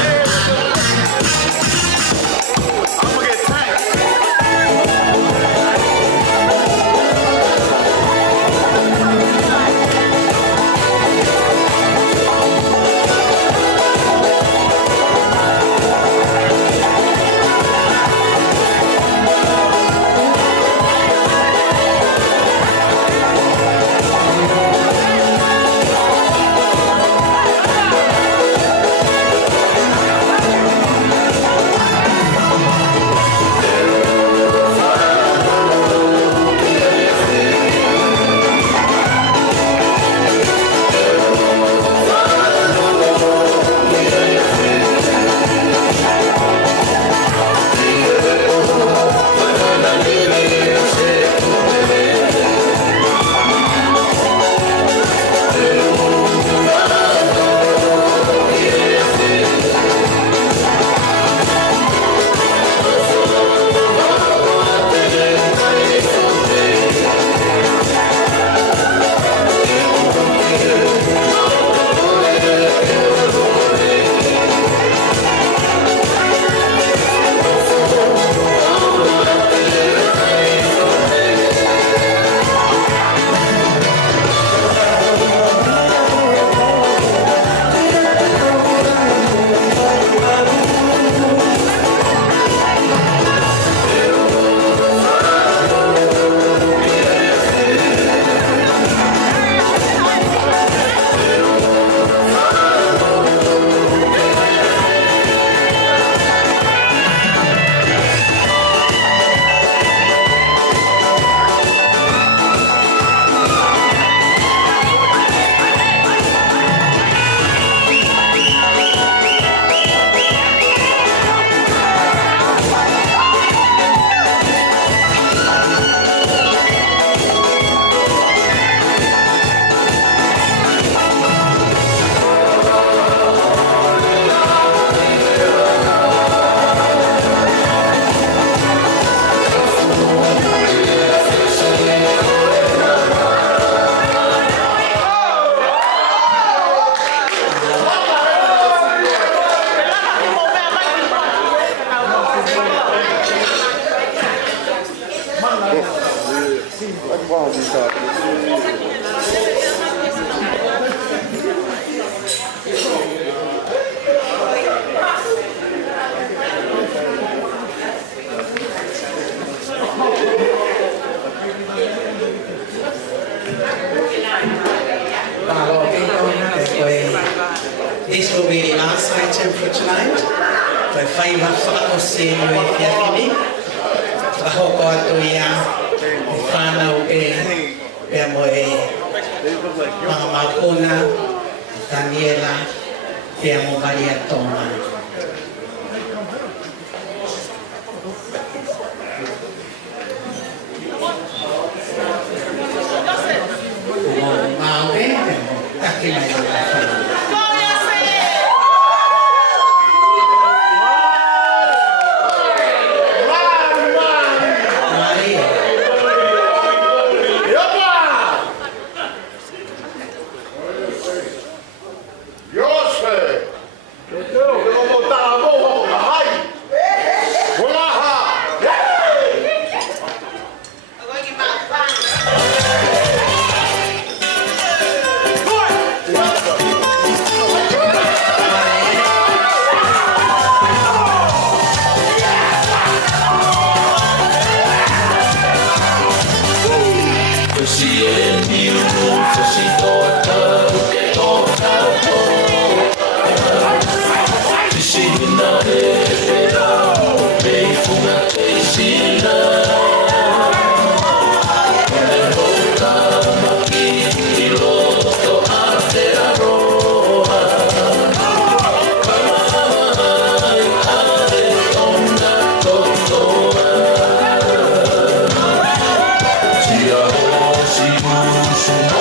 This will be the last item for tonight. Vai whaiva whaakosenu e whiawhine. Wahoko atu ia e whanau e mo e mga maukuna, Daniela, e mo Maria Toma. Mau e, taki mai o whanau. Yo sé. Samoa,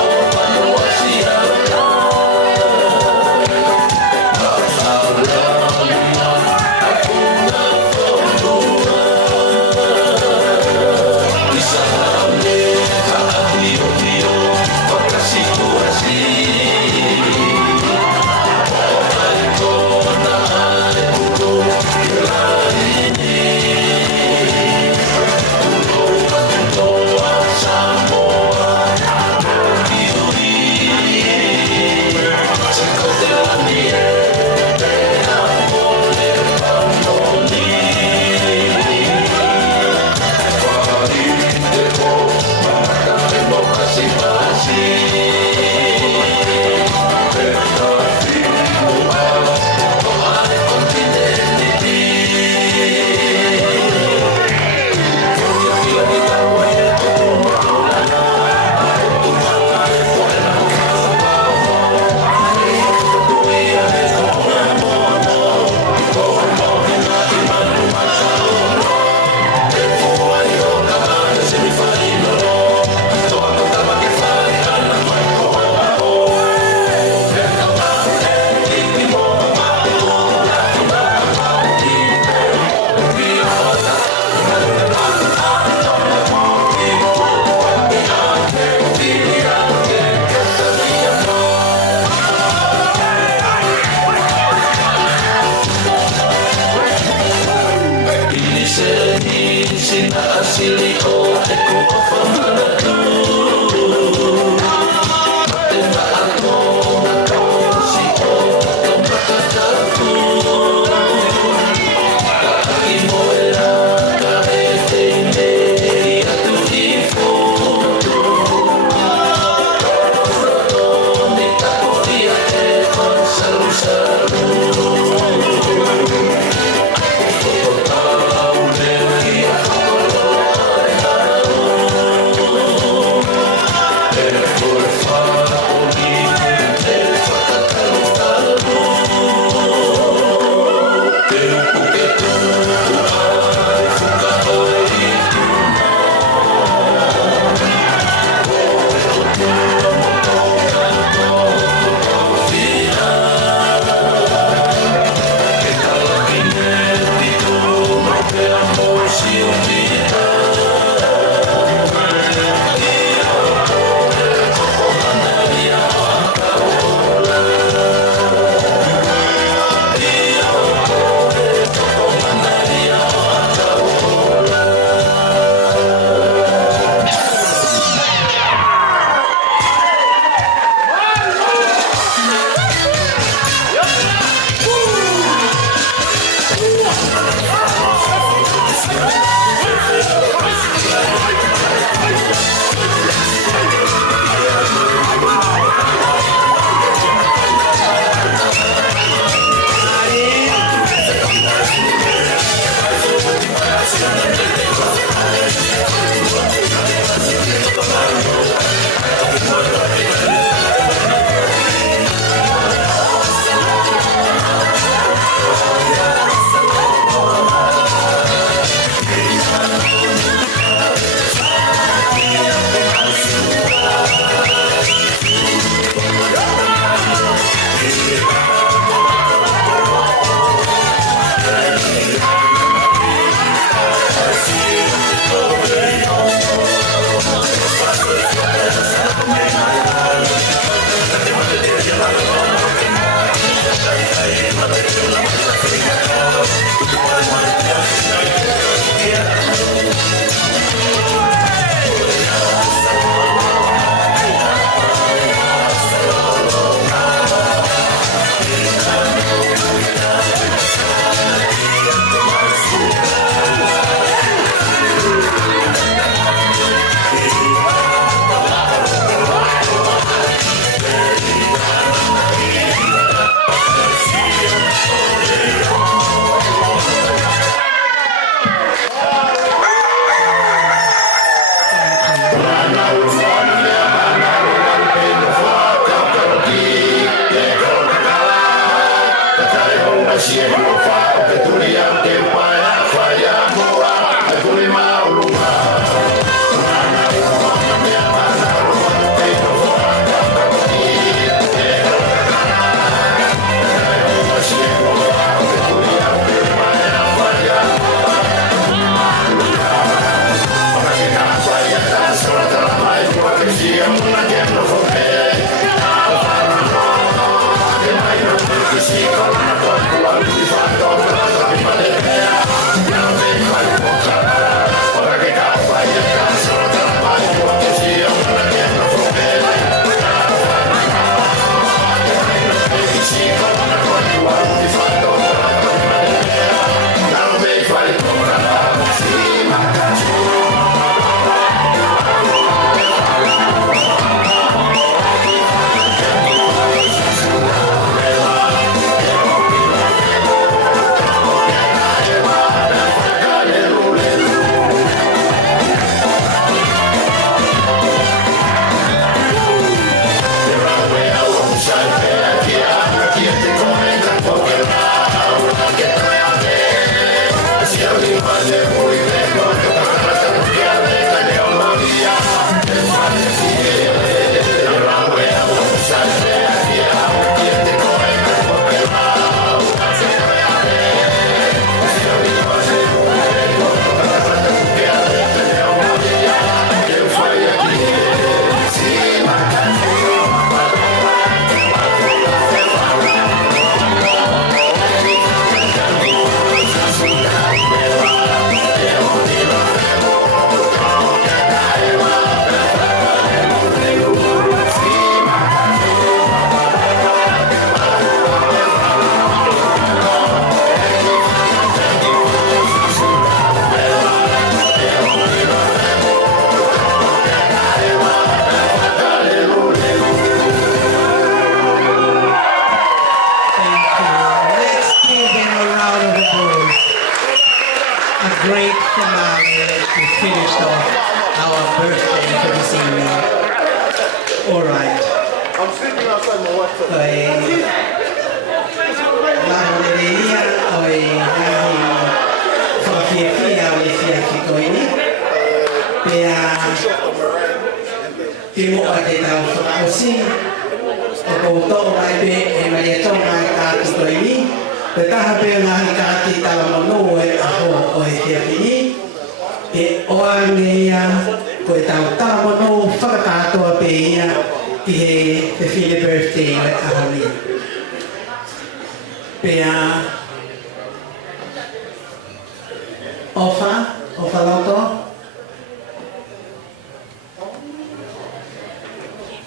Ofaloto.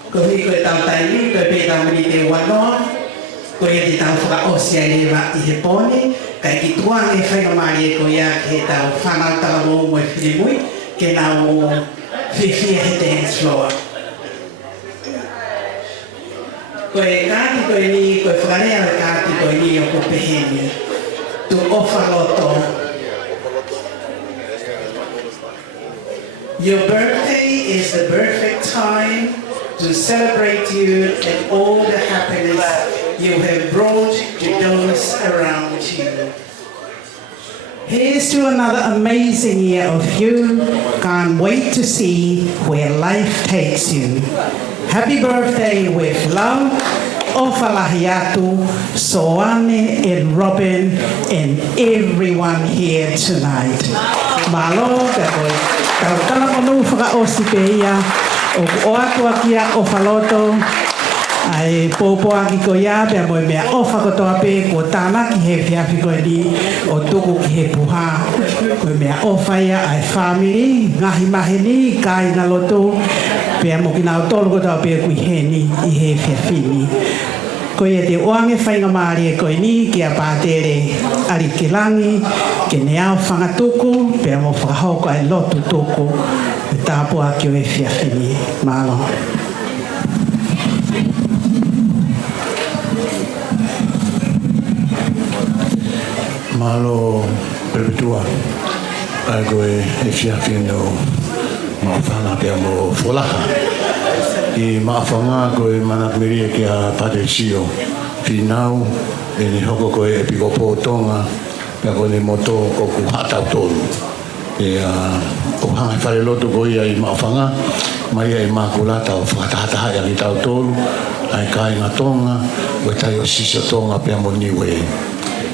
Ko hi ko tau tai ni ko pe tau ni te wano ko e tau fra osia ni va i he pone kai ki tuang e whainga mari ko ia ke tau whanau tala mo mo e whiri mui ke na mo whiwhia he dance floor. Ko e kāti ko e ni ko e whanea e kāti ko e ni o ko peheni tu Ofaloto. Your birthday is the perfect time to celebrate you and all the happiness you have brought to those around you. Here's to another amazing year of you. Can't wait to see where life takes you. Happy birthday with love, Ofalahiatu, Soane and Robin and everyone here tonight. Malo, kau tala monu whaka osipeia, o atua kia Ofaloto, ai popo aki ko ia, pia moe mea ofa ko toa pe, ko tāna ki he whiawhi koe ni, o tuku ki he puha, koe mea ofa ia ai family, ngahi mahe ni, kai na loto, pia mo ki nao tolu ko toa pe kui he ni, i he whiawhi ni. Koe e te oange whainga maari e koe ni, kia pātere ari ke langi, ke ne au whangatuku, pia mo whakahoko ai lotu tuku, e tāpua ki o e whiawhi ni. Mālo. Malo perpetua, ai koe e whiawhi no maafanga pia mo wholaha. I maafanga koe manakmiri e kia pate sio, whinau, e ni hoko koe e piko pōtonga, pia koe ni moto o ku hatau tolu. E o hanga whare lotu koe ia I maafanga, mai e makulata o whakatahataha ia ki tau tolu, ai kai ngā tonga, koe tai o sisa tonga pia mo niwe.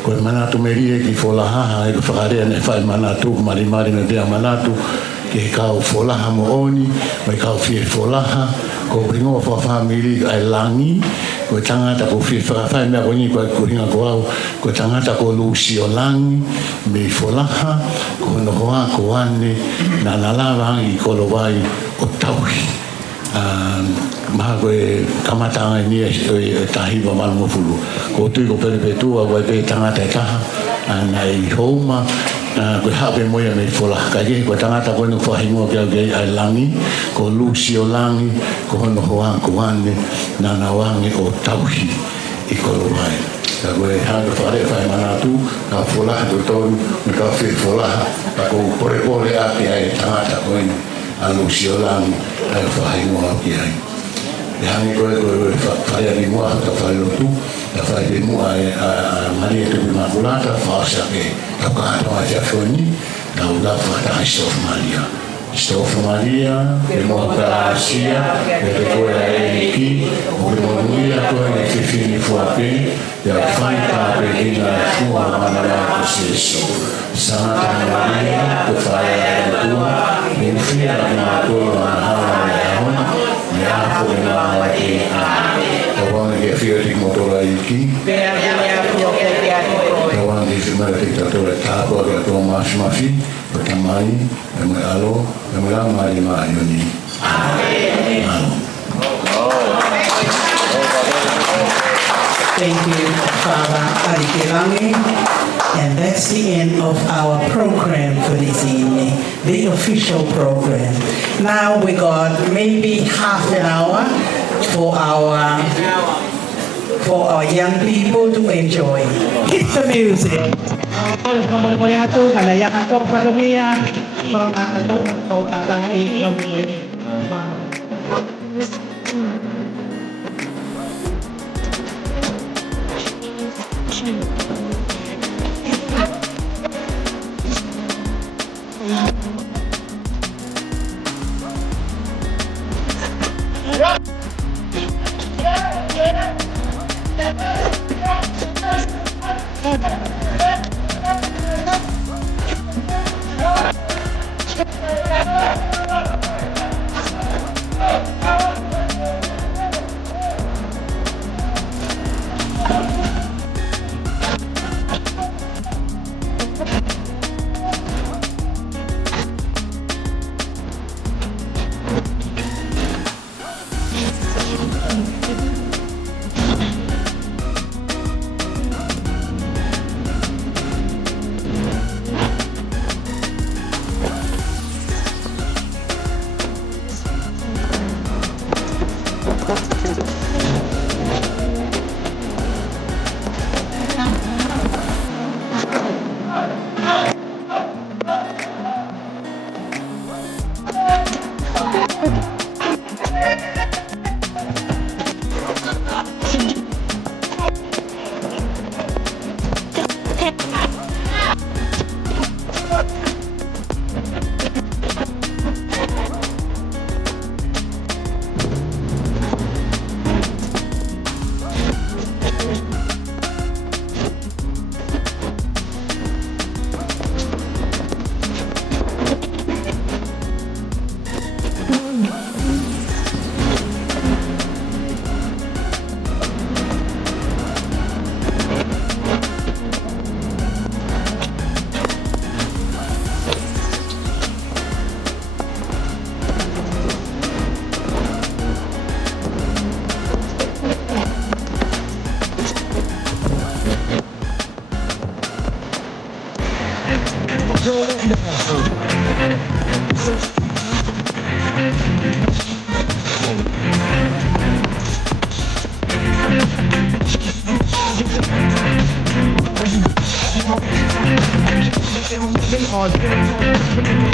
Koe manatu meri e ki wholahaha, e ku whakarea ne whai manatu, marimari me pia manatu, ke kau folaha mo oni, mai kau fie folaha, ko ringo fa family ai langi, ko tangata ko fie fa mea koni ko ringa ko au, ko tangata ko lusi o langi, me folaha, ko no hoa ko ane, na nalawa i kolo vai o tauhi. Maha koe kamatanga ni e tahiwa malungo fulu. Ko tui ko pere petua, koe pe tangata e taha, na i houma, koe hape moia me fola. Ka ke koe tangata koe no whahingoa kia kei ai langi, ko lusi o langi, ko hono hoa ko ane, na nawange o tauhi i kolo vai. Ka koe hanga whare whai manatu, ka folaha to tonu, me ka whi folaha, ka ko pore pore ake ai tangata koe ni. A lusi o langi, ai whahingoa ki ai. E hangi koe whai ani mua hata whai lotu, ka whai te mua a mani e tupi makulata, whaasa ke takahatoa te awhoni, ka uda whata ai Stof Maria. Stof Maria, e mua ka Asia, e te koe a Eriki, o ke monuia koe e te whini fuape, e a whai ka pe ina e fua mana ko Seso. Santa Maria, ko whai a tua, e uwhia ki mātoro a hawa e ahona, me a fo e maha e a. Ka wana ke whia tik motora i ki. Ka wana ke whimara tik tatora tāpua ke atua mafi, ko tamai, e me alo, e me la mai mai oni. Amen. Thank you, Father Arikelangi. And that's the end of our program for this evening, the official program. Now we got maybe half an hour for our young people to enjoy. Hit the music.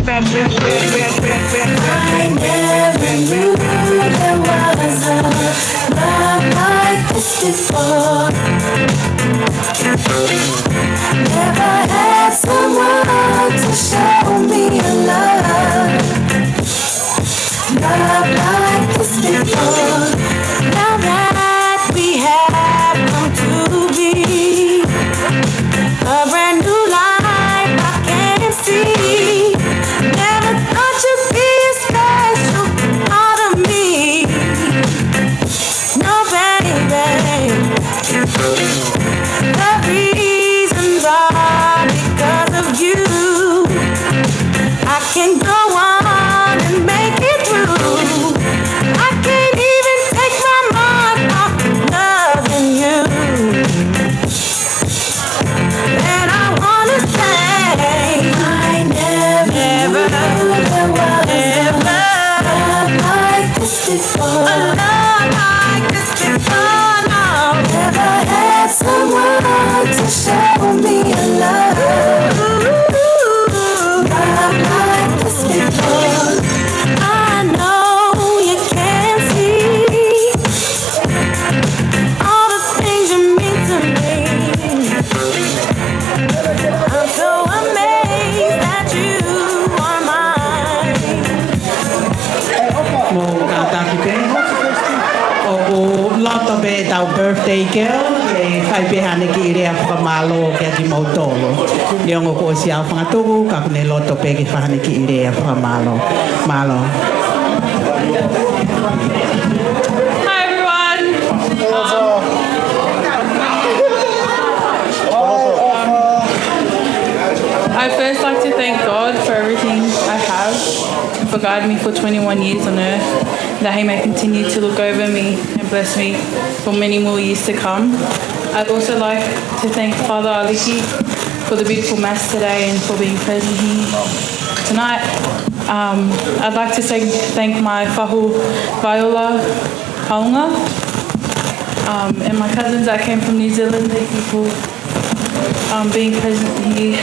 I never knew there was a love like this before. Never had someone to show me a love like this before. Now that we have come to be a brand new life I can see. Never thought you Ofaloto be tau birthday girl e whai behane ki i rea whamalo kia ki mautolo. Leongo ko si au whangatuku, ka kune loto pe ki whahane ki i rea whamalo. Malo. Hi everyone. I'd first like to thank God for everything I have, for guiding me for 21 years on earth, that He may continue to look over me and bless me for many more years to come. I'd also like to thank Father Aliki for the beautiful Mass today and for being present here tonight. I'd like to thank my whahu Paula, and my cousins that came from New Zealand. Thank you for being present here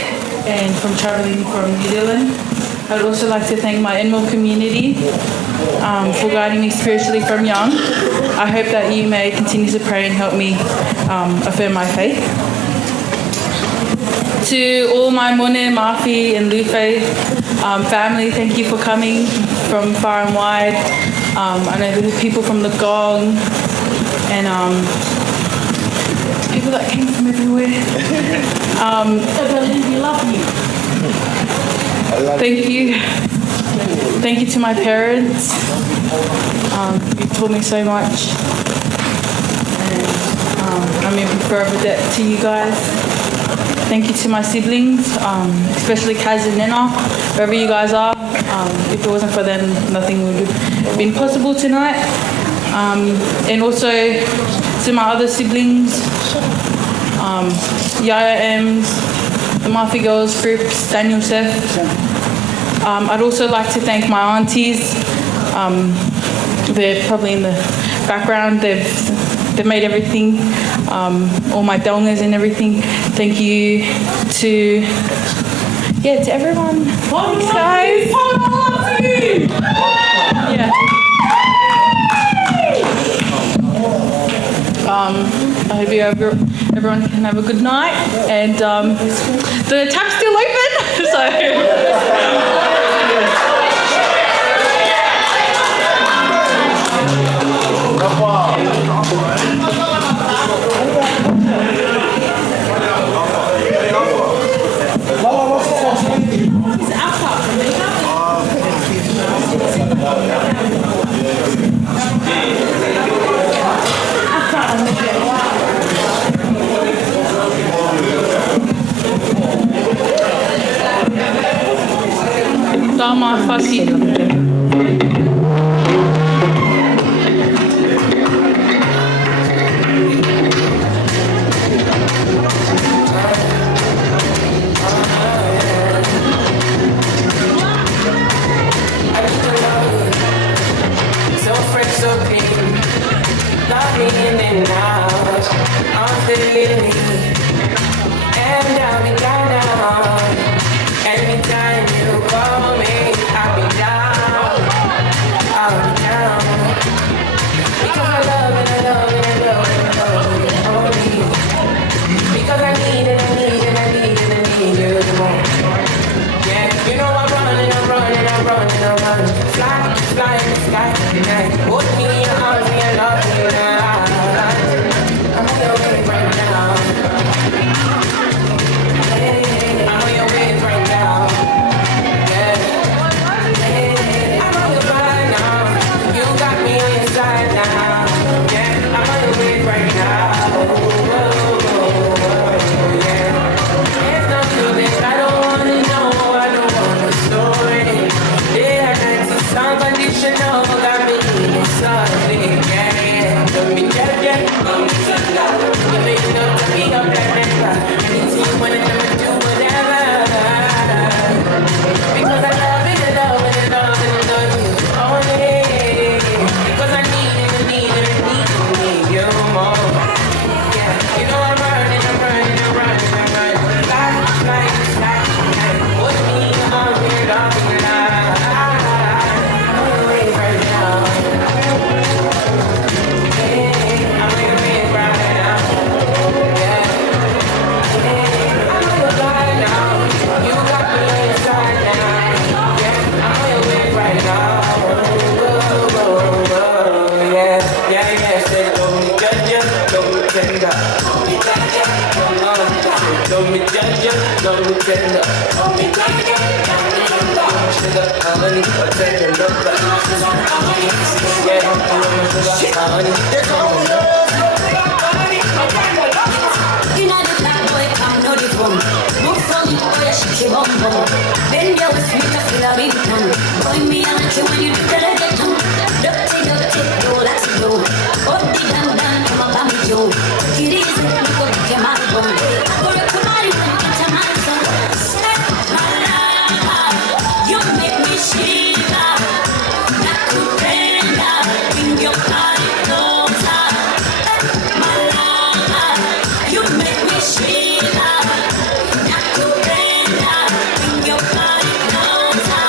and from travelling from New Zealand. I'd also like to thank my Enmore community for guiding me spiritually from young. I hope that you may continue to pray and help me affirm my faith. To all my Mone, Mafi and Lufe family, thank you for coming from far and wide. I know there are people from the Gong and people that came from everywhere. We love you. Thank you. Thank you to my parents. You've taught me so much. And I'm in forever debt to you guys. Thank you to my siblings, especially Kaz and Nena, wherever you guys are. If it wasn't for them, nothing would have been possible tonight. And also to my other siblings, Yaya Ems, the Mafi Girls groups, Daniel Seth. I'd also like to thank my aunties. They're probably in the background. They've made everything, all my dongas and everything. Thank you to everyone. Thanks, guys. Yeah. I hope everyone can have a good night. And the tap's still open, so. Dama Fasi. So fresh, so clean, loving in and out, I'm feeling me, and I'll be down. Anytime you call me, I'll be down, because I love and I love and I love and I love you, because I need and I need and I need and I need you the most. Yeah, you know I'm running, fly in the sky tonight. Hold me in your arms and you love me now. I'm on your way right now. I'm on your way right now. Yeah. I'm on your side now. You got me on your side now. Yeah, I'm on your way right now. Yeah. It's not too late. I don't wanna know. I don't want a story. Yeah, I got some conditional. Got me in your side. tender. Hold me tight, sugar, honey, or take a look like sugar, honey. Yeah, sugar, honey. They call me honey, you know the black boy come no the phone. Move from the boy, shake your bum bum. Bend your waist, make a feel a big gun. Boy, me I like you when you do the reggaeton. Dirty, go, let's go. Oh, the damn, come up and Joe. It is a look of the man bum. I go to marry when you get a man son. My love, you make me shiver. Not to bend up, bring your body closer. My love, you make me shiver. Not to bend up, bring your body closer.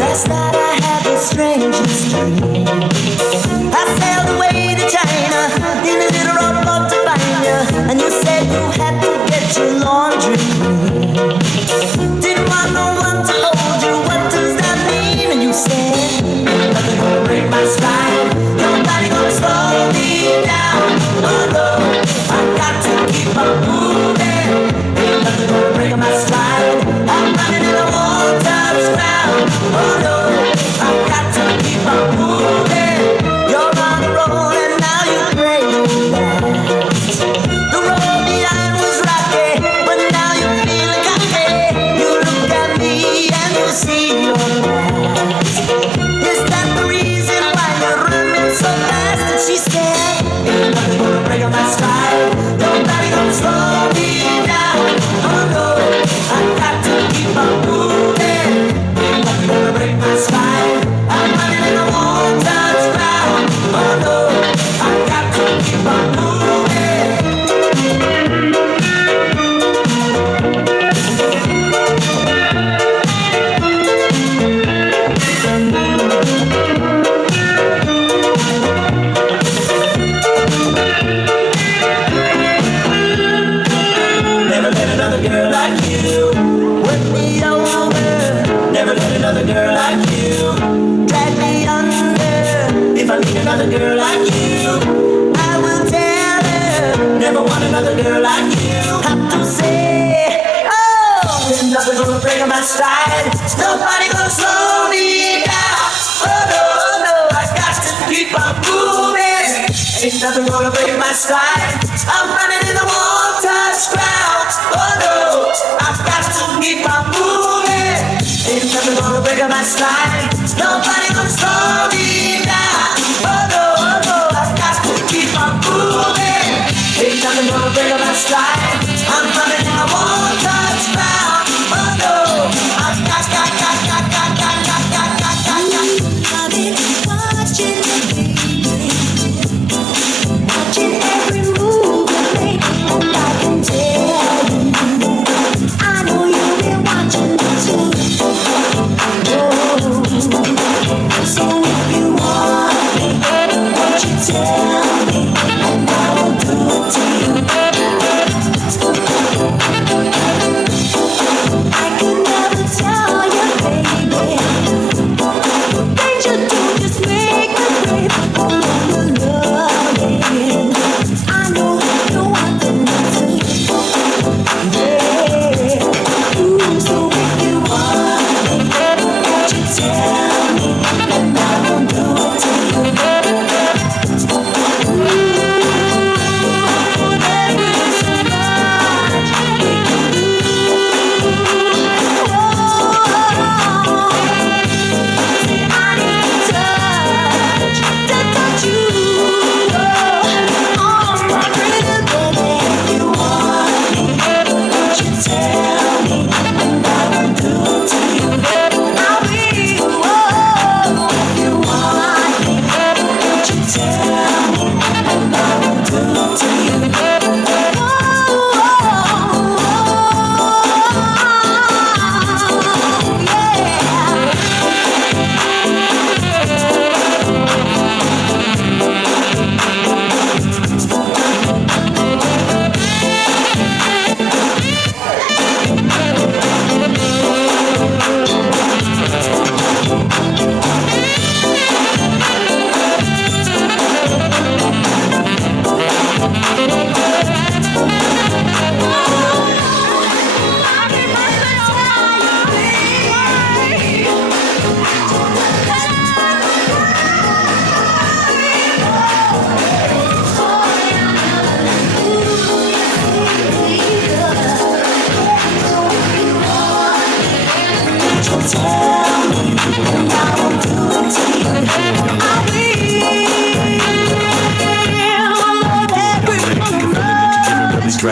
Last night I had the strangest dream. I sailed away to China in a little rowboat to find you, and you said you had to get your laundry clean. Didn't want no one to hold you. What does that mean? And you said nothing gonna break my stride. Nobody gonna slow me down. Oh no, I got to keep on moving. Ain't nothing gonna break my stride. I'm running in the water's ground. Oh no, I got to keep on moving. You're on the road and now you pray to last. The road behind was rocky, but now you're feeling cocky. You look at me and you see your past. Is that the reason why you're running so fast? And she said, ain't nothing gonna break my stride. Nobody gonna slow me down. Oh no, I got to keep on moving. Ain't nothing gonna break my stride. I'm running in the water's ground. Oh no, I got to keep on moving. Never let another girl like you work me over. Never let another girl like you drag me under. If I meet another girl like you, I will tell her. Never want another girl like you. Have to say, oh, there's nothing gonna break my stride. Nobody gonna slow me down. Oh no, no, I got to keep on moving. Ain't nothing gonna break my stride. I'm running in the water's ground. Oh no, I've got to keep on moving. Ain't nothing gonna break my stride. Nobody gonna slow me down. Oh no, I've got to keep on moving. Ain't nothing gonna break my stride. I'm running in the water's ground. Oh no, I've got. I've been watching you, baby. Watching every move you make, and I can tell you, I know you've been watching me too. Oh,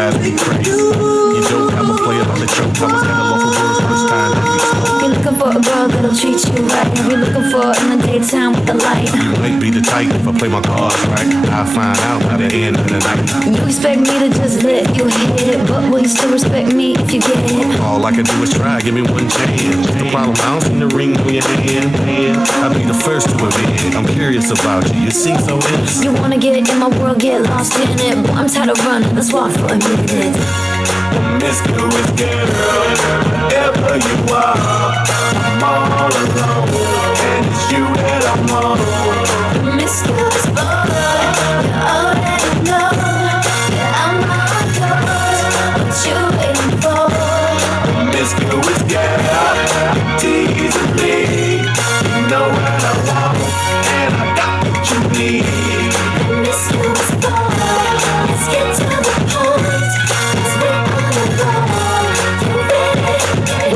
driving me crazy. You don't have a player on the choke. I was at a local words first time that we spoke. You're looking for a girl that'll treat you right. You're looking for in the daytime with the light. You might be the type if I play my cards right. I'll find out by the end of the night. You expect me to just let you hit it, but will you still respect me if you get it? All I can do is try, give me one chance. The problem, I don't see the ring on your hand. I'll be the first to admit I'm curious about you. You seem so innocent. You wanna get in my world, get lost in it. Boy, I'm tired of running, let's walk for a minute. Promiscuous girl, wherever you are, I'm all alone, and it's you that I want. Promiscuous boy, you already know that I'm all yours. What you waiting for? Promiscuous girl, you're teasing me. You know what I want, and I got what you need. Promiscuous boy, let's get to the point.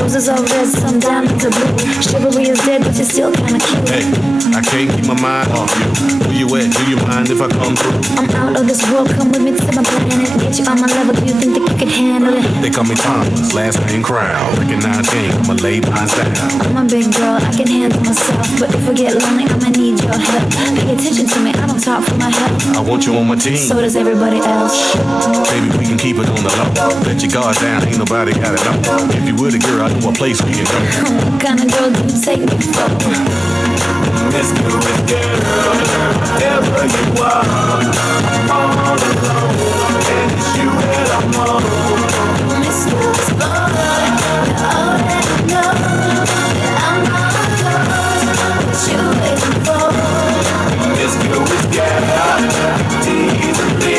Roses are red, some diamonds are blue. Chivalry is dead, but you're still kinda cute. Hey, I can't keep my mind off you. Where you at? Do you mind if I come through? I'm out of this world, come with me to my planet. Get you on my level, do you think that you can handle it? They call me Thomas, last name Crown. Recognize game, I'ma lay mine down. I'm a big girl, I can handle myself. But if I get lonely, I'ma need your help. Pay attention to me, I don't talk for my help. I want you on my team. So does everybody else. Baby, we can keep it on the low. Let your guard down, ain't nobody got it up. If you were the girl, I know a place we can go. What kind of girl do you take me for? Promiscuous girl, wherever you are, I'm all alone, and it's you that I want. Promiscuous boy, you already know that I'm all yours. What you waiting for? Promiscuous girl, teasing me.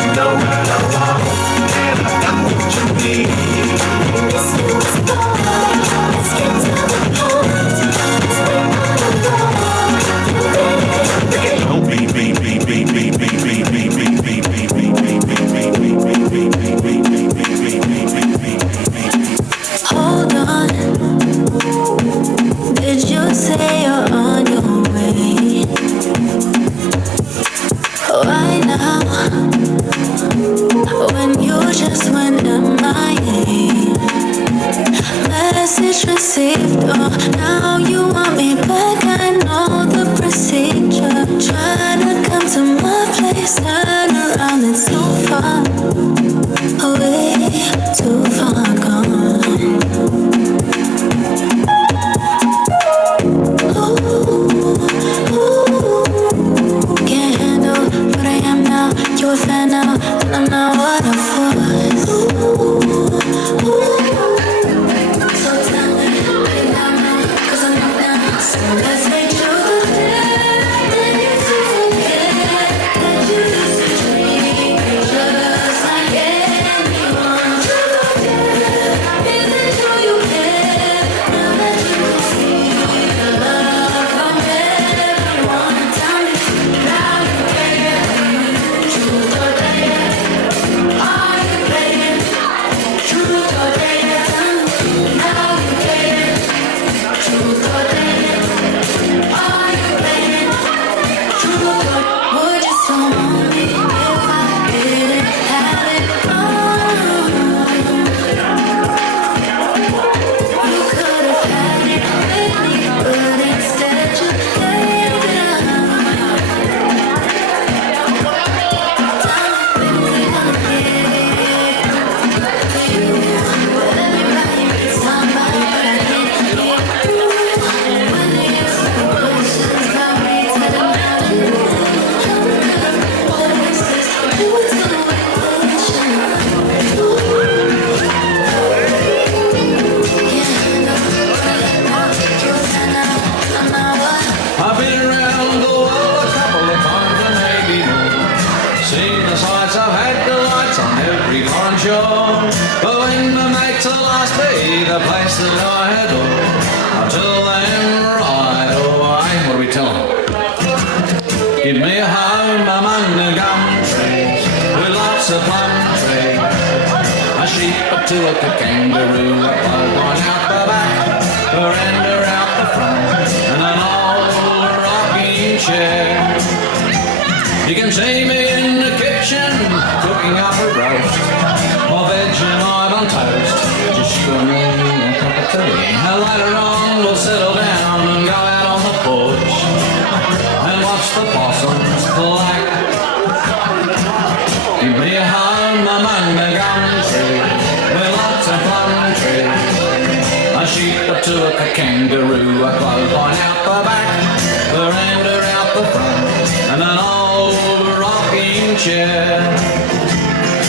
You know what I want, and I got what you need. Promiscuous boy, let's get to the point. Let's wait on the road. Don't be. Hold on. Did you say you're on your way? Why now? When you just went MIA. Message received, oh, now you want me back. I know the procedure. Try to come to my place, turn around, it's too far away, too far gone. Can't handle what I am now. You a fan now, and I'm not what I was. So tell me, lay down now, 'cause I'm not now. So let's make sure that you forget that you used to treat me just like anyone. Is it true you care? Now that you can see the love from everyone. Tell me, now you care. Truth or dare? Are you playing? Truth or dare? Tell me, now you care. Truth or dare? Are you playing? Truth or would you still want me if I didn't have it all? You could have had it with me, but instead you gave it up. I've been around the world a couple of times and maybe more. Seen the sights, I've had the lights on every foreign shore. But when the mate's the last be the place that I adore, I'll tell them right away. What do we tell them? Give me a home among the gum trees with lots of plum trees. A sheep or two, a kangaroo, a pug on out the back, a render out the front, and an old rocking chair. You can see me in the kitchen cooking up a roast. And later on we'll settle down and go out on the porch and watch the possums collect. Give me a home among the gum trees with lots of plum trees. A sheep, a took, a kangaroo, a clothesline out the back, veranda out the front, and an old rocking chair.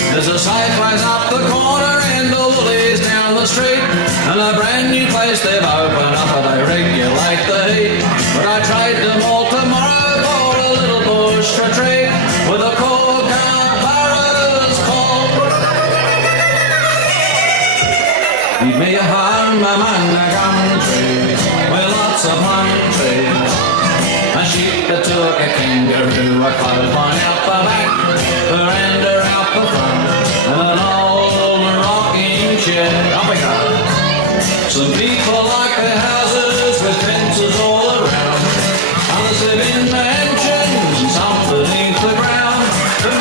There's a Safeways up the corner and the Woolies down the street, and a brand new place they've opened up and they regulate the heat. But I trade them all tomorrow for a little bush retreat with a kookaburra's call. Give me a home among the gum trees with lots of plum trees. A sheep, a took, a kangaroo, a clothesline out the back, veranda out the front, and an old rocking chair. Up we go. Some people like their houses with fences all around. Others live in mansions and some beneath the ground. But